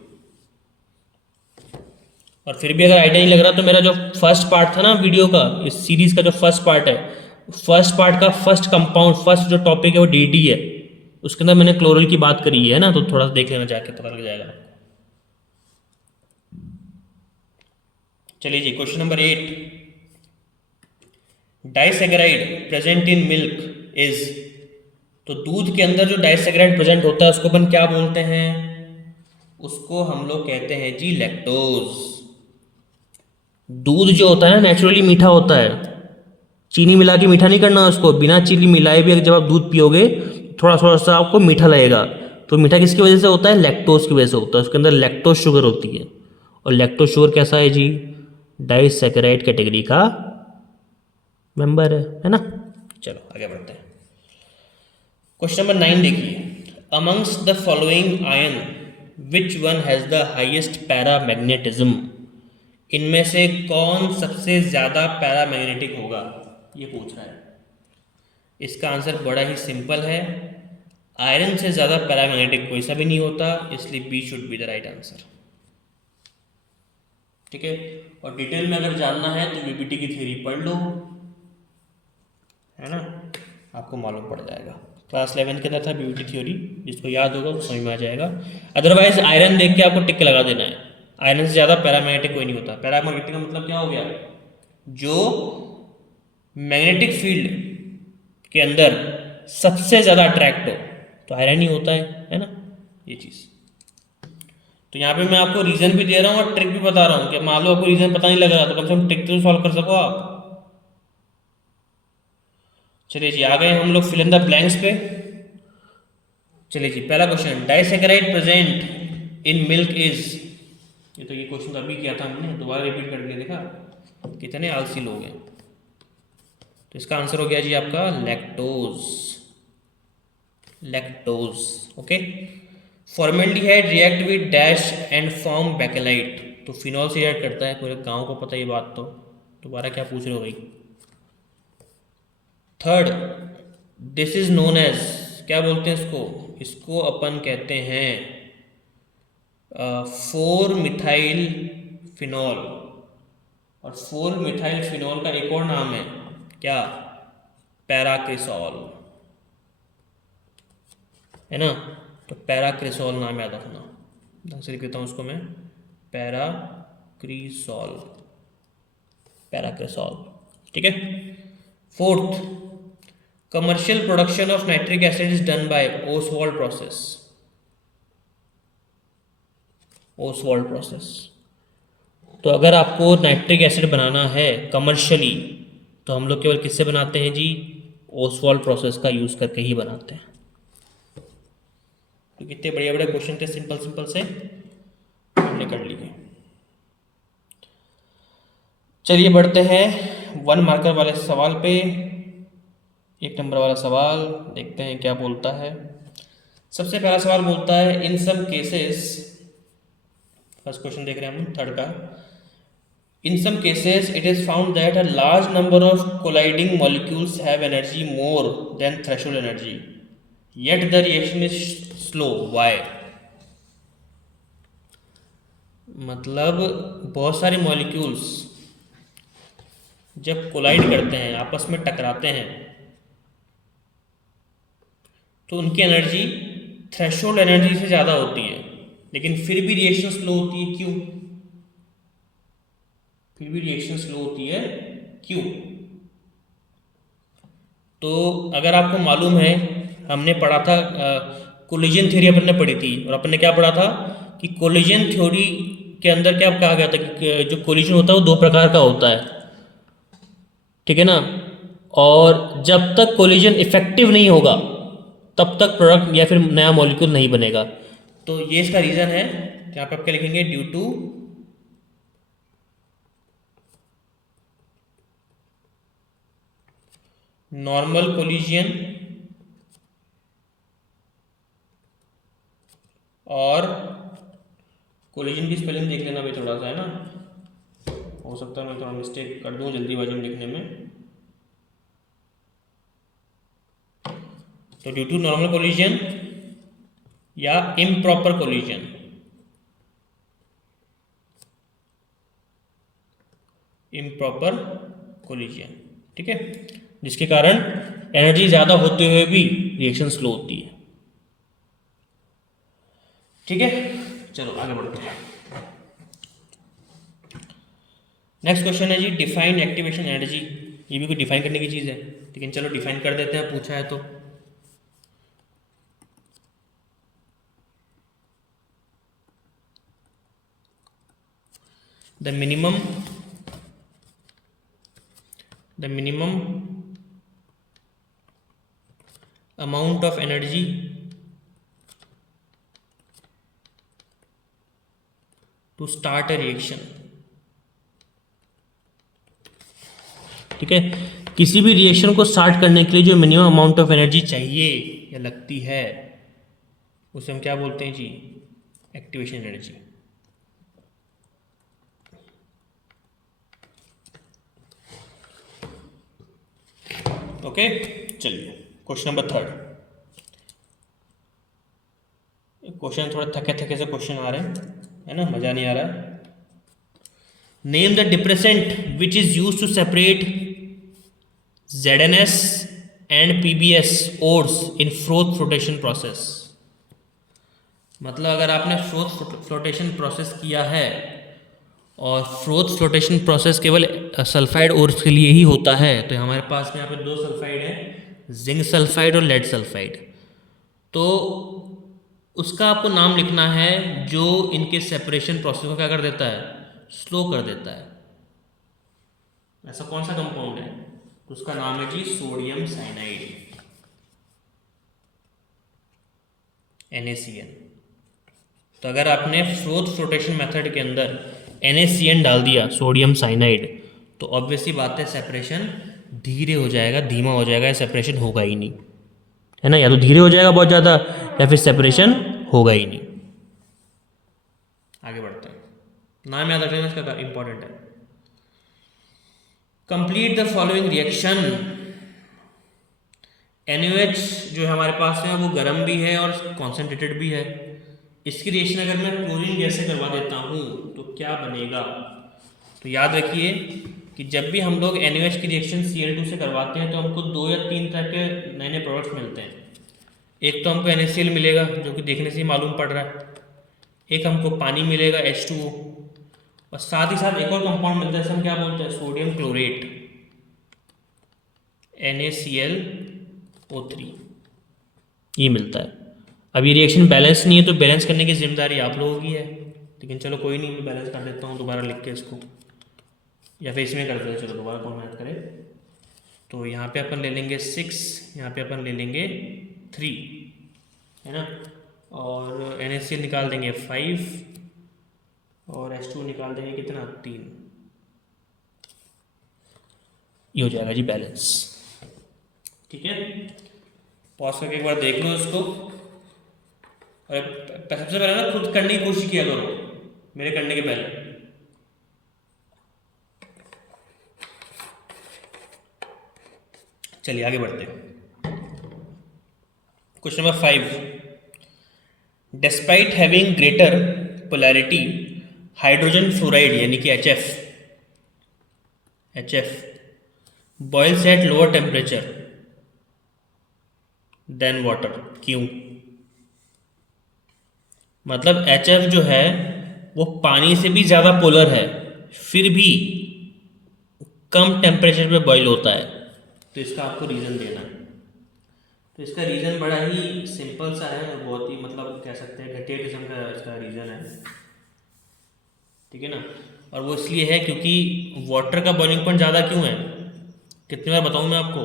और फिर भी अगर आइडिया नहीं लग रहा, तो मेरा जो फर्स्ट पार्ट था ना वीडियो का, इस सीरीज का जो फर्स्ट पार्ट है, फर्स्ट पार्ट का फर्स्ट कंपाउंड, फर्स्ट जो टॉपिक है वो DDT है, उसके अंदर मैंने क्लोरल की बात करी है ना, तो थोड़ा सा देख लेना जाके, पता लग जाएगा। चलिए जी, question number 8, disaccharide present in milk is. तो दूध के अंदर जो डाइसैकेराइड प्रेजेंट होता है उसको अपन क्या बोलते हैं, उसको हम लोग कहते हैं जी लैक्टोज। दूध जो होता है नेचुरली मीठा होता है, चीनी मिला के मीठा नहीं करना उसको, बिना चीनी मिलाए भी जब आप दूध पियोगे थोड़ा थोड़ा सा आपको मीठा लगेगा, तो मीठा किसकी वजह से होता है, लैक्टोज की वजह से होता है, उसके अंदर लैक्टोज शुगर होती है, और लैक्टोज शुगर कैसा है जी, डाइसैकेराइड कैटेगरी का मेंबर है ना। चलो आगे बढ़ते हैं। क्वेश्चन नंबर 9 देखिए, amongst the following ion which one has the highest paramagnetism. इनमें से कौन सबसे ज़्यादा पैरामैग्नेटिक होगा, ये पूछ रहा है। इसका आंसर बड़ा ही सिंपल है, आयरन से ज़्यादा पैरामैग्नेटिक कोई सा भी नहीं होता, इसलिए B should be the right answer. ठीक है, और डिटेल में अगर जानना है तो VBT की थ्योरी पढ़ लो, है ना, आपको मालूम पड़ जाएगा। क्लास 11 के अंदर था BBT थ्योरी, जिसको याद होगा तो समझ में आ जाएगा। अदरवाइज आयरन देख के आपको टिक लगा देना है, आयरन से ज़्यादा पैरामैग्नेटिक कोई नहीं होता। पैरामैग्नेटिक का मतलब क्या हो गया, जो मैग्नेटिक फील्ड के अंदर सबसे ज़्यादा अट्रैक्ट हो, तो आयरन ही होता है ना, ये चीज़। तो यहाँ पे मैं आपको रीज़न भी दे रहा हूँ और ट्रिक भी बता रहा हूँ कि मान लो आपको रीज़न पता नहीं लग रहा, तो कम से कम ट्रिक तो सॉल्व कर सको आप। चलिए जी, आ गए हम लोग फिल इन द ब्लैंक्स पे। चलिए जी, पहला question, disaccharide present in milk is. ये तो ये क्वेश्चन तो अभी किया था हमने, दोबारा रिपीट करके देखा, कितने आलसी लोग हैं। तो इसका आंसर हो गया जी आपका lactose, lactose. Okay, formaldehyde react with dash and form Bakelite. तो फिनॉल से रिएक्ट करता है, पूरे गांव को पता ये बात, तो दोबारा क्या पूछ रहे हो भाई। Third, this is known as, क्या बोलते हैं इसको, इसको अपन कहते हैं 4 मिथाइल फिनॉल। और 4 मिथाइल फिनोल का एक और नाम है क्या, पैराक्रिसॉल, है ना। तो पैराक्रिसॉल नाम याद रखना, ढंग से लिख देता हूँ उसको मैं, पैराक्रिसॉल, पैराक्रिसॉल, ठीक है। Fourth, commercial production of nitric acid is done by Oswald process, Oswald process. तो अगर आपको नाइट्रिक एसिड बनाना है कमर्शियली तो हम लोग केवल किससे बनाते हैं जी, ओसवाल्ड प्रोसेस का यूज़ करके ही बनाते हैं। तो कितने बढ़िया बढ़िया क्वेश्चन थे, सिंपल सिंपल से हमने कर लिए। चलिए बढ़ते हैं 1 मार्कर वाले सवाल पे। 1 नंबर वाला सवाल देखते हैं क्या बोलता है। सबसे पहला सवाल बोलता है, इन सम केसेस, फर्स्ट क्वेश्चन देख रहे हैं हम थर्ड का। In some cases, it is found that a large number of colliding molecules have energy more than threshold energy, yet the reaction is slow. Why? मतलब बहुत सारे मॉलिक्यूल्स जब कोलाइड करते हैं, आपस में टकराते हैं, तो उनकी एनर्जी थ्रेशोल्ड एनर्जी से ज़्यादा होती है, लेकिन फिर भी रिएक्शन स्लो होती है। क्यों? फिर भी रिएक्शन स्लो होती है, क्यों? तो अगर आपको मालूम है, हमने पढ़ा था कोलिजन थ्योरी अपन ने पढ़ी थी, और अपन ने क्या पढ़ा था कि कोलिजन थ्योरी के अंदर क्या कहा गया था कि जो कोलिजन होता है वो 2 प्रकार का होता है, ठीक है ना। और जब तक कोलिजन इफेक्टिव नहीं होगा तब तक प्रोडक्ट या फिर नया मॉलिक्यूल नहीं बनेगा। तो ये इसका रीज़न है, यहाँ पे आप क्या लिखेंगे, ड्यू टू नॉर्मल कोलिजन और कोलिजन की स्पेलिंग देख लेना भाई थोड़ा सा, है ना, हो सकता है मैं थोड़ा मिस्टेक कर दूं जल्दीबाजी में लिखने में। तो ड्यू टू नॉर्मल कोलिजन या इम्प्रॉपर कोलिजन, इम्प्रॉपर कोलिजन, ठीक है, जिसके कारण एनर्जी ज़्यादा होते हुए भी रिएक्शन स्लो होती है, ठीक है। चलो आगे बढ़ते हैं। नेक्स्ट क्वेश्चन है जी, डिफाइन एक्टिवेशन एनर्जी। ये भी कोई डिफाइन करने की चीज़ है, लेकिन चलो डिफाइन कर देते हैं, पूछा है तो। The minimum amount of energy to start a reaction, ठीक है। किसी भी रिएक्शन को स्टार्ट करने के लिए जो मिनिमम अमाउंट ऑफ एनर्जी चाहिए या लगती है उसे हम क्या बोलते हैं जी, एक्टिवेशन एनर्जी। ओके, चलिए क्वेश्चन नंबर 3। क्वेश्चन थोड़ा थके थके से क्वेश्चन आ रहे हैं, है ना, मज़ा नहीं आ रहा है। Name the depressant which is use to separate ZNS and PBS ores in froth flotation process. मतलब अगर आपने फ्रोथ फ्लोटेशन प्रोसेस किया है, और फ्रोथ फ्लोटेशन प्रोसेस केवल सल्फाइड ओर्स के लिए ही होता है, तो हमारे पास में यहाँ पे 2 सल्फाइड हैं, जिंक सल्फाइड और लेड सल्फाइड। तो उसका आपको नाम लिखना है जो इनके सेपरेशन प्रोसेस को क्या कर देता है, स्लो कर देता है। ऐसा कौन सा कंपाउंड है, तो उसका नाम है जी सोडियम साइनाइड, NaCN। तो अगर आपने फ्रोथ फ्लोटेशन मेथड के अंदर NaCN डाल दिया, सोडियम साइनाइड, तो ऑब्वियसली बात है सेपरेशन धीरे हो जाएगा, धीमा हो जाएगा, सेपरेशन होगा ही नहीं, है ना। या तो धीरे हो जाएगा बहुत ज़्यादा, या फिर सेपरेशन होगा ही नहीं। आगे बढ़ते हैं, नाम याद रखना इसका, इंपॉर्टेंट है। Complete the following reaction. NaOH जो है हमारे पास है वो गर्म भी है और कॉन्सेंट्रेटेड भी है। इसकी रिएक्शन अगर मैं क्लोरीन गैस से करवा देता हूँ तो क्या बनेगा, तो याद रखिए कि जब भी हम लोग NaOH की रिएक्शन Cl2 से करवाते हैं तो हमको 2 या 3 तरह के नए नए प्रोडक्ट्स मिलते हैं। एक तो हमको NaCl मिलेगा जो कि देखने से ही मालूम पड़ रहा है, एक हमको पानी मिलेगा H2O, और साथ ही साथ एक और कंपाउंड मिलता है जिसे हम क्या बोलते हैं, सोडियम क्लोरेट NaClO3, ये मिलता है। अब ये रिएक्शन बैलेंस नहीं है तो बैलेंस करने की जिम्मेदारी आप लोगों की है, लेकिन चलो कोई नहीं, मैं बैलेंस कर देता हूँ दोबारा लिख के इसको, या फिर इसमें कर देते हैं, चलो दोबारा कौन मेहनत करे। तो यहाँ पे अपन ले लेंगे 6, यहाँ पे अपन ले लेंगे 3, है ना, और NaCl निकाल देंगे 5 और H2 निकाल देंगे कितना, 3। ये हो जाएगा जी बैलेंस। ठीक है, पॉज करके एक बार देख लो इसको, और सबसे पहले ना खुद करने की कोशिश किया करो मेरे करने के पहले। चलिए आगे बढ़ते हैं। Question number 5, despite having greater polarity hydrogen fluoride यानी कि HF boils at lower temperature than water. क्यों? मतलब HF जो है वो पानी से भी ज़्यादा पोलर है, फिर भी कम टेम्परेचर पे बॉईल होता है, तो इसका आपको रीज़न देना है। तो इसका रीज़न बड़ा ही सिंपल सा है और बहुत ही मतलब कह सकते हैं घटिया किस्म का इसका रीज़न है, ठीक है ना। और वो इसलिए है क्योंकि वाटर का बॉइलिंग पॉइंट ज़्यादा क्यों है, कितनी बार बताऊँ मैं आपको,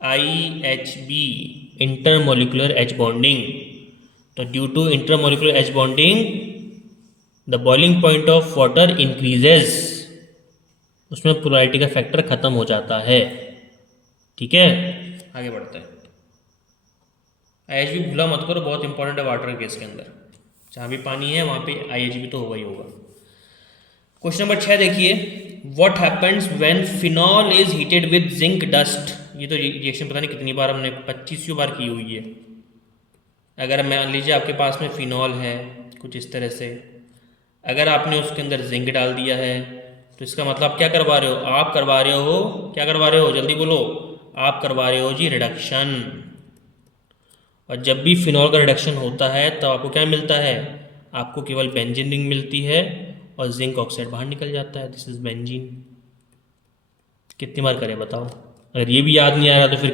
IHB इंटरमोलिकुलर H बॉन्डिंग। तो due to intermolecular H bonding the boiling point of water increases, उसमें पोलैरिटी का फैक्टर खत्म हो जाता है। ठीक है, आगे बढ़ते हैं। IHB भूला मत करो, बहुत इंपॉर्टेंट है वाटर के केस के अंदर, जहाँ भी पानी है वहाँ पे IHB तो होगा ही होगा। क्वेश्चन नंबर 6 देखिए, what happens when phenol is heated with zinc dust. ये तो रिएक्शन पता नहीं कितनी बार हमने 25 बार की हुई है। अगर मान लीजिए आपके पास में फिनॉल है कुछ इस तरह से, अगर आपने उसके अंदर जिंक डाल दिया है तो इसका मतलब क्या करवा रहे हो, आप करवा रहे हो, क्या करवा रहे हो, जल्दी बोलो, आप करवा रहे हो जी रिडक्शन। और जब भी फिनॉल का रिडक्शन होता है तो आपको क्या मिलता है, आपको केवल बेंजीन रिंग मिलती है और जिंक ऑक्साइड बाहर निकल जाता है, दिस इज बेंजीन। कितनी बार करें बताओ, अगर ये भी याद नहीं आ रहा तो फिर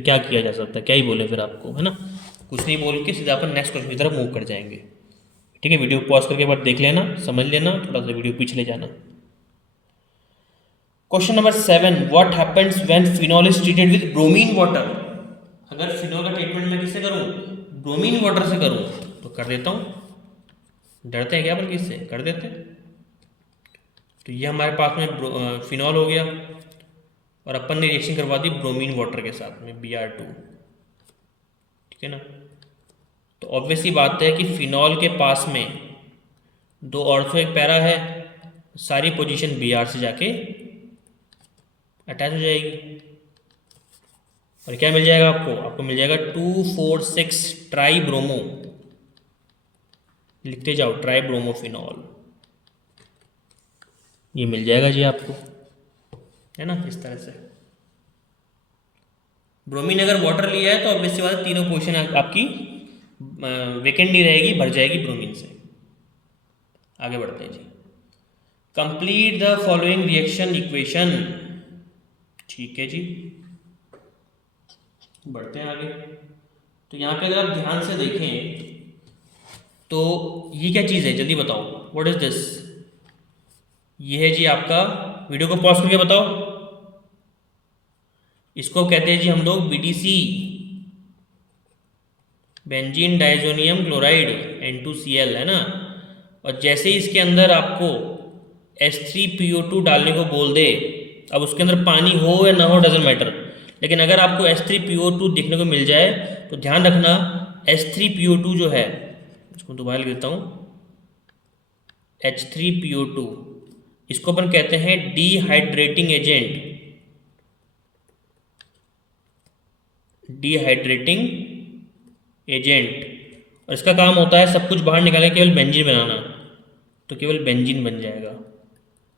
क्या किया जा सकता है, क्या ही बोले फिर आपको, है ना। कुछ नहीं बोल के सीधा अपन नेक्स्ट क्वेश्चन की तरफ मूव कर जाएंगे। ठीक है, वीडियो पॉज करके बाद देख लेना, समझ लेना, थोड़ा सा वीडियो पीछे ले जाना। Question number 7, what happens when phenol is treated with bromine water. अगर फिनॉल का ट्रीटमेंट मैं किससे करूं, ब्रोमीन वाटर से करूं, तो कर देता हूं, डरते हैं क्या बल्कि इससे कर देते हैं। तो ये हमारे पास में फिनॉल हो गया और अपन ने रिएक्शन करवा दी ब्रोमीन वाटर के साथ में Br2, ठीक है ना। तो ऑब्वियसली बात है कि फिनॉल के पास में 2 ऑर्थो एक पैरा है, सारी पोजीशन Br से जाके अटैच हो जाएगी और क्या मिल जाएगा आपको मिल जाएगा 2,4,6 ट्राई ब्रोमो, लिखते जाओ ट्राई ब्रोमोफिनॉल, ये मिल जाएगा जी आपको, है ना। इस तरह से ब्रोमीन अगर वाटर लिया है तो ऑब्वियसली बात है तीनों पोजीशन आपकी वेकेंट नहीं रहेगी, भर जाएगी ब्रोमीन से। आगे बढ़ते हैं जी, complete the following reaction equation. ठीक है जी, बढ़ते हैं आगे। तो यहाँ पे अगर आप ध्यान से देखें तो ये क्या चीज़ है, जल्दी बताओ, व्हाट इज दिस। ये है जी आपका, वीडियो को पॉज करके बताओ, इसको कहते हैं जी हम लोग BDC, benzene diazonium chloride N2Cl, है ना। और जैसे ही इसके अंदर आपको H3PO2 डालने को बोल दे, अब उसके अंदर पानी हो या ना हो डजेंट मैटर, लेकिन अगर आपको H3PO2 देखने को मिल जाए तो ध्यान रखना H3PO2 जो है, इसको दोबारा लिख देता हूँ, H3PO2 इसको अपन कहते हैं डिहाइड्रेटिंग एजेंट, डिहाइड्रेटिंग एजेंट, और इसका काम होता है सब कुछ बाहर निकालने केवल बेंजीन बनाना। तो केवल बेंजीन बन जाएगा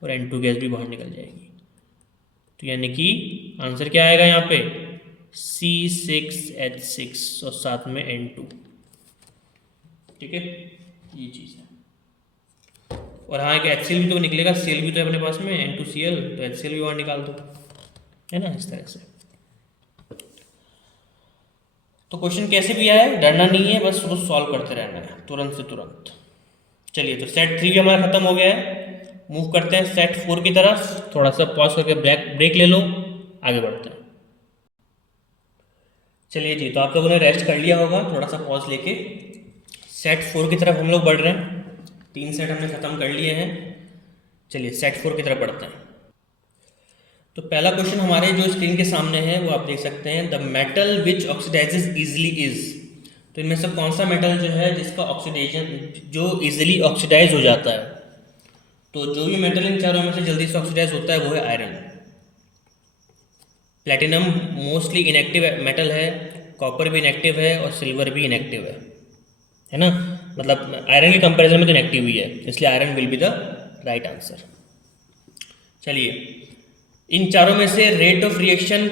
और N2 गैस भी बाहर निकल जाएगी। तो यानी कि आंसर क्या आएगा यहाँ पे C6H6 और साथ में N2। ठीक है, ये चीज़ है। और हाँ, एक HCl भी तो निकलेगा, Cl भी तो है अपने पास में, N2Cl, तो HCl भी बाहर निकाल दो, है ना, इस तरह से। तो क्वेश्चन कैसे भी आए डरना नहीं है, बस उसको सॉल्व करते रहना है तुरंत से तुरंत। चलिए, तो सेट 3 भी हमारा खत्म हो गया है, मूव करते हैं सेट 4 की तरफ। थोड़ा सा पॉज करके ब्रेक ले लो, आगे बढ़ते हैं। चलिए जी, तो आप लोगों ने रेस्ट कर लिया होगा, थोड़ा सा पॉज लेके सेट 4 की तरफ हम लोग बढ़ रहे हैं। 3 सेट हमने खत्म कर लिए हैं। चलिए सेट 4 की तरफ बढ़ते हैं। तो पहला क्वेश्चन हमारे जो स्क्रीन के सामने है वो आप देख सकते हैं, the metal which oxidises easily is. तो इनमें से कौन सा मेटल जो है जिसका ऑक्सीडेशन जो इजिली ऑक्सीडाइज हो जाता है। तो जो भी मेटल इन चारों में से जल्दी से ऑक्सीडाइज होता है वो है iron. Platinum mostly inactive metal है, कॉपर भी इनएक्टिव है और सिल्वर भी इनएक्टिव है ना, मतलब आयरन के कंपैरिजन में तो इनएक्टिव ही है, इसलिए iron will be the right answer. चलिए, इन चारों में से रेट ऑफ रिएक्शन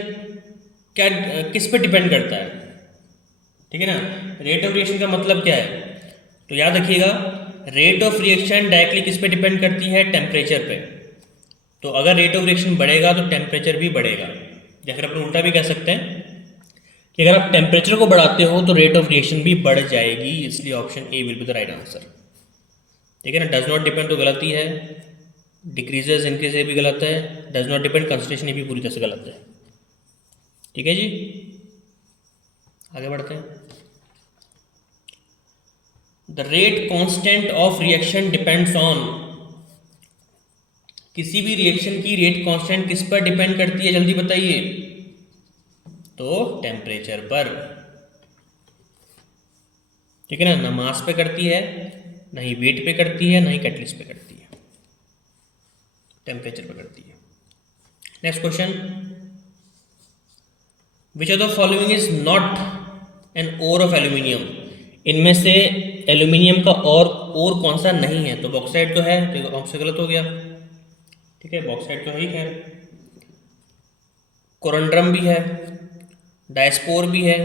क्या किस पे डिपेंड करता है, ठीक है ना। रेट ऑफ रिएक्शन का मतलब क्या है, तो याद रखिएगा, रेट ऑफ रिएक्शन डायरेक्टली किस पे डिपेंड करती है, टेम्परेचर पे। तो अगर रेट ऑफ रिएक्शन बढ़ेगा तो टेम्परेचर भी बढ़ेगा, या फिर अपन उल्टा भी कह सकते हैं कि अगर आप टेम्परेचर को बढ़ाते हो तो रेट ऑफ रिएक्शन भी बढ़ जाएगी, इसलिए option A will be the right answer. ठीक है ना, डज नॉट डिपेंड तो गलत ही है, डिक्रीजेज इनके से भी गलत है, डज नॉट डिपेंड कंसंट्रेशन ये भी पूरी तरह से गलत है। ठीक है जी, आगे बढ़ते हैं। The rate constant of reaction depends on. किसी भी रिएक्शन की रेट कांस्टेंट किस पर डिपेंड करती है, जल्दी बताइए। तो टेम्परेचर पर। ठीक है ना, ना मास पे करती है, ना ही वेट पे करती है, ना ही कैटलिस्ट पे करती है, टेम्परेचर पे करती है। Next question, which of the following is not an ore of aluminium. इनमें से एल्यूमिनियम का और कौन सा नहीं है, तो बॉक्साइट तो है, तो ऑप्शन गलत हो गया। ठीक है, बॉक्साइट तो है ही, खैर कोरंड्रम भी है, डायस्पोर भी है,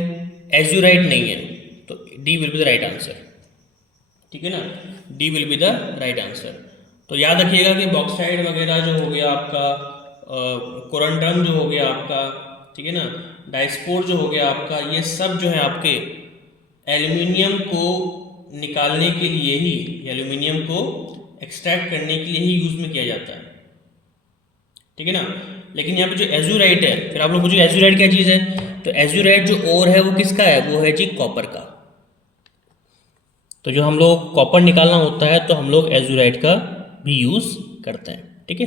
एज्यूराइट नहीं है, तो D will be the right answer. ठीक है ना, D will be the right answer. तो याद रखिएगा कि बॉक्साइट वगैरह जो हो गया आपका, कोरंड्रम जो हो गया आपका, ठीक है ना, डायस्पोर जो हो गया आपका, ये सब जो है आपके एल्यूमिनियम को निकालने के लिए ही, एल्यूमिनियम को एक्सट्रैक्ट करने के लिए ही यूज में किया जाता है। ठीक है ना, लेकिन यहाँ पे जो एज्यूराइट है, फिर आप लोग पूछो एज्यूराइट क्या चीज़ है, तो एज्यूराइट जो ओर है वो किसका है, वो है जी कॉपर का। तो जो हम लोग कॉपर निकालना होता है तो हम लोग एज्यूराइट का भी यूज़ करते हैं। ठीक है,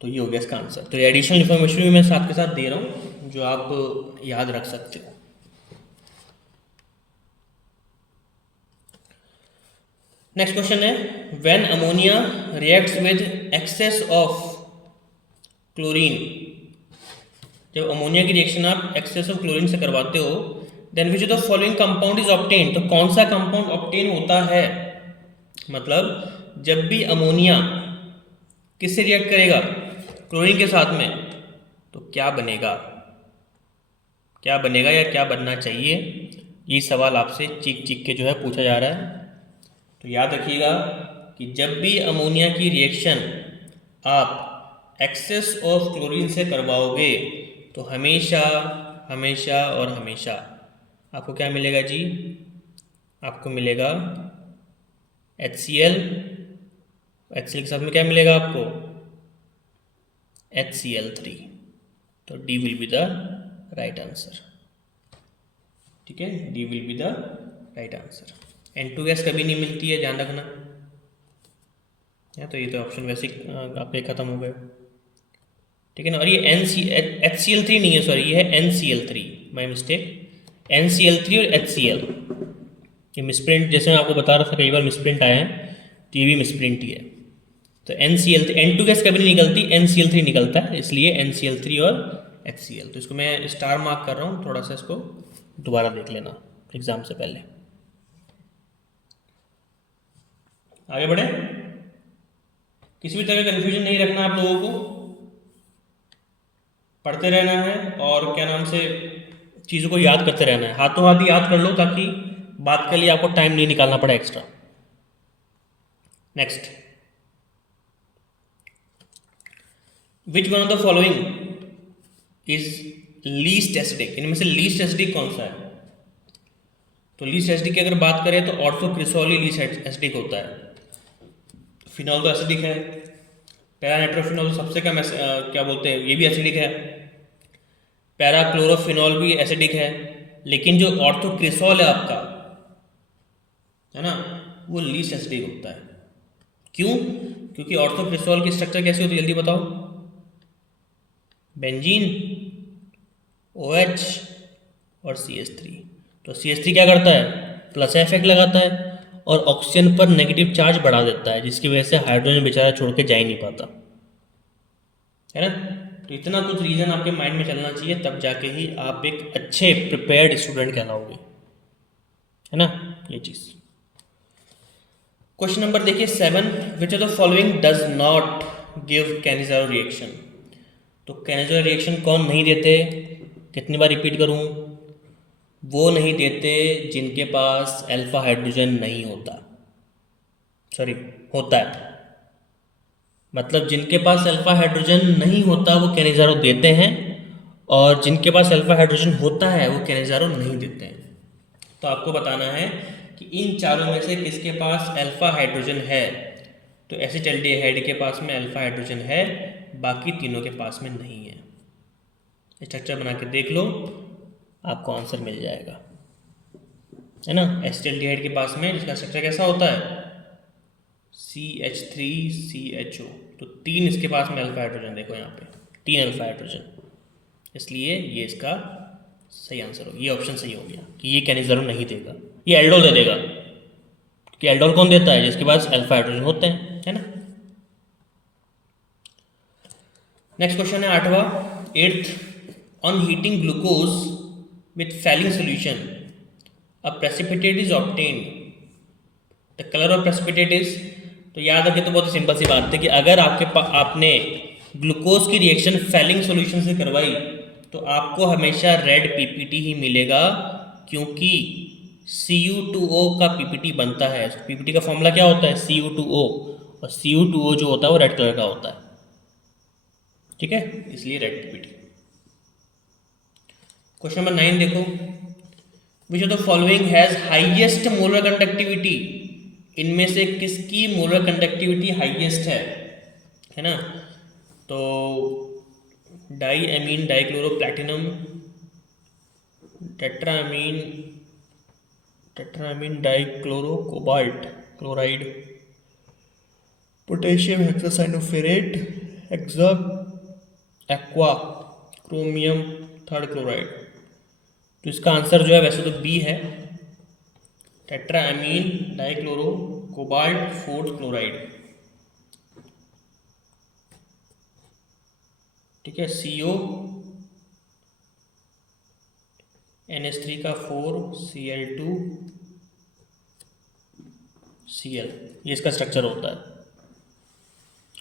तो ये हो गया इसका आंसर। तो ये एडिशनल इन्फॉर्मेशन भी मैं साथ के साथ दे रहा हूँ जो आप याद रख सकते हो। नेक्स्ट क्वेश्चन है, when ammonia reacts with excess of chlorine. जब अमोनिया की रिएक्शन आप एक्सेस ऑफ क्लोरीन से करवाते हो, then which of the following compound is obtain. तो कौन सा कंपाउंड ऑब्टेन होता है, मतलब जब भी अमोनिया किससे रिएक्ट करेगा, क्लोरीन के साथ में, तो क्या बनेगा, क्या बनेगा या क्या बनना चाहिए, ये सवाल आपसे चीख चीख के जो है पूछा जा रहा है। तो याद रखिएगा कि जब भी अमोनिया की रिएक्शन आप एक्सेस ऑफ क्लोरीन से करवाओगे तो हमेशा हमेशा और हमेशा आपको क्या मिलेगा जी, आपको मिलेगा HCl। HCl के साथ में क्या मिलेगा आपको, HCl3। तो D will be the right answer. ठीक है, D will be the right answer. N2 gas कभी नहीं मिलती है, ध्यान रखना है। तो ये तो ऑप्शन वैसे ही आपके खत्म हो गए। ठीक है ना, और ये HCl3 नहीं है, सॉरी, ये है NCl3, माय मिस्टेक। NCl3 और HCl ये मिसप्रिंट, जैसे मैं आपको बता रहा था कई बार मिसप्रिंट आए हैं, तो ये भी मिसप्रिंट ही है। तो NCl3, N2 गैस कभी नहीं निकलती, NCl3 निकलता है, इसलिए NCl3 और HCl। तो इसको मैं स्टार मार्क कर रहा हूँ, थोड़ा सा इसको दोबारा देख लेना एग्जाम से पहले। आगे बढ़े, किसी भी तरह का कन्फ्यूजन नहीं रखना आप लोगों को, पढ़ते रहना है और क्या नाम से चीज़ों को याद करते रहना है, हाथों हाथ ही याद कर लो ताकि बात के लिए आपको टाइम नहीं निकालना पड़े extra. Next, which one of the following is least acidic, इनमें से लीस्ट एसिडिक कौन सा है? तो लीस्ट एसिडिक की अगर बात करें तो ऑर्थोक्रिसोल ही लीस्ट एसिडिक होता है। फिनॉल तो एसिडिक है, पैरानाइट्रोफिनॉल तो सबसे कम क्या बोलते हैं, ये भी एसिडिक है, पैराक्लोरोफिनॉल भी एसिडिक है, लेकिन जो ऑर्थोक्रिसोल है आपका, है ना, वो लीस्ट एसिडिक होता है। क्यों? क्योंकि ऑर्थोक्रिसोल की स्ट्रक्चर कैसी होती है, जल्दी बताओ। बेंजीन, OH और CH3। तो CH3 क्या करता है, प्लस इफेक्ट लगाता है और ऑक्सीजन पर नेगेटिव चार्ज बढ़ा देता है, जिसकी वजह से हाइड्रोजन बेचारा छोड़ के जा ही नहीं पाता, है ना। तो इतना कुछ रीज़न आपके माइंड में चलना चाहिए, तब जाके ही आप एक अच्छे प्रिपेयर्ड स्टूडेंट कहलाओगे, है ना, ये चीज़। क्वेश्चन नंबर देखिए 7, विच of the following does not give Cannizzaro reaction. तो कैनिज़ारो रिएक्शन कौन नहीं देते, कितनी बार रिपीट करूं, वो नहीं देते जिनके पास अल्फा हाइड्रोजन नहीं होता, सॉरी होता है, मतलब जिनके पास अल्फा हाइड्रोजन नहीं होता वो कैनिज़ारो देते हैं, और जिनके पास अल्फा हाइड्रोजन होता है वो कैनिज़ारो नहीं देते हैं। तो आपको बताना है कि इन चारों में से किसके पास अल्फा हाइड्रोजन है। तो एसिटाल्डिहाइड के पास में अल्फा हाइड्रोजन है, बाकी तीनों के पास में नहीं है। स्ट्रक्चर बना के देख लो, आपको आंसर मिल जाएगा, है ना। एसिटाल्डिहाइड के पास में इसका स्ट्रक्चर कैसा होता है, CH3CHO। तो 3 इसके पास में अल्फा हाइड्रोजन, देखो यहाँ पे 3 अल्फा हाइड्रोजन, इसलिए ये इसका सही आंसर होगा, ये ऑप्शन सही हो गया कि ये कैनिज़ारो नहीं देगा, ये एल्डोल दे देगा, कि एल्डोल कौन देता है, जिसके पास अल्फा हाइड्रोजन होते हैं, है ना। नेक्स्ट क्वेश्चन है 8वां, 8th, on heating glucose with falling solution a precipitate is obtained, the colour of precipitate is. तो याद रखें, तो बहुत ही सिंपल सी बात है कि अगर आपने ग्लूकोज की रिएक्शन फैलिंग सॉल्यूशन से करवाई तो आपको हमेशा रेड PPT ही मिलेगा, क्योंकि Cu2O का PPT बनता है। PPT का फॉर्मूला क्या होता है, Cu2O, और Cu2O जो होता है वो रेड कलर का होता है, ठीक है, इसलिए रेड PPT। क्वेश्चन नंबर 9 देखो, which of the following has highest molar conductivity, इनमें से किसकी मोलर कंडक्टिविटी हाईएस्ट है ना। तो diammine dichloro platinum, tetraammine dichloro cobalt chloride, potassium hexacyanoferrate, hexaaqua chromium third chloride. तो इसका आंसर जो है वैसे तो B है, tetraammine dichloro cobalt fourth chloride, ठीक है। CO NH3 का 4 Cl2 Cl, ये इसका स्ट्रक्चर होता है,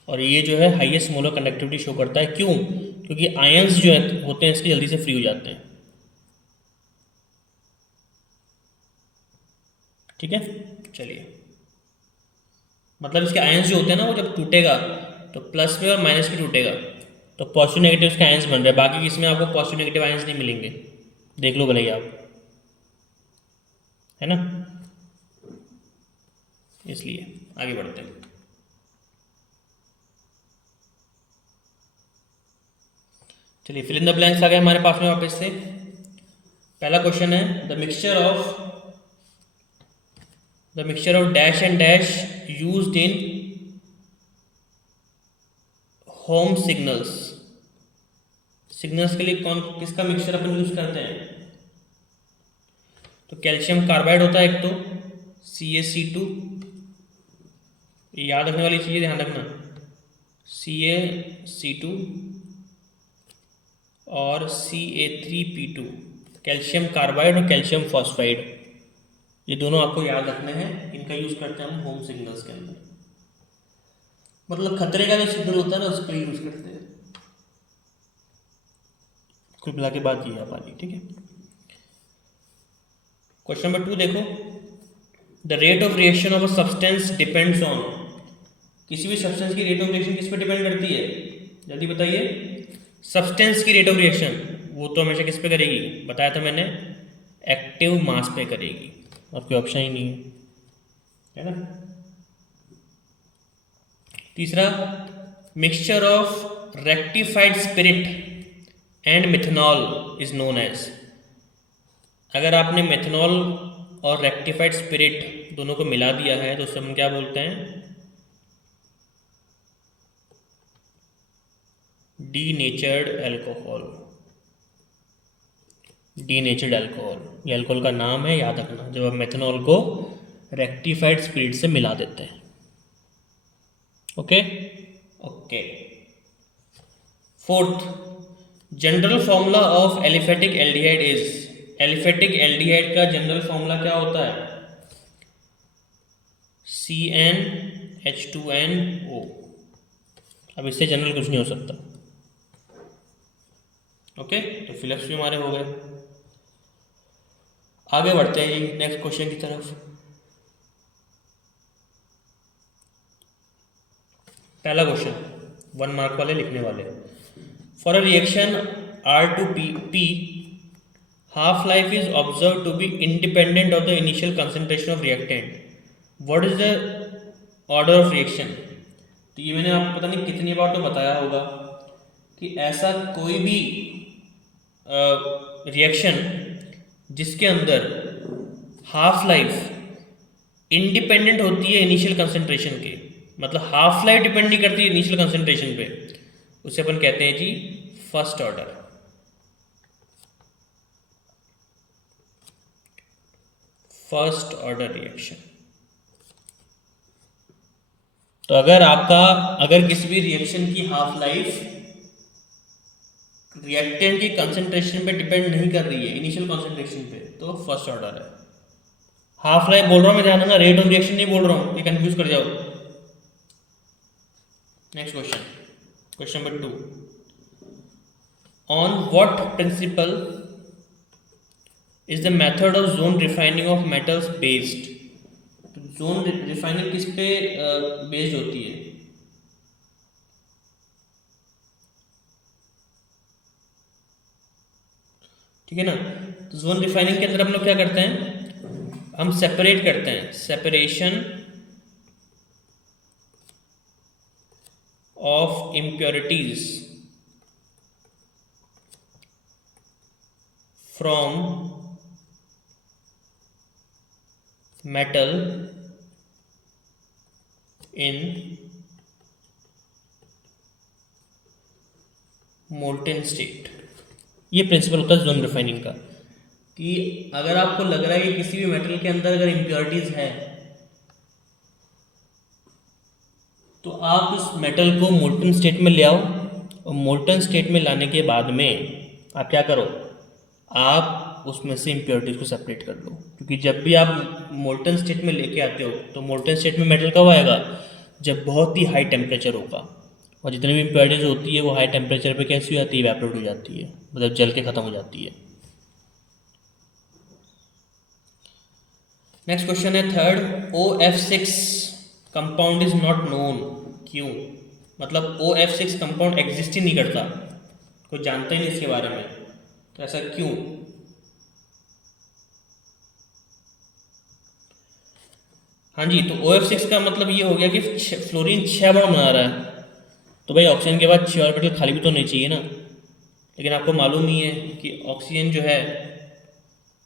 और ये जो है हाईएस्ट मोलर कंडक्टिविटी शो करता है। क्यों? क्योंकि आयंस जो होते हैं इसके जल्दी से फ्री हो जाते हैं, ठीक है। चलिए, मतलब इसके आयंस जो होते हैं ना, वो जब टूटेगा तो प्लस में और माइनस में टूटेगा, तो पॉजिटिव नेगेटिव इसके आयंस बन रहे हैं, बाकी इसमें आपको पॉजिटिव नेगेटिव आयंस नहीं मिलेंगे, देख लो भले ही आप, है ना। इसलिए आगे बढ़ते हैं। चलिए, फिल इन द ब्लैंक्स आ गए हमारे पास में वापस से। पहला क्वेश्चन है, the mixture of dash and dash used in home signals के लिए किसका मिक्सचर अपन यूज करते हैं। तो कैल्शियम कार्बाइड होता है एक, तो CaC2, याद रखने वाली चीज़, ध्यान रखना, CaC2 और Ca3P2, कैल्शियम कार्बाइड और कैल्शियम फॉस्फाइड, ये दोनों आपको याद रखने हैं, इनका यूज़ करते हैं हम होम सिग्नल्स के अंदर, मतलब खतरे का जो सिग्नल होता है ना उसके लिए यूज़ करते हैं। कुल मिला के बात ये है हमारी, ठीक है। क्वेश्चन नंबर 2 देखो, the rate of reaction of a substance depends on, किसी भी सब्सटेंस की रेट ऑफ रिएक्शन किस पे डिपेंड करती है, जल्दी बताइए। सब्सटेंस की रेट ऑफ रिएक्शन वो तो हमेशा किस पे करेगी, बताया था मैंने, एक्टिव मास पे करेगी, और कोई ऑप्शन ही नहीं है ना। तीसरा, mixture of rectified spirit and methanol is known as, अगर आपने मेथनॉल और रेक्टिफाइड स्पिरिट दोनों को मिला दिया है तो उसे हम क्या बोलते हैं, डीनेचर्ड एल्कोहल। डीनेचर्ड अल्कोहल, ये अल्कोहल का नाम है, याद रखना, जब आप मेथनॉल को रेक्टिफाइड स्पिरिट से मिला देते हैं। Okay okay. Fourth, general formula of aliphatic aldehyde is, aliphatic aldehyde का जनरल फॉर्मूला क्या होता है, CnH2nO। अब इससे जनरल कुछ नहीं हो सकता। ओके, तो फिलिप्स भी हमारे हो गए। आगे बढ़ते हैं जी नेक्स्ट क्वेश्चन की तरफ। पहला क्वेश्चन 1 मार्क वाले लिखने वाले, for a reaction R2P half life is observed to be independent of the initial concentration of reactant, what is the order of reaction। तो ये मैंने आपको पता नहीं कितनी बार तो बताया होगा कि ऐसा कोई भी रिएक्शन जिसके अंदर हाफ लाइफ इंडिपेंडेंट होती है इनिशियल कंसंट्रेशन के, मतलब हाफ लाइफ डिपेंड नहीं करती है इनिशियल कंसंट्रेशन पे, उसे अपन कहते हैं जी first order. First order reaction. तो अगर किसी भी रिएक्शन की हाफ लाइफ रिएक्टेंट की कंसंट्रेशन पे डिपेंड नहीं कर रही है इनिशियल कंसंट्रेशन पे, तो फर्स्ट ऑर्डर है। हाफ लाइफ बोल रहा हूं मैं, ध्यान रखना, रेट ऑफ रिएक्शन नहीं बोल रहा हूं कि कंफ्यूज कर जाओ। Next question, question number 2, on what principle is the method of zone refining of metals based. तो जोन रिफाइनिंग किस पे बेस्ड होती है, ठीक है ना। तो जोन रिफाइनिंग के अंदर हम लोग क्या करते हैं, हम सेपरेट करते हैं, separation of impurities from metal in molten state. ये प्रिंसिपल होता है जोन रिफाइनिंग का, कि अगर आपको लग रहा है कि किसी भी मेटल के अंदर अगर इम्प्योरिटीज है तो आप उस मेटल को मोल्टन स्टेट में ले आओ, और मोल्टन स्टेट में लाने के बाद में आप क्या करो, आप उसमें से इम्प्योरिटीज को सेपरेट कर लो, क्योंकि जब भी आप मोल्टन स्टेट में लेके आते हो तो मोल्टन स्टेट में मेटल कब आएगा, जब बहुत ही हाई टेम्परेचर होगा, और जितनी भी इम्प्योरिटीज होती है वो हाई टेम्परेचर पे कैसी हो जाती है, इवेपोरेट हो जाती है, मतलब जल के ख़त्म हो जाती है। नेक्स्ट क्वेश्चन है third, OF6 compound is not known, क्यों, मतलब OF6 कंपाउंड एग्जिस्ट ही नहीं करता, कोई जानता ही नहीं इसके बारे में, तो ऐसा क्यों। हाँ जी, तो OF6 का मतलब ये हो गया कि फ्लोरीन 6 बॉन्ड बना रहा है, तो भाई ऑक्सीजन के बाद 6 ऑर्बिटल खाली भी तो नहीं चाहिए ना, लेकिन आपको मालूम ही है कि ऑक्सीजन जो है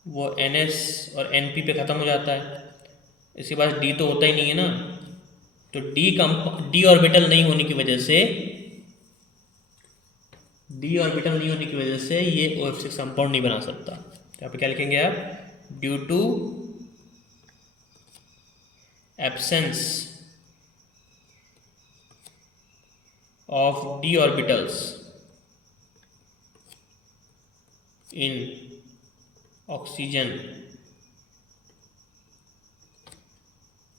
वो NS और NP पे ख़त्म हो जाता है, इसके पास D तो होता ही नहीं है ना, तो D ऑर्बिटल नहीं होने की वजह से, D ऑर्बिटल नहीं होने की वजह से ये OF6 कंपाउंड नहीं बना सकता। तो यहाँ पे क्या लिखेंगे आप, due to absence of d orbitals in oxygen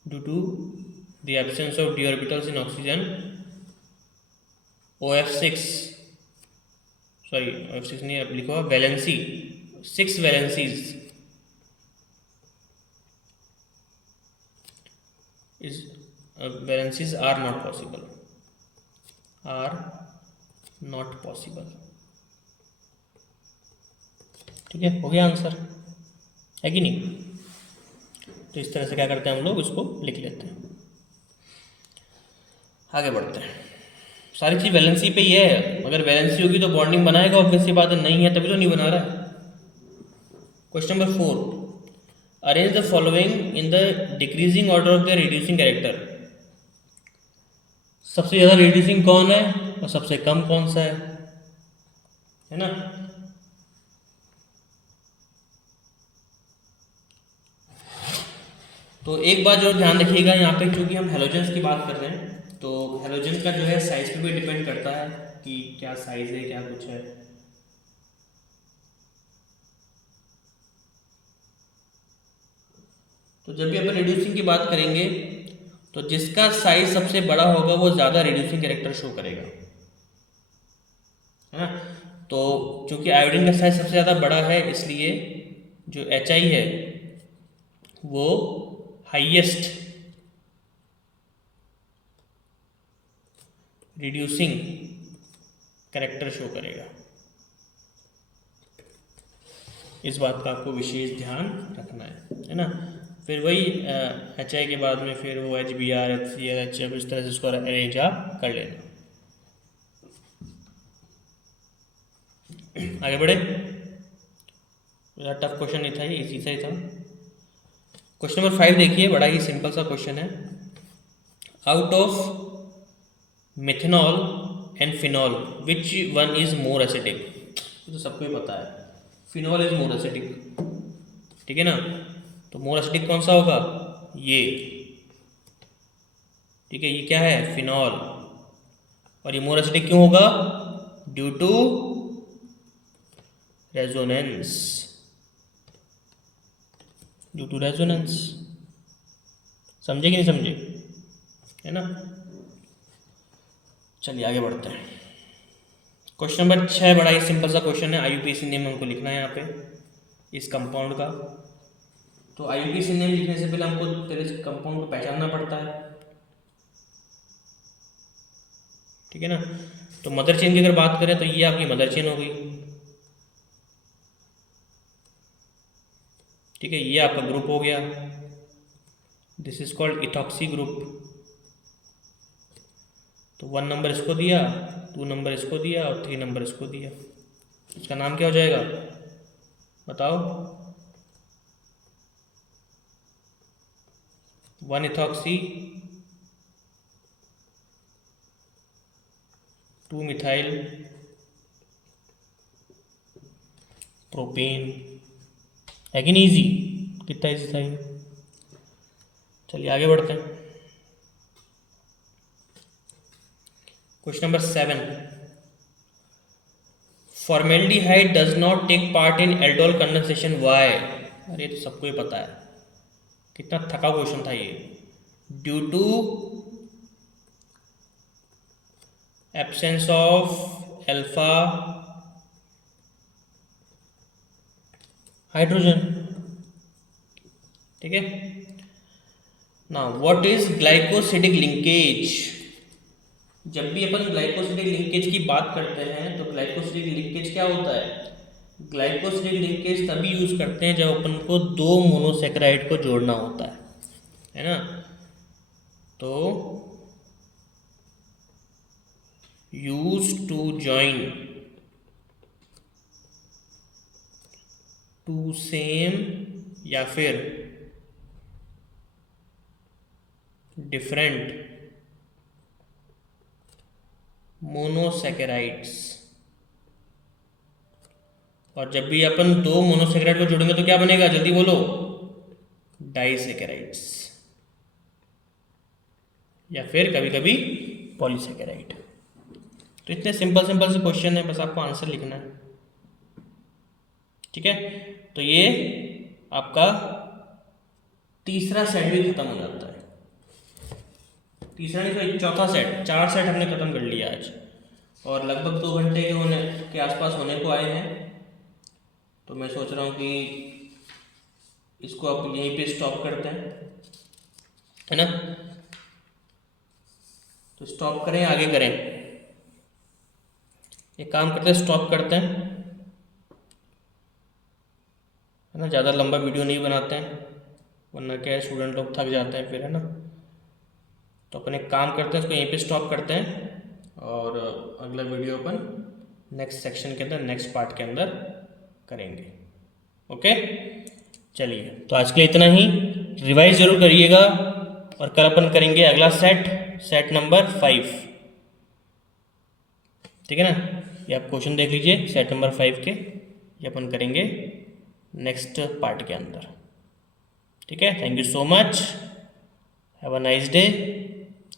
due to the absence of D orbitals in oxygen OF6, sorry OF6 नहीं, अब लिखो valency 6 valencies is valencies are not possible. ठीक है, हो गया आंसर, है कि नहीं? तो इस तरह से क्या करते हैं हम लोग, इसको लिख लेते हैं। आगे बढ़ते हैं। सारी चीज़ वैलेंसी पे ही है, अगर वैलेंसी होगी तो बॉन्डिंग बनाएगा, ऑब्वियस सी बात है, नहीं है तभी तो नहीं बना रहा है। Question number 4, arrange the following in the decreasing order of the reducing character. सबसे ज़्यादा रिड्यूसिंग कौन है और सबसे कम कौन सा है ना? तो एक बात जो ध्यान रखिएगा यहाँ पे, क्योंकि हम हेलोजेंस की बात कर रहे हैं, तो हेलोजेंस का जो है साइज पे भी डिपेंड करता है कि क्या साइज है, क्या कुछ है। तो जब भी अपन रिड्यूसिंग की बात करेंगे तो जिसका साइज सबसे बड़ा होगा वो ज़्यादा रिड्यूसिंग कैरेक्टर शो करेगा, है ना? तो चूंकि आयोडीन का साइज सबसे ज़्यादा बड़ा है, इसलिए जो HI है वो हाईएस्ट रिड्यूसिंग कैरेक्टर शो करेगा। इस बात का आपको विशेष ध्यान रखना है ना? फिर वही HI के बाद में फिर वो HBr, HCl, HF, इस तरह से इसको अरेंज आप कर लेना। आगे बढ़े। टफ क्वेश्चन नहीं था ये, इजी सा ही था। क्वेश्चन नंबर 5 देखिए, बड़ा ही सिंपल सा क्वेश्चन है। Out of methanol and phenol which one is more acidic? तो सबको ही पता है, फिनॉल इज मोर एसिडिक, ठीक है ना? तो मोर एसिडिक कौन सा होगा? ये, ठीक है, ये क्या है? फिनॉल। और ये मोर एसिडिक क्यों होगा? Due to resonance, due to resonance. समझे कि नहीं समझे, है ना? चलिए आगे बढ़ते हैं। क्वेश्चन नंबर 6 बड़ा ही सिंपल सा क्वेश्चन है। IUPAC नेम हमको लिखना है यहाँ पे इस कंपाउंड का। तो IUPAC नेम लिखने से पहले हमको पहले कंपाउंड को पहचानना पड़ता है, ठीक है ना? तो मदर चेन की अगर बात करें तो ये आपकी मदर चेन हो गई, ठीक है? ये आपका ग्रुप हो गया, this is called ethoxy group. तो 1 नंबर इसको दिया, 2 नंबर इसको दिया और 3 नंबर इसको दिया। इसका नाम क्या हो जाएगा बताओ? 1 इथॉक्सी, 2 मिथाइल प्रोपेन। है कि नहीं? ईजी, कितना ईजी था ये। चलिए आगे बढ़ते हैं। Question number 7, formaldehyde does not take part in aldol condensation, why? अरे तो सबको ही पता है, कितना थका क्वेश्चन था ये। Due to absence of alpha hydrogen, ठीक है ना? What is glycosidic linkage? जब भी अपन ग्लाइकोसिडिक लिंकेज की बात करते हैं तो ग्लाइकोसिडिक लिंकेज क्या होता है? ग्लाइकोसिडिक लिंकेज तभी यूज करते हैं जब अपन को 2 मोनोसेकेराइड को जोड़ना होता है ना? तो यूज टू जॉइन 2 सेम या फिर डिफरेंट मोनोसेकेराइड्स। और जब भी अपन 2 मोनोसेकेराइड को जोड़ेंगे तो क्या बनेगा? जल्दी बोलो। डाइसेकेराइड्स या फिर कभी कभी पॉलीसेकेराइड। तो इतने सिंपल सिंपल से क्वेश्चन है, बस आपको आंसर लिखना है, ठीक है? तो ये आपका तीसरा सेट भी खत्म हो जाता है। तीसरा नहीं सॉरी चौथा सेट, 4 सेट हमने ख़त्म कर लिया आज और लगभग 2 घंटे के आसपास होने को आए हैं। तो मैं सोच रहा हूँ कि इसको आप यहीं पे स्टॉप करते हैं, है ना। तो स्टॉप करें, आगे करें, एक काम करते हैं स्टॉप करते हैं, है ना। ज़्यादा लंबा वीडियो नहीं बनाते हैं वरना क्या है स्टूडेंट लोग थक जाते हैं फिर, है ना। तो अपन एक काम करते हैं, इसको यहीं पे स्टॉप करते हैं और अगला वीडियो अपन नेक्स्ट सेक्शन के अंदर, नेक्स्ट पार्ट के अंदर करेंगे। ओके, चलिए तो आज के लिए इतना ही। रिवाइज जरूर करिएगा और कल अपन करेंगे अगला सेट, सेट नंबर 5, ठीक है ना। ये आप क्वेश्चन देख लीजिए सेट नंबर 5 के, ये अपन करेंगे नेक्स्ट पार्ट के अंदर, ठीक है। Thank you so much, have a nice day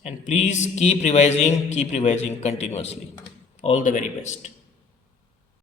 and please keep revising continuously. All the very best.